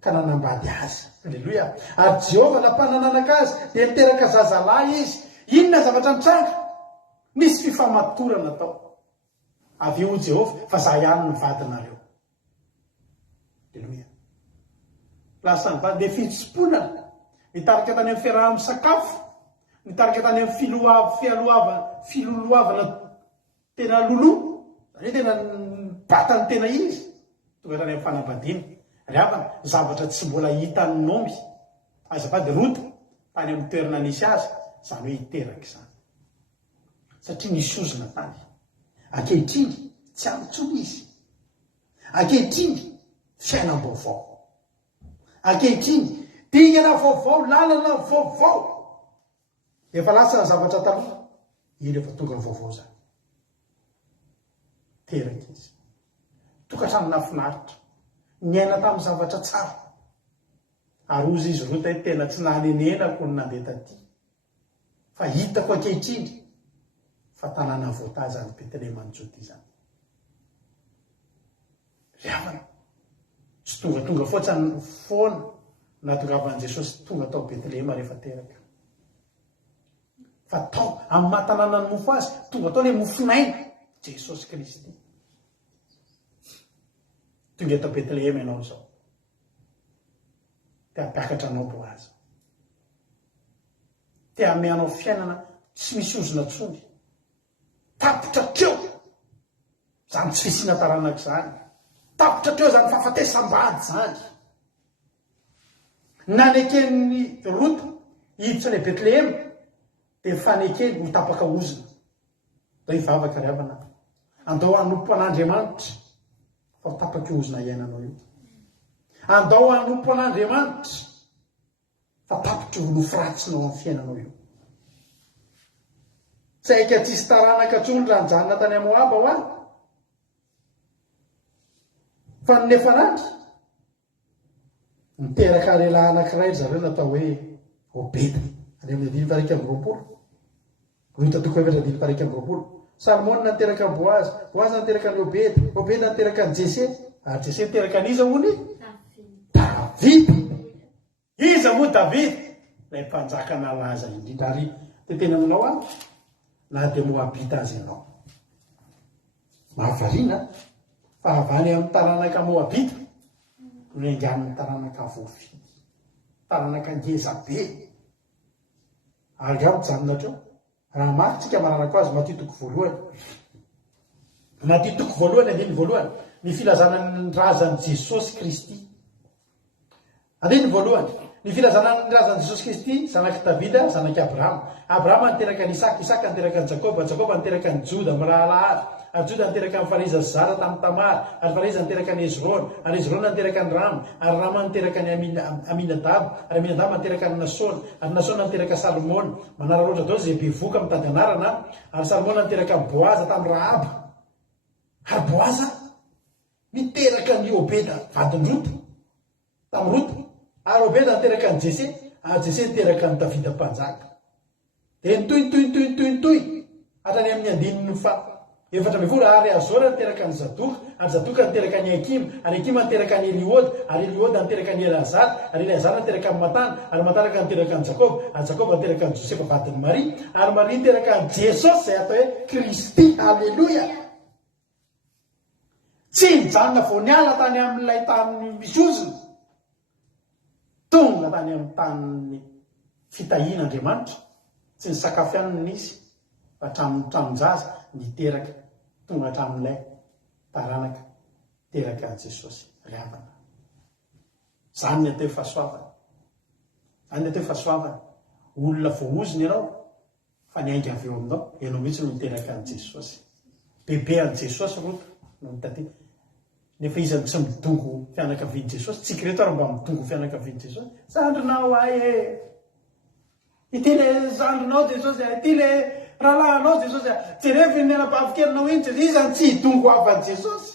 ka nanambady azy. Alleluia. Ary Jehovah nampanananaka azy dia niteraka zazalahy izy. Inona zavatra mitranga? Nisy fifamatorana tao. Avy eo Jehovah fa za ihany ny vadinareo. Alleluia. Lasa ny vady dia fitsimponana nitarika tany amin'ny fiaraha misakafo nitarika tany amin'ny filoloavana tena lolo zany tena batany tena izy tonga tany amin'ny fanambadiana ryavana zavatra tsy mbola hitany nomby azafady Rota tany amin'ny toerana nisy azy zany hoe hiteraka izany satria nisy ozona tany. Ankehitriny tsy amintsony izy. Ankehitriny fiainam-baovao. Ankehitriny dingana vaovao lalana vaovao. Efa lasa ny zavatra taloha iny efa tonga vaovao zany. Teraka izy. Tokantrano nafinaritra. Niaina tamin'ny zavatra tsara. Ary ozy izy Rota tena tsy nanenenako ny nandeha taty. Fa hitako ankehitriny fa tanàna voataza any Betlehema Jody zany. Riavana. Tsy tonga fotsiny foana nahatongavan'i Jesosy tonga tao Betlehema rehefa teraka. Fa tao amin'ny mahatanàna ny mofo azy tonga tao ilay mofonaina Jesosy Kristy. Tonga tao Betlehema ianao zao. Te hampiakatra anao Boazy. Te hameanao fiainana tsy misy ozona tsony. Tapitra treo zany tsy fisina taranaka zany. Tapitra treo zany fahafatesam-bady zany. Nanekeny Rota hiditra any Betlehema dia fanekeny mitapaka ozona. Zay vavaka riavana. Andao hanompo an'Andriamanitra fa tapaka ozona iainanao io. Andao hanompo an'Andriamanitra fa tapitra nofo ratsinao amin'ny fiainanao io. Tsy haika tsisy taranaka tsony raha nijanona tany amin'ny Moaba ho any. Fa ny nefanandry niteraka lehilahy anankiray zareo natao hoe Obeda any amin'ny andiny faharaiky amby roapolo. Rota toko faefatra andiny faharaiky amby roapolo. Salmona niteraka ny Boazy, Boazy niteraka ny Obeda, Obeda niteraka ny Jese, ary Jese niteraka n'iza hoy ny David. Iza moa David? Ilay mpanjaka nalaza indrindra ary tetena aminao any na dia Moabita azy ianao. Mahavariana fa avany amin'ny taranaka Moabita no engan'ny taranaka voafidy. Taranaka ngezabe. Ary ao mijanona treo. Raha maritsika maranako azy matitoko voalohany. Matitoko voalohany andiny voalohany. Ny filazana ny razan'i Jesosy Kristy. Andiny voalohany. Ny filazana ny razan'i Jesosy Kristy, zanaky Davida, zanaky Abrahama. Abrahama niteraka ny Isaka, Isaka niteraka ny Jakoba, Jakoba niteraka ny Joda amin'ny rahalahy. Ary Joda niteraka ny Fareza Zara tamin'ny Tamara, ary Fareza niteraka ny Hezrona, ary Hezrona niteraka ny Rama, ary Rama niteraka ny Aminadab, ary Aminadab niteraka ny Nasona, ary Nasona niteraka Salmona, manara loatra dao zay bevoka mitady anarana, ary Salmona niteraka ny Boaza tamin'ny Rahaba. Ary Boaza niteraka ny Obeda, vadiny Rota, tamin'ny Rota, ary Obeda niteraka ny Jese, ary Jese niteraka ny Davida mpanjaka. Dia nitoy, hatrany amin'ny andininy efatra ambin'ny folo, ary Azora niteraka ny Zadoka, ary Zadoka niteraka ny Akim, ary Akim niteraka ny Elihoda, ary Elihoda niteraka ny Elazara, ary Elazara niteraka ny Matana, ary Matana niteraka ny Jakoba, ary Jakoba niteraka ny Josefa vadiny Maria, ary Maria niteraka ny Jesosy zay atao hoe Kristy. Alleluia. tsy nijanona vo niala tany amin'ilay tany misy oziny tonga tany amin'ny tany fitahian'Andriamanitra tsy ny sakafo ihany nisy fa tramonjaza niteraka tonga hatramin'ilay taranaka teraka an Jesosy ry havana. Zany ny atao fahasoavana. Zany ny atao fahasoavana. Olona voaoziny ianao fa niainga avy eo aminao ianao mihitsy no niteraka an Jesosy. Bebe an Jesosy rota no mitate. Nefa izany tsy midongo fianakavian Jesosy, tsika reto ary mba midongo fianakavian Jesosy. Zandrinao ay ity le zandrinao Jesosy, ity le rahalahinao Jesosy, jerevy ny anabavikelinao iny Jesosy, izany tsy hidongo avan Jesosy.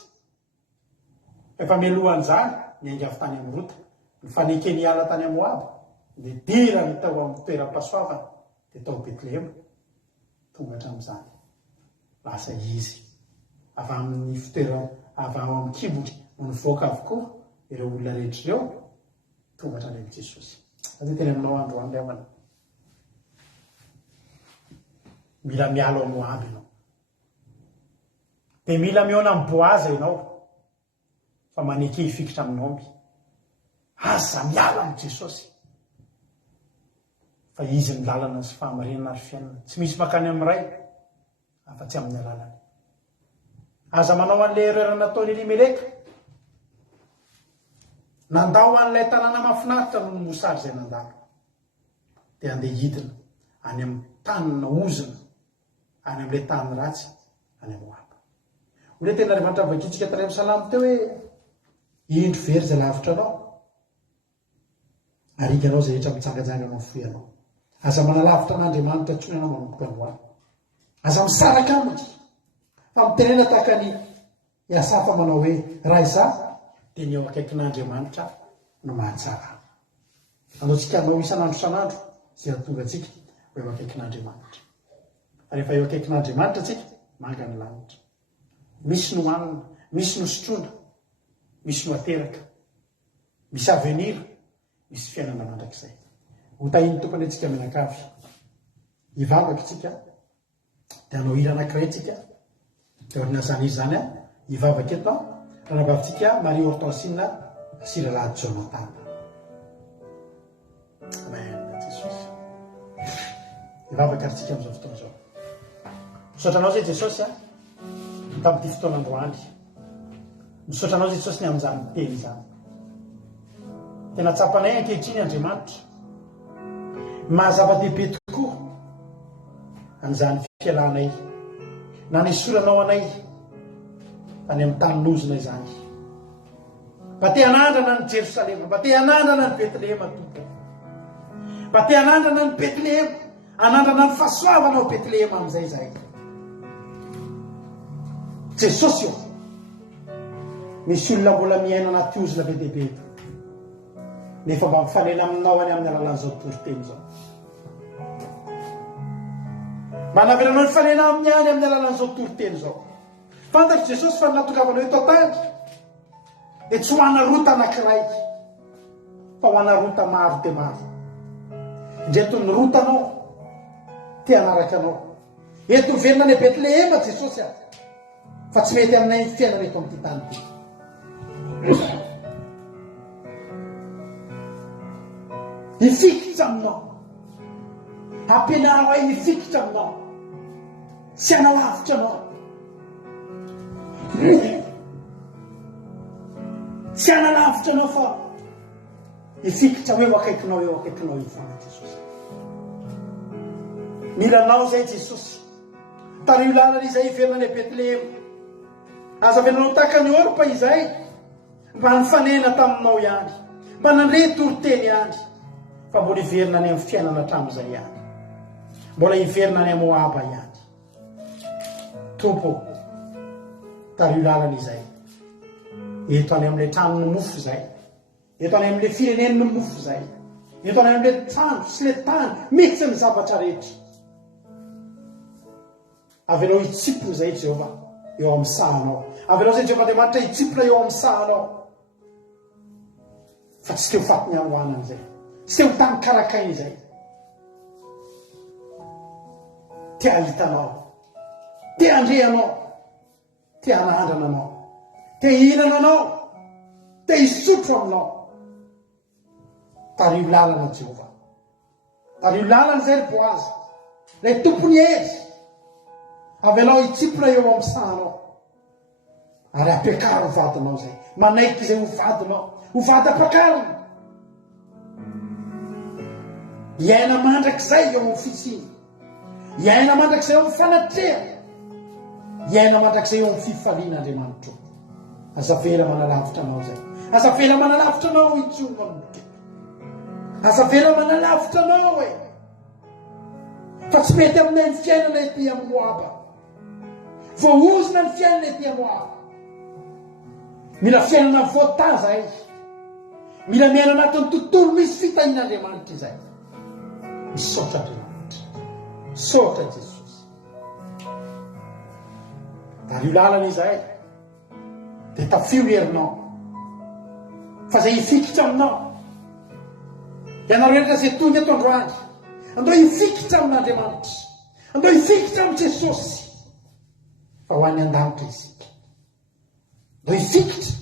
Efa melohan'izany niainga avy tany amin'ny rota, nifanekeny hiala tany amin'ny Moaba, nidira ny tao amin'ny toeram-pahasoavana, dia tao Betlehema, tonga hatramin'izany. Lasa izy avy amin'ny fitoerana, avy amin'ny kiboky no nivoaka avokoa ireo olona rehetra ireo, tonga hatramin'ny Jesosy. Aza teny aminao androany ry havana. Mila miala ao Moaba ianao. Dia mila miona amin'ny Boaza ianao. Fa maneke hifikitra amin'omby. Aza miala amin'ny Jesosy. Fa izy ny lalana sy fahamarinana ary fiainana. Tsy misy makany amin'ny ray, afa-tsy amin'ny alalany. Aza manao an'ilay erreur nataony Elimeleka. Nandao an'ilay tanàna mahafinaritra no mosary izay nandalo. Dia andeha hidina any amin'ny tanina ozina, any amin'ilay tany ratsy, any amin'ny Moaba. Olay tena Andriamanitra vakitsika tany amin'ny salamo teo hoe indro very izay lavitra anao, ariganao izay rehetra mitsangajanga amin'ny foianao. Aza manalavitra an'Andriamanitra tsony ianao manomboka androany. Aza misaraka aminy. Fa mitenena tahaka ny Iasafa manao hoe raha izaho dia ny eo akaikin'Andriamanitra no mahatsara. Anaontsika anao isan'andro izay hahatonga antsika ho eo akaikin'Andriamanitra. Rehefa eo akaikin'Andriamanitra antsika, manga ny lanitra. Misy no hanina, misy no sotrona, misy no ateraka, misy avenir, misy fiainana mandrakizay. Hotahiny tokony antsika mianakavy. Hivavaka tsika, dia hanao hira anankiray tsika. Dia orinasany izy zany hivavaka eto ranabavitsika Marie Hortensine Siralady Jonathan. Amen. Jesosy. Hivavaka ary tsika amin'izao fotoana izao. Misaotra anao zay Jesosy tamin'ity fotoana androany. Misaotra anao zay Jesosy ny amin'izany teny izany. Tena tsapanay ankehitriny Andriamanitra. Mahazava-dehibe tokoa an'izany fialanay. Na nisoranao anay tany amin'ny tany nozina izany. Mba te hanandrana ny Jerosalema, mba te hanandrana ny Betlehema tompo. Mba te hanandrana ny Betlehema, hanandrana ny fahasoavana ao Betlehema amin'izay izahay. Jesosy io. Misy olona mbola miaina anaty ozina be dehibe eto. Nefa mba mifanena aminao any amin'ny alalan'izao toriteny izao. Manaveranao ny fanena amin'ny any amin'ny alalan'izao toriteny izao. Fantatro Jesosy fa natongavana eto an-tany dia tsy ho ana rota anankiray, fa ho ana rota maro dia maro. Indreto ny rotanao te hanaraka anao. Eto velona any Betlehema Jesosy fa tsy mety aminay ny fiainana eto amin'ity tany ity. Hifikitra aminao. Ampianarao ahy hifikitra aminao. Tsy hanalavitra anao. Tsy hanalavitra anao fa hifikitra hoe eo akaikinao io foana Jesosy. Milanao zay Jesosy. Tario lalana izay ivelona any Betlehema. Aza velanao tahaka ny orpa izay mba nifanena taminao ihany, mba nandre toriteny ihany, fa mbola hiverina any amin'ny fiainana hatramin'izay ihany, mbola hiverina any amin'ny Moaba ihany. Tompo, tario lalana izay eto any amin'ilay trano ny mofo izay, eto any amin'ilay fireneny ny mofo izay, eto any amin'ilay trano sy ilay tany mihitsy ny zavatra rehetra. Avelao hitsipona izay Jehova eo amin'ny sahanao. Avelao zay Jehova Andriamanitra hitsipona eo amin'ny sahanao. Fa tsy teo faty ny anohanana izay, tsy teo tany karakaina izay. Te hahitanao, te handreanao, te hanandrana anao, te hihinana anao, te hisotro aminao. Tario lalana Jehova. Tario lalana zay ry Boazy, ilay tompony hery. Avy anao hitsipona eo amin'ny sanao. Ary ampiakaro ho vadinao zay. Manaiky zay ho vadinao. Ho vadam-pakarona. Iaina mandrakizay eo amin'ny fitsiny. Iaina mandrakizay eo amin'ny fanatrehana. Iaina mandrakizay eo amin'ny fifalian'Andriamanitra. Azavela manalavitra anao zay. Azavela manalavitra anao itsongo amin'ny azavela manalavitra anao e. Fa tsy mety aminay ny fiainana ety amin'ny Moaba. Voaozina ny fiainana ety amin'ny Moaba. Mila fiainana voataza izy. Mila miaina anatin'ny tontolo misy fitahin'Andriamanitra izay. Misaotra Andriamanitra. Misaotra Jesosy. Ary io lalana izay dia tafio herinao. Fa zay hifikitra aminao. Ianareo rehetra zay toy ny eto androany. Andao hifikitra amin'Andriamanitra. Andao hifikitra amin'ny Jesosy. Fa ho any an-danitra isika. Andao hifikitra.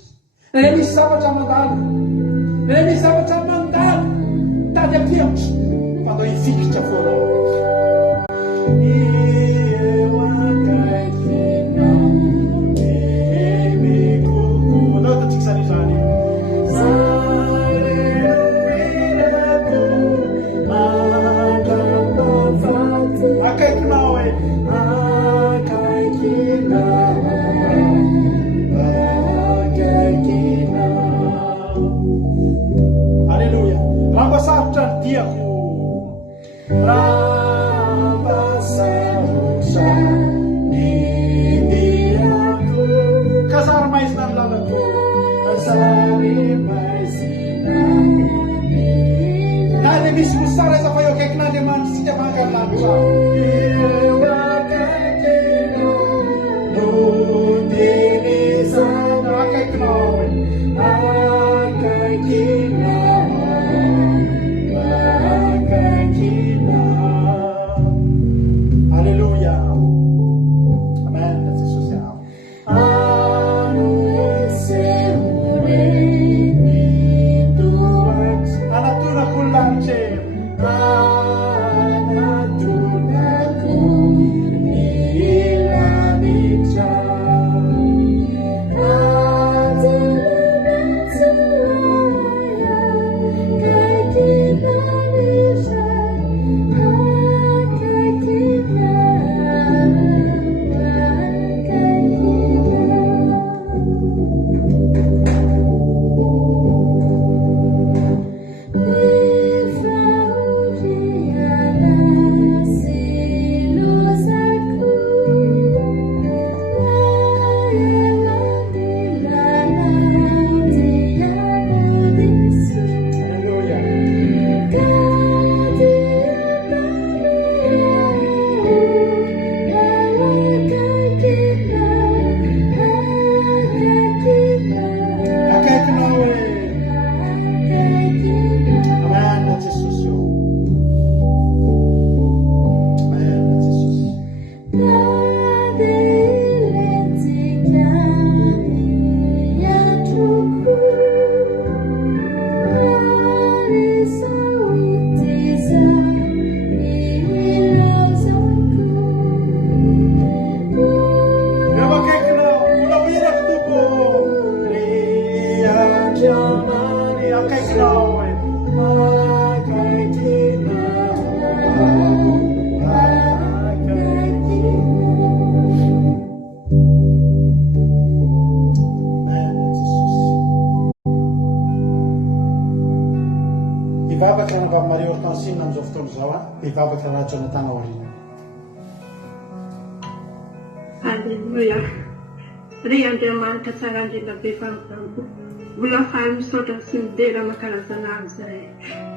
Nare misy zavatra mandalo. Nare misy zavatra mandalo. Tady am-piantra. Fa andao hifikitra foanao. Halleluja. Andriamanitra tsara andrena be famitako. Mbola faly misaotra sy midera makarazana azy zay.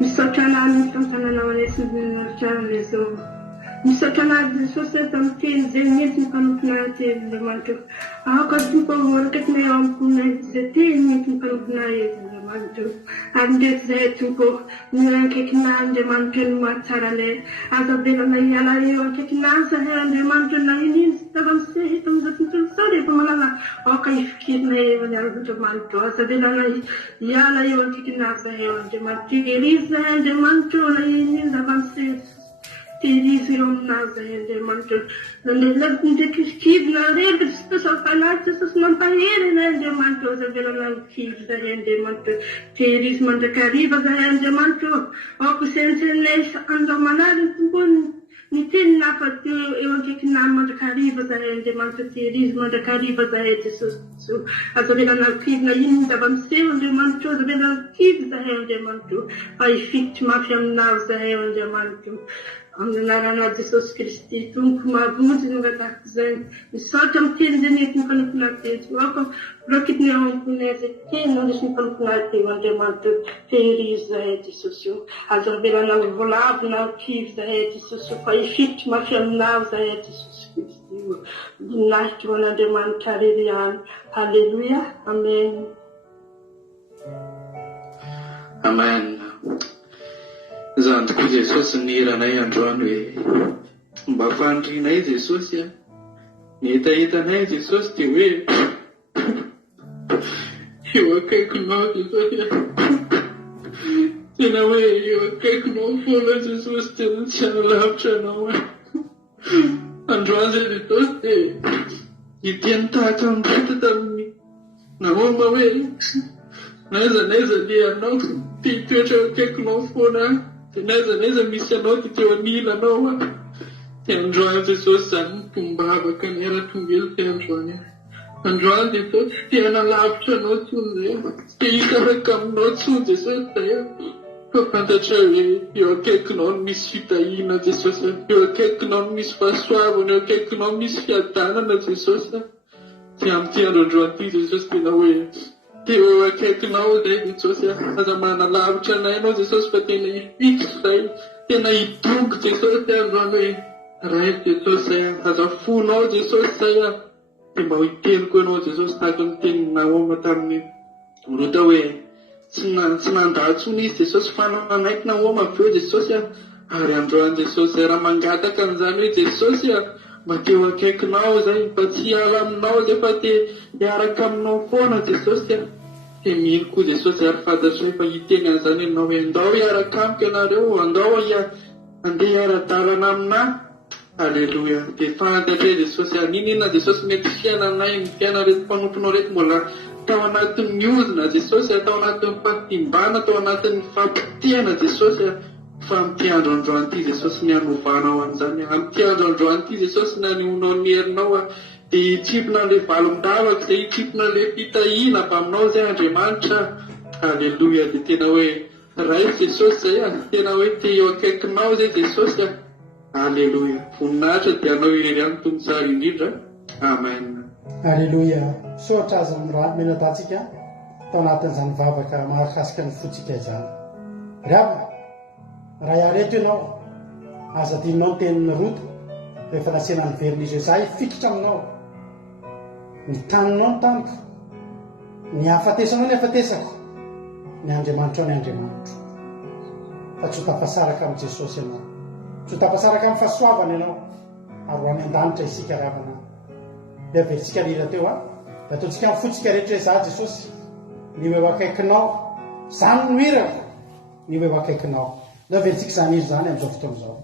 Misaotra lany ny fampananao any sy ny naritra amin'izao. misaotra anazy Jesosy tamin'ny teny izay mety mpanompona teny Andriamanitra. Aoka tompo raketiny eo amiko izay teny mety mpanompona ezy Andriamanitra. Ary ndraiky izay tompo akaikinà Andriamanitra no mahatsara ilay aza velana hiala eo akaikinà sahay Andriamanitra na inino sy tava-misehy eto amin'izao tontolo izao rehefa manana aoka ifikirina eo ny Andriamanitra. Aza velana hiala eo akaikinà sahay Andriamanitra. Terizy sahay Andriamanitra na inino zava-misehy terizy eo aminazy sahay Andriamanitra. Ndraiky kivina rehetra sy tosafanaritra Jesosy mampahery na Andriamanitra. Aza velana kivy sahay Andriamanitra. Terizy mandrakariva sahay Andriamanitra. Aoka sensenay andro manary tompony ny teny nafa-teo eo akaikinà mandrakariva zahay Andriamanitra. Terizy mandrakariva zahay Jesosy. Aza velana kivina ino zava-miseho Andriamanitra. Aza velana kivy zahay Andriamanitra. Fa hifikitry mafy aminazy zahay Andriamanitra. Amin'ny anarana Jesosy Kristy tompo mahavonjy no tahaka izay. Misaotra amin'ny teny izay nety ny mpanompona teo. Aoka raketiny eo amiko izay teny nandesy ny mpanompona teo Andriamanitra. Terizy zahay Jesosy. Aza velana volavina kivy zahay Jesosy. Fa hifikitry mafy aminazy zahay Jesosy Kristy. Nahiko ho an'Andriamanitra rery ihany. Halleluia. Amen. Amen. Zany tokoa Jesosy niranay androany hoe mba fandrinay Jesosy mihitahitanay Jesosy dia hoe eo akaikinao Jesosy tena hoe eo akaikinao foana Jesosy tena tsy halavitra anao androany zay Jesosy dia hiteny tahaka am'reta tamin'ny Naoma hoe naiza dia anao tia toetra eo akaikinao foana naiza misy anao ty teo anilanao ty androany Jesosy zany mitombavaka ny ara-tongelo ty androany. Androany Jesosy tia nalavitra anao tsony zay tia hitaraka aminao tsony Jesosy zay fa fantatra hoe eo akaikinao no misy fitahina Jesosy. Eo akaikinao no misy fahasoavana. Eo akaikinao misy fiadanana Jesosy. Ty amin'ty androandroany ty Jesosy tena hoe eo akaikinao zay Jesosy. Aza manalavitra anay anao Jesosy fa tena hifikitry zay. Tena hitongo Jesosy androany hoe ray Jesosy aza fonao Jesosy zay dia mba hiteniko anao Jesosy tahaka ny teny Naoma tamin'ny Rota hoe tsy nandatsony izy Jesosy fa nanaiky Naoma avy eo Jesosy ary androany Jesosy raha mangataka an'izany hoe Jesosy mba teo akaikinao zay mba tsy hiala aminao zay fa te hiaraka aminao foana Jesosy dia mino koa Jesosy ary fantatra hoe fa hiteny an'izany ianao hoe andao hiaraka amiko ianareo andao andeha hiara-dalana aminà. Halleluia. Dia fantatra Jesosy aninina Jesosy mety fiainanay ny fiaina reto mpanomponao reto mbola tao anatin'ny miozina Jesosy tao anatin'ny fatimbana tao anatin'ny fampitehana Jesosy fa amin'ty androandroany ity Jesosy ny hanovanao an'izany. Amin'ty androandroany ity Jesosy na nionao ny herinao dia hitsipina le valon-davaka izay hitsipina le fitahiana avy aminao zay Andriamanitra. Halleluia. Dia tena hoe ray Jesosy zay tena hoe te eo akaikinao zay Jesosy. Halleluia. Voninahitra dia anao irery any toy ny tsara indrindra. Amen. Halleluia. Soatra aza amin'ny menadatsika tao anatin'izany vavaka mahakasika ny fotsika izany. Ryavana raha iareto ianao aza dininao ny tenin'ny Rota rehefa nasiana ny verina izy zaho hifikitra aminao ny taninao ny taniko ny hafatesanao ny hafatesako ny Andriamanitra ny Andriamanitra fa tsy ho tafasaraka amin'ny Jesosy ianao tsy ho tafasaraka amin'ny fahasoavana ianao ary ho any an-danitra isika ravana dia avetsika rira teo dia ataontsika amin'ny fotsika rehetra hoe za Jesosy ny eo akaikinao zany no hirako ny eo akaikinao da avetsika zany izy zany amin'izao fotoana izao.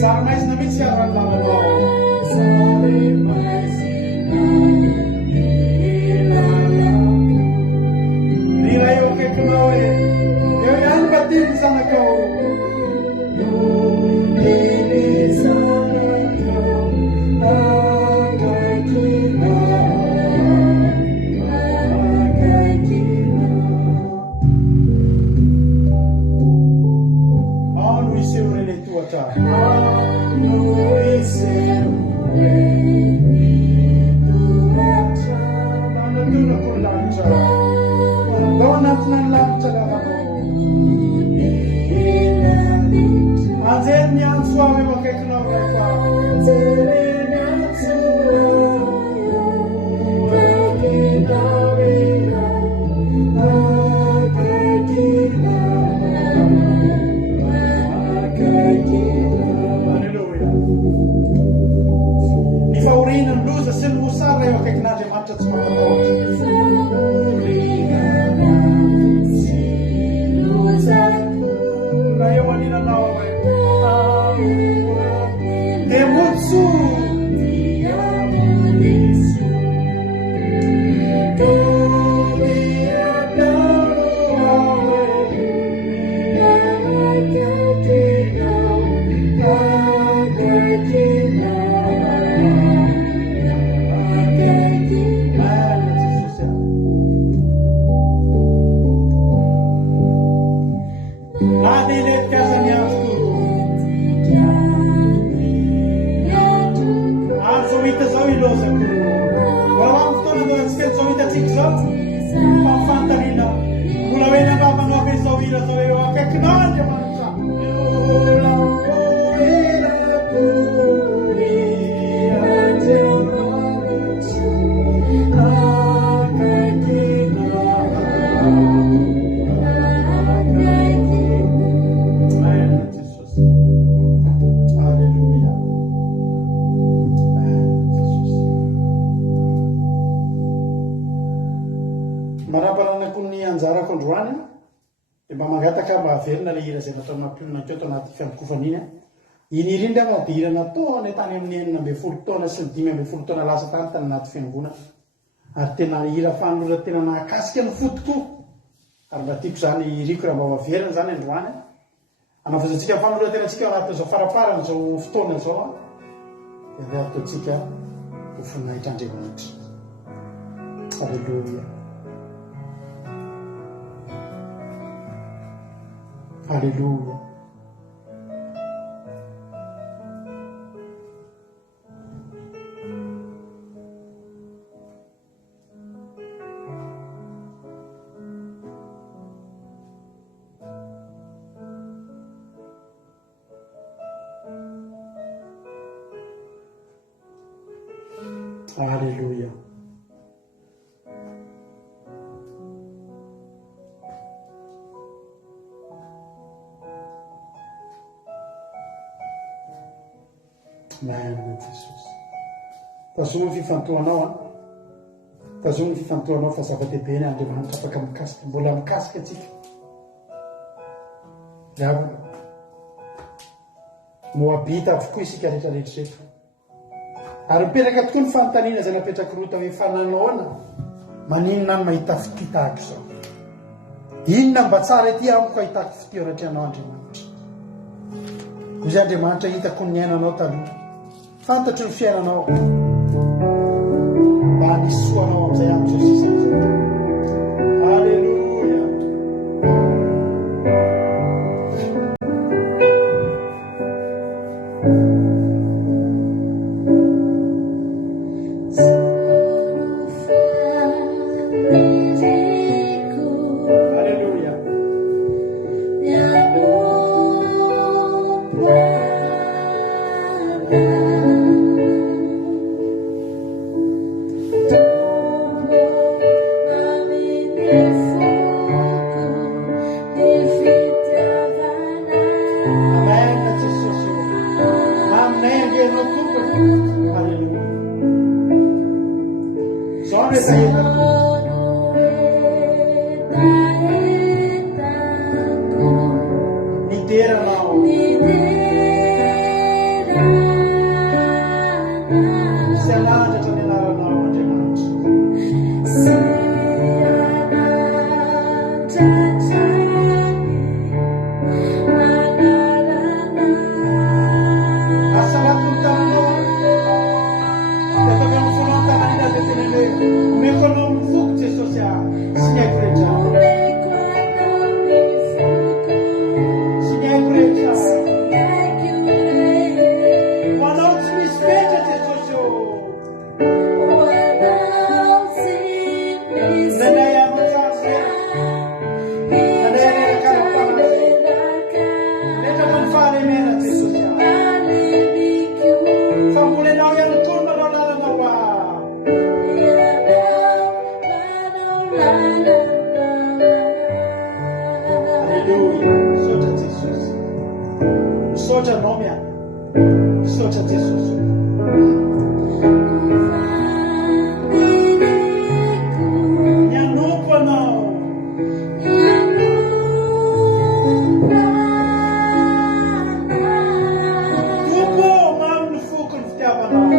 Saranaisina mihitsy ary raha lalanao Inirindra dirana taona tany amin'ny 9 taona sy 5 taona lasa tany tany anaty fiangonana ary tena hira fanolora tena nahakasika ny fotokoa ary mba tiako zany iriko raha mba maverina zany androany anavazantsika fanolora tena tsika anaty zao faraparana zao fotoana zao dia ataotsika ho voninahitra Andriamanitra. Halleluja, halleluja. Halleluja. Amen, Jesus. Tazomy fifantohanao tazomy fifantohanao fa zava-dehibe ny Andriamanitra afaka mikasika, mbola mikasika atsika. Ravana moabita avokoa isika rehetrarehetra reto. Ary mipetraka tokoa ny fanontaniana izay napetraka rota hoe fananaona maninona ny mahita fity tahaka izao. Inona mba tsara ety amiko ahitako fity ao anatrehana Andriamanitra. Izay Andriamanitra hitako ny ainanao taloha. Fantatro ny fiainanao mba nisoanao amin'izay amin'izao sisa. Halleluja. Hallelujah. Alleluia. Misaotra Jesosy. Misaotra anao miana. Misaotra Jesosy. Mianompo anao. Tompo, mamy ny foko ny fitiavanao.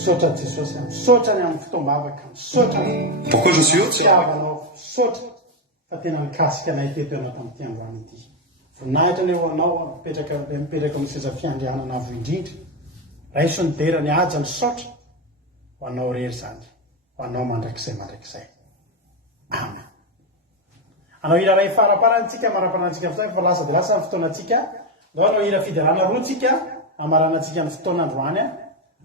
Misaotra Jesosy, misaotra ny amin'ny fitombavaka, misaotra Pourquoi je suis haute, Seigneur? fitiavanao, misaotra fa tena mikasika anay teto ianao tamin'ity androany ity. Voninahitra leo anao mipetraka amin'ny seza fiandrianana avo indrindra. Raiso ny dera ny aja ny saotra ho anao rery zany, ho anao mandrakizay. Amen. Anao iraray faraparantsika, maraparantsika amin'izay fa lasa dia lasa ny fotoanantsika dao no ira fiderana roa tsika amaranantsika ny fotoanandroany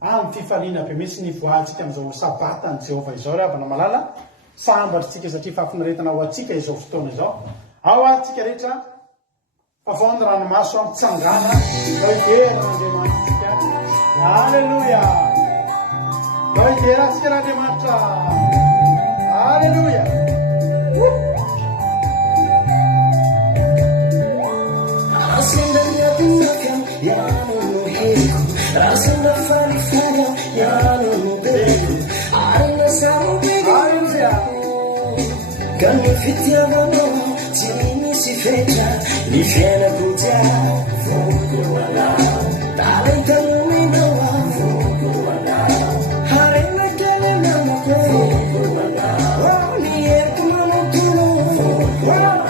amin'ny fifaliana be misy ny voatsika am'izao sabata ny Jehova izao raha avana malala sambatritsika satria fafinaretana ho atsika izao fotoana izao ao atsika rehetra avao ny ranomaso ampitsangana ao igeran'Andriamanitra Alleluia ao igeratsika n'Andriamanitra Alleluia Rasanda falifala yano mubego Arina samo bego Kami fitia vano Tini si fecha Ni fiena kuja Fungu wana Talenta muminawa Fungu wana Harina kele mama kwe Fungu wana Ni yeku mama kuno Fungu wana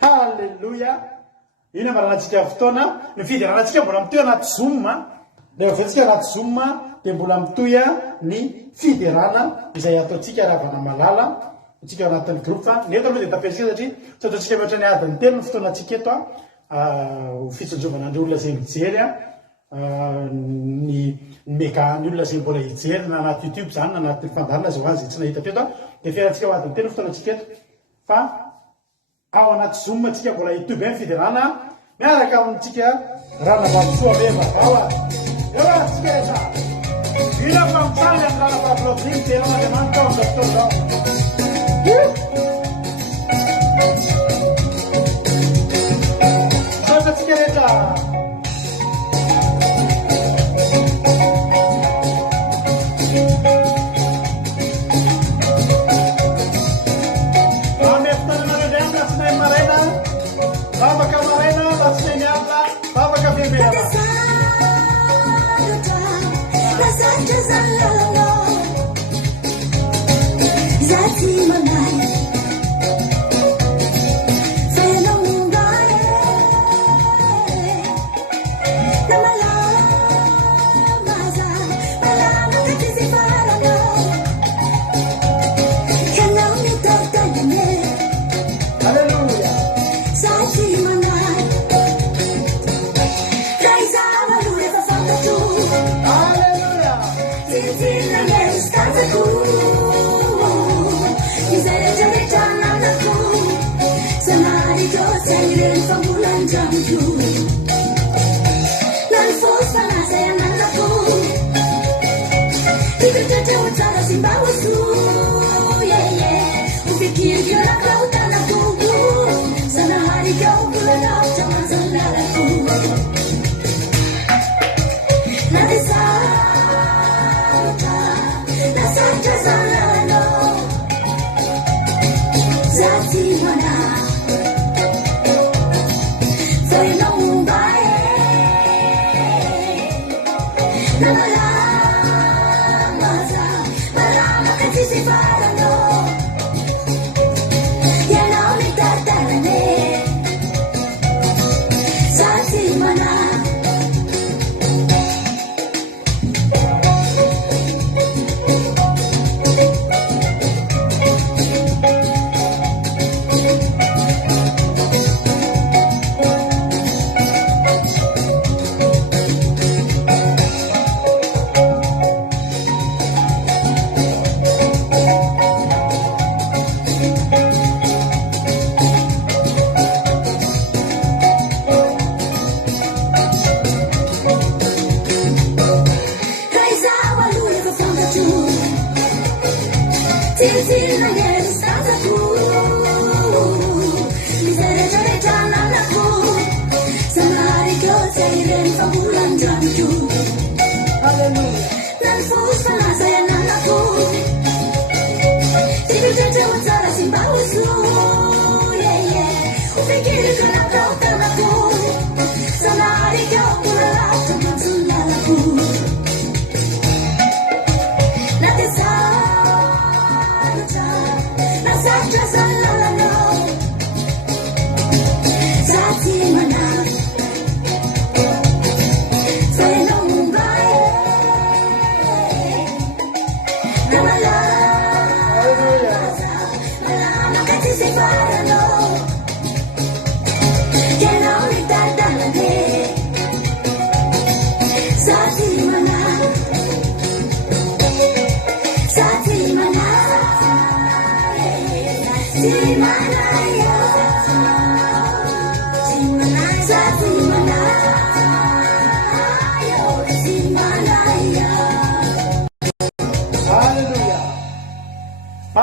Halleluja. Ina maranatsika fotoana ny fideranantsika mbola mitoy anaty Zoom. Rehefa vetsika anaty Zoom dia mbola mitoy ny fiderana izay ataontsika ravana malala tsika anatin'ny groupe neto aloha dia tapetsika satria tsy ataontsika mihoatra ny adiny telo ny fotoanantsika eto fitsanjovanandry olona zay mijery ny mega ny olona zay mbola hijery na anaty YouTube zany na anaty fandarina zao azy tsy nahita teto dia fiarantsika ho adiny telo ny fotoanantsika eto fa ao anaty Zoom tsika mbola YouTube ny fiderana miaraka amintsika rana vavsoa meva ao eo tsika rehetra ina fampisaly amin'ny rana vavlodiny dia ao Andriamanitra ao amin'izao fotoana zao saotra tsika rehetra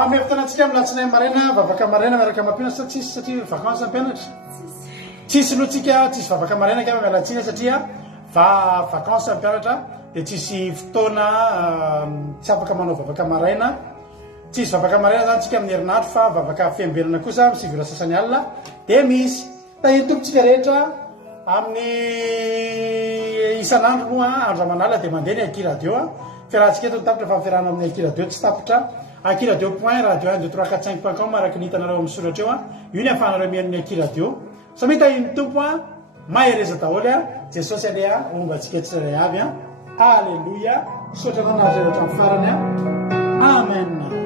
Mevitanantsika milatsinahy maraina vavaka maraina miaraka mampianatra tsisy satria vakansa mpianatra tsisy loatsika tsisy vavaka maraina kama mialatsina satria vakansa mpianatra dia tsisy fotoana tsy afaka manao vavaka maraina tsisy vavaka maraina zany tsika amin'ny herinandro fa vavaka fiambenana kosa misivira sasany alina dia misy tahiny tompontsika rehetra amin'ny isan'andro moa andro manala dia mandeha ny Aki radio fiarahantsika eto tapitra fa fiarahana amin'ny Aki radio tsy tapitra Aki radio point radio 12345.com araky nitanareo amin'ny soratra eo io ny afahanareo mihaino ny Aki radio samita iny tompo mahereza daholo Jesosy aleha ombantsika tsirairay avy alleluia sotra nanaritra rehetra amin'ny farany amen.